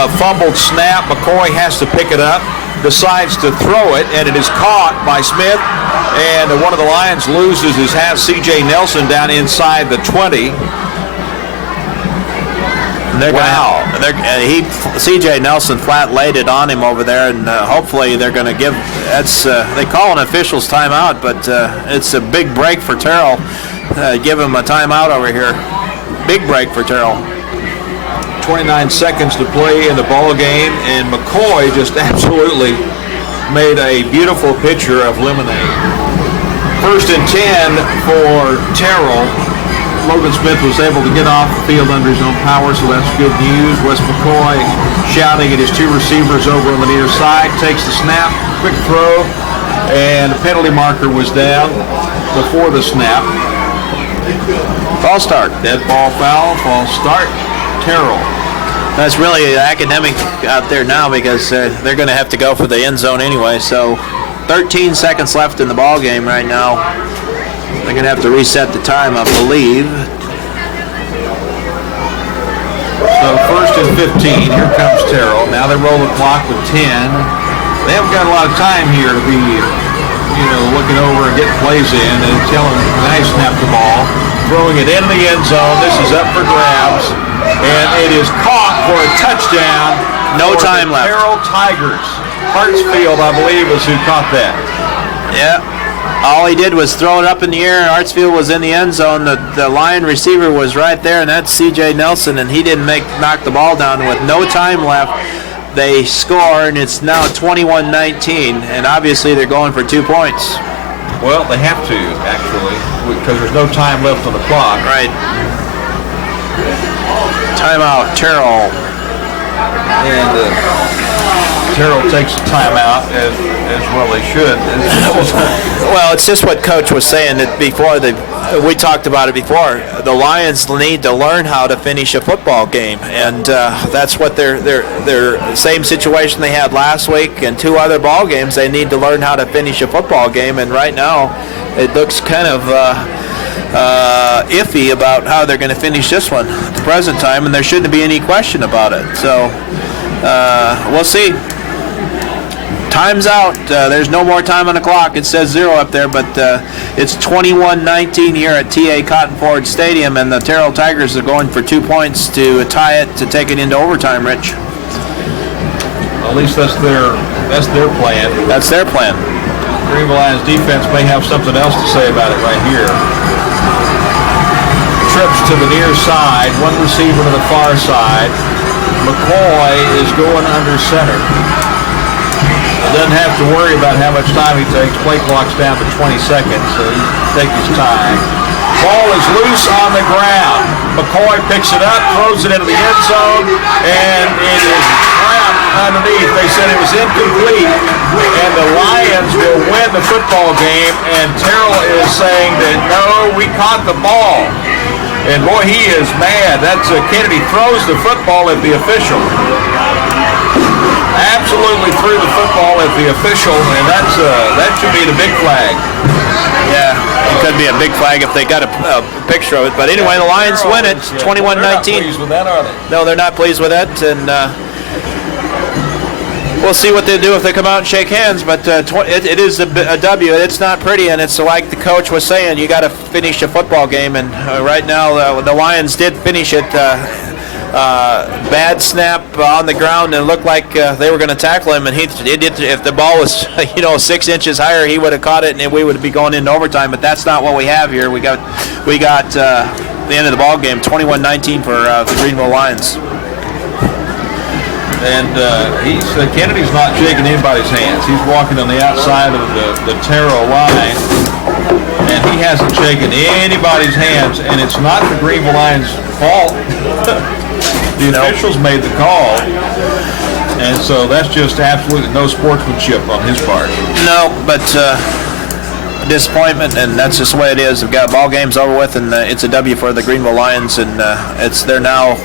a fumbled snap. McCoy has to pick it up, decides to throw it, and it is caught by Smith. And one of the Lions loses his hat, C.J. Nelson, down inside the 20. Wow. C.J. Nelson flat laid it on him over there, and hopefully they're going to give, they call an official's timeout, but it's a big break for Terrell. Give him a timeout over here. Big break for Terrell. 29 seconds to play in the ball game, and McCoy just absolutely made a beautiful picture of lemonade. 1st and 10 for Terrell. Logan Smith was able to get off the field under his own power, so that's good news. Wes McCoy shouting at his 2 receivers over on the near side, takes the snap, quick throw, and the penalty marker was down before the snap. False start. Dead ball foul, false start, Terrell. That's really academic out there now because they're going to have to go for the end zone anyway. So 13 seconds left in the ball game right now. They're going to have to reset the time, I believe. So 1st and 15. Here comes Terrell. Now they roll the clock with 10. They haven't got a lot of time here to be, looking over and getting plays in. And telling nice snap the ball, throwing it into the end zone. This is up for grabs, and it is caught for a touchdown. No time left. Terrell Tigers. Hartsfield, I believe, was who caught that. Yeah. All he did was throw it up in the air. Hartsfield was in the end zone. The Lion receiver was right there, and that's C.J. Nelson, and he didn't knock the ball down. With no time left, they score, and it's now 21-19, and obviously they're going for 2 points. Well, they have to, actually, because there's no time left on the clock. Right. Timeout, Terrell. And Terrell takes a timeout, as well they should. Well, it's just what Coach was saying that before we talked about it before. The Lions need to learn how to finish a football game, and that's what their same situation they had last week and 2 other ball games. They need to learn how to finish a football game, and right now it looks kind of iffy about how they're going to finish this one at the present time, and there shouldn't be any question about it. So we'll see. Time's out. There's no more time on the clock. It says 0 up there, but it's 21-19 here at T.A. Cotton Ford Stadium, and the Terrell Tigers are going for 2 points to tie it, to take it into overtime, Rich. At least that's their plan. That's their plan. Greenville Lions defense may have something else to say about it right here. Trips to the near side, 1 receiver to the far side. McCoy is going under center. Doesn't have to worry about how much time he takes. Play clock's down to 20 seconds, so he can take his time. Ball is loose on the ground. McCoy picks it up, throws it into the end zone, and it is trapped underneath. They said it was incomplete, and the Lions will win the football game, and Terrell is saying that, no, we caught the ball. And boy, he is mad. That's Kennedy throws the football at the official. Absolutely threw the football at the official, and that should be the big flag. Yeah, it could be a big flag if they got a picture of it. But anyway, the Lions win it, 21-19. They're not pleased with that, are they? No, they're not pleased with that, and we'll see what they do if they come out and shake hands. But it is a W. It's not pretty, and it's like the coach was saying, you got to finish a football game. And right now, the Lions did finish it. Bad snap on the ground, and it looked like they were going to tackle him. And if the ball was 6 inches higher, he would have caught it, and we would be going into overtime. But that's not what we have here. We got the end of the ball game, 21-19 for the Greenville Lions. And Kennedy's not shaking anybody's hands. He's walking on the outside of the Terrell line, and he hasn't shaken anybody's hands. And it's not the Greenville Lions' fault. The officials made the call, and so that's just absolutely no sportsmanship on his part. No, but disappointment, and that's just the way it is. We've got ball games over with, and it's a W for the Greenville Lions, and they're now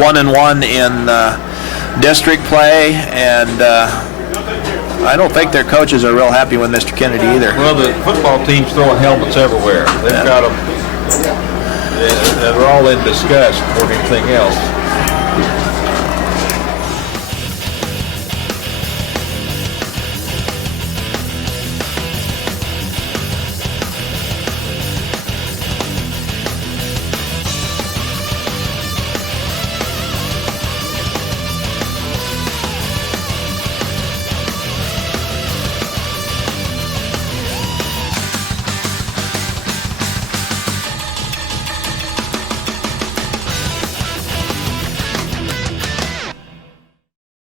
1-1 in district play, and I don't think their coaches are real happy with Mr. Kennedy either. Well, the football team's throwing helmets everywhere. They've got them. they're all in disgust more than anything else.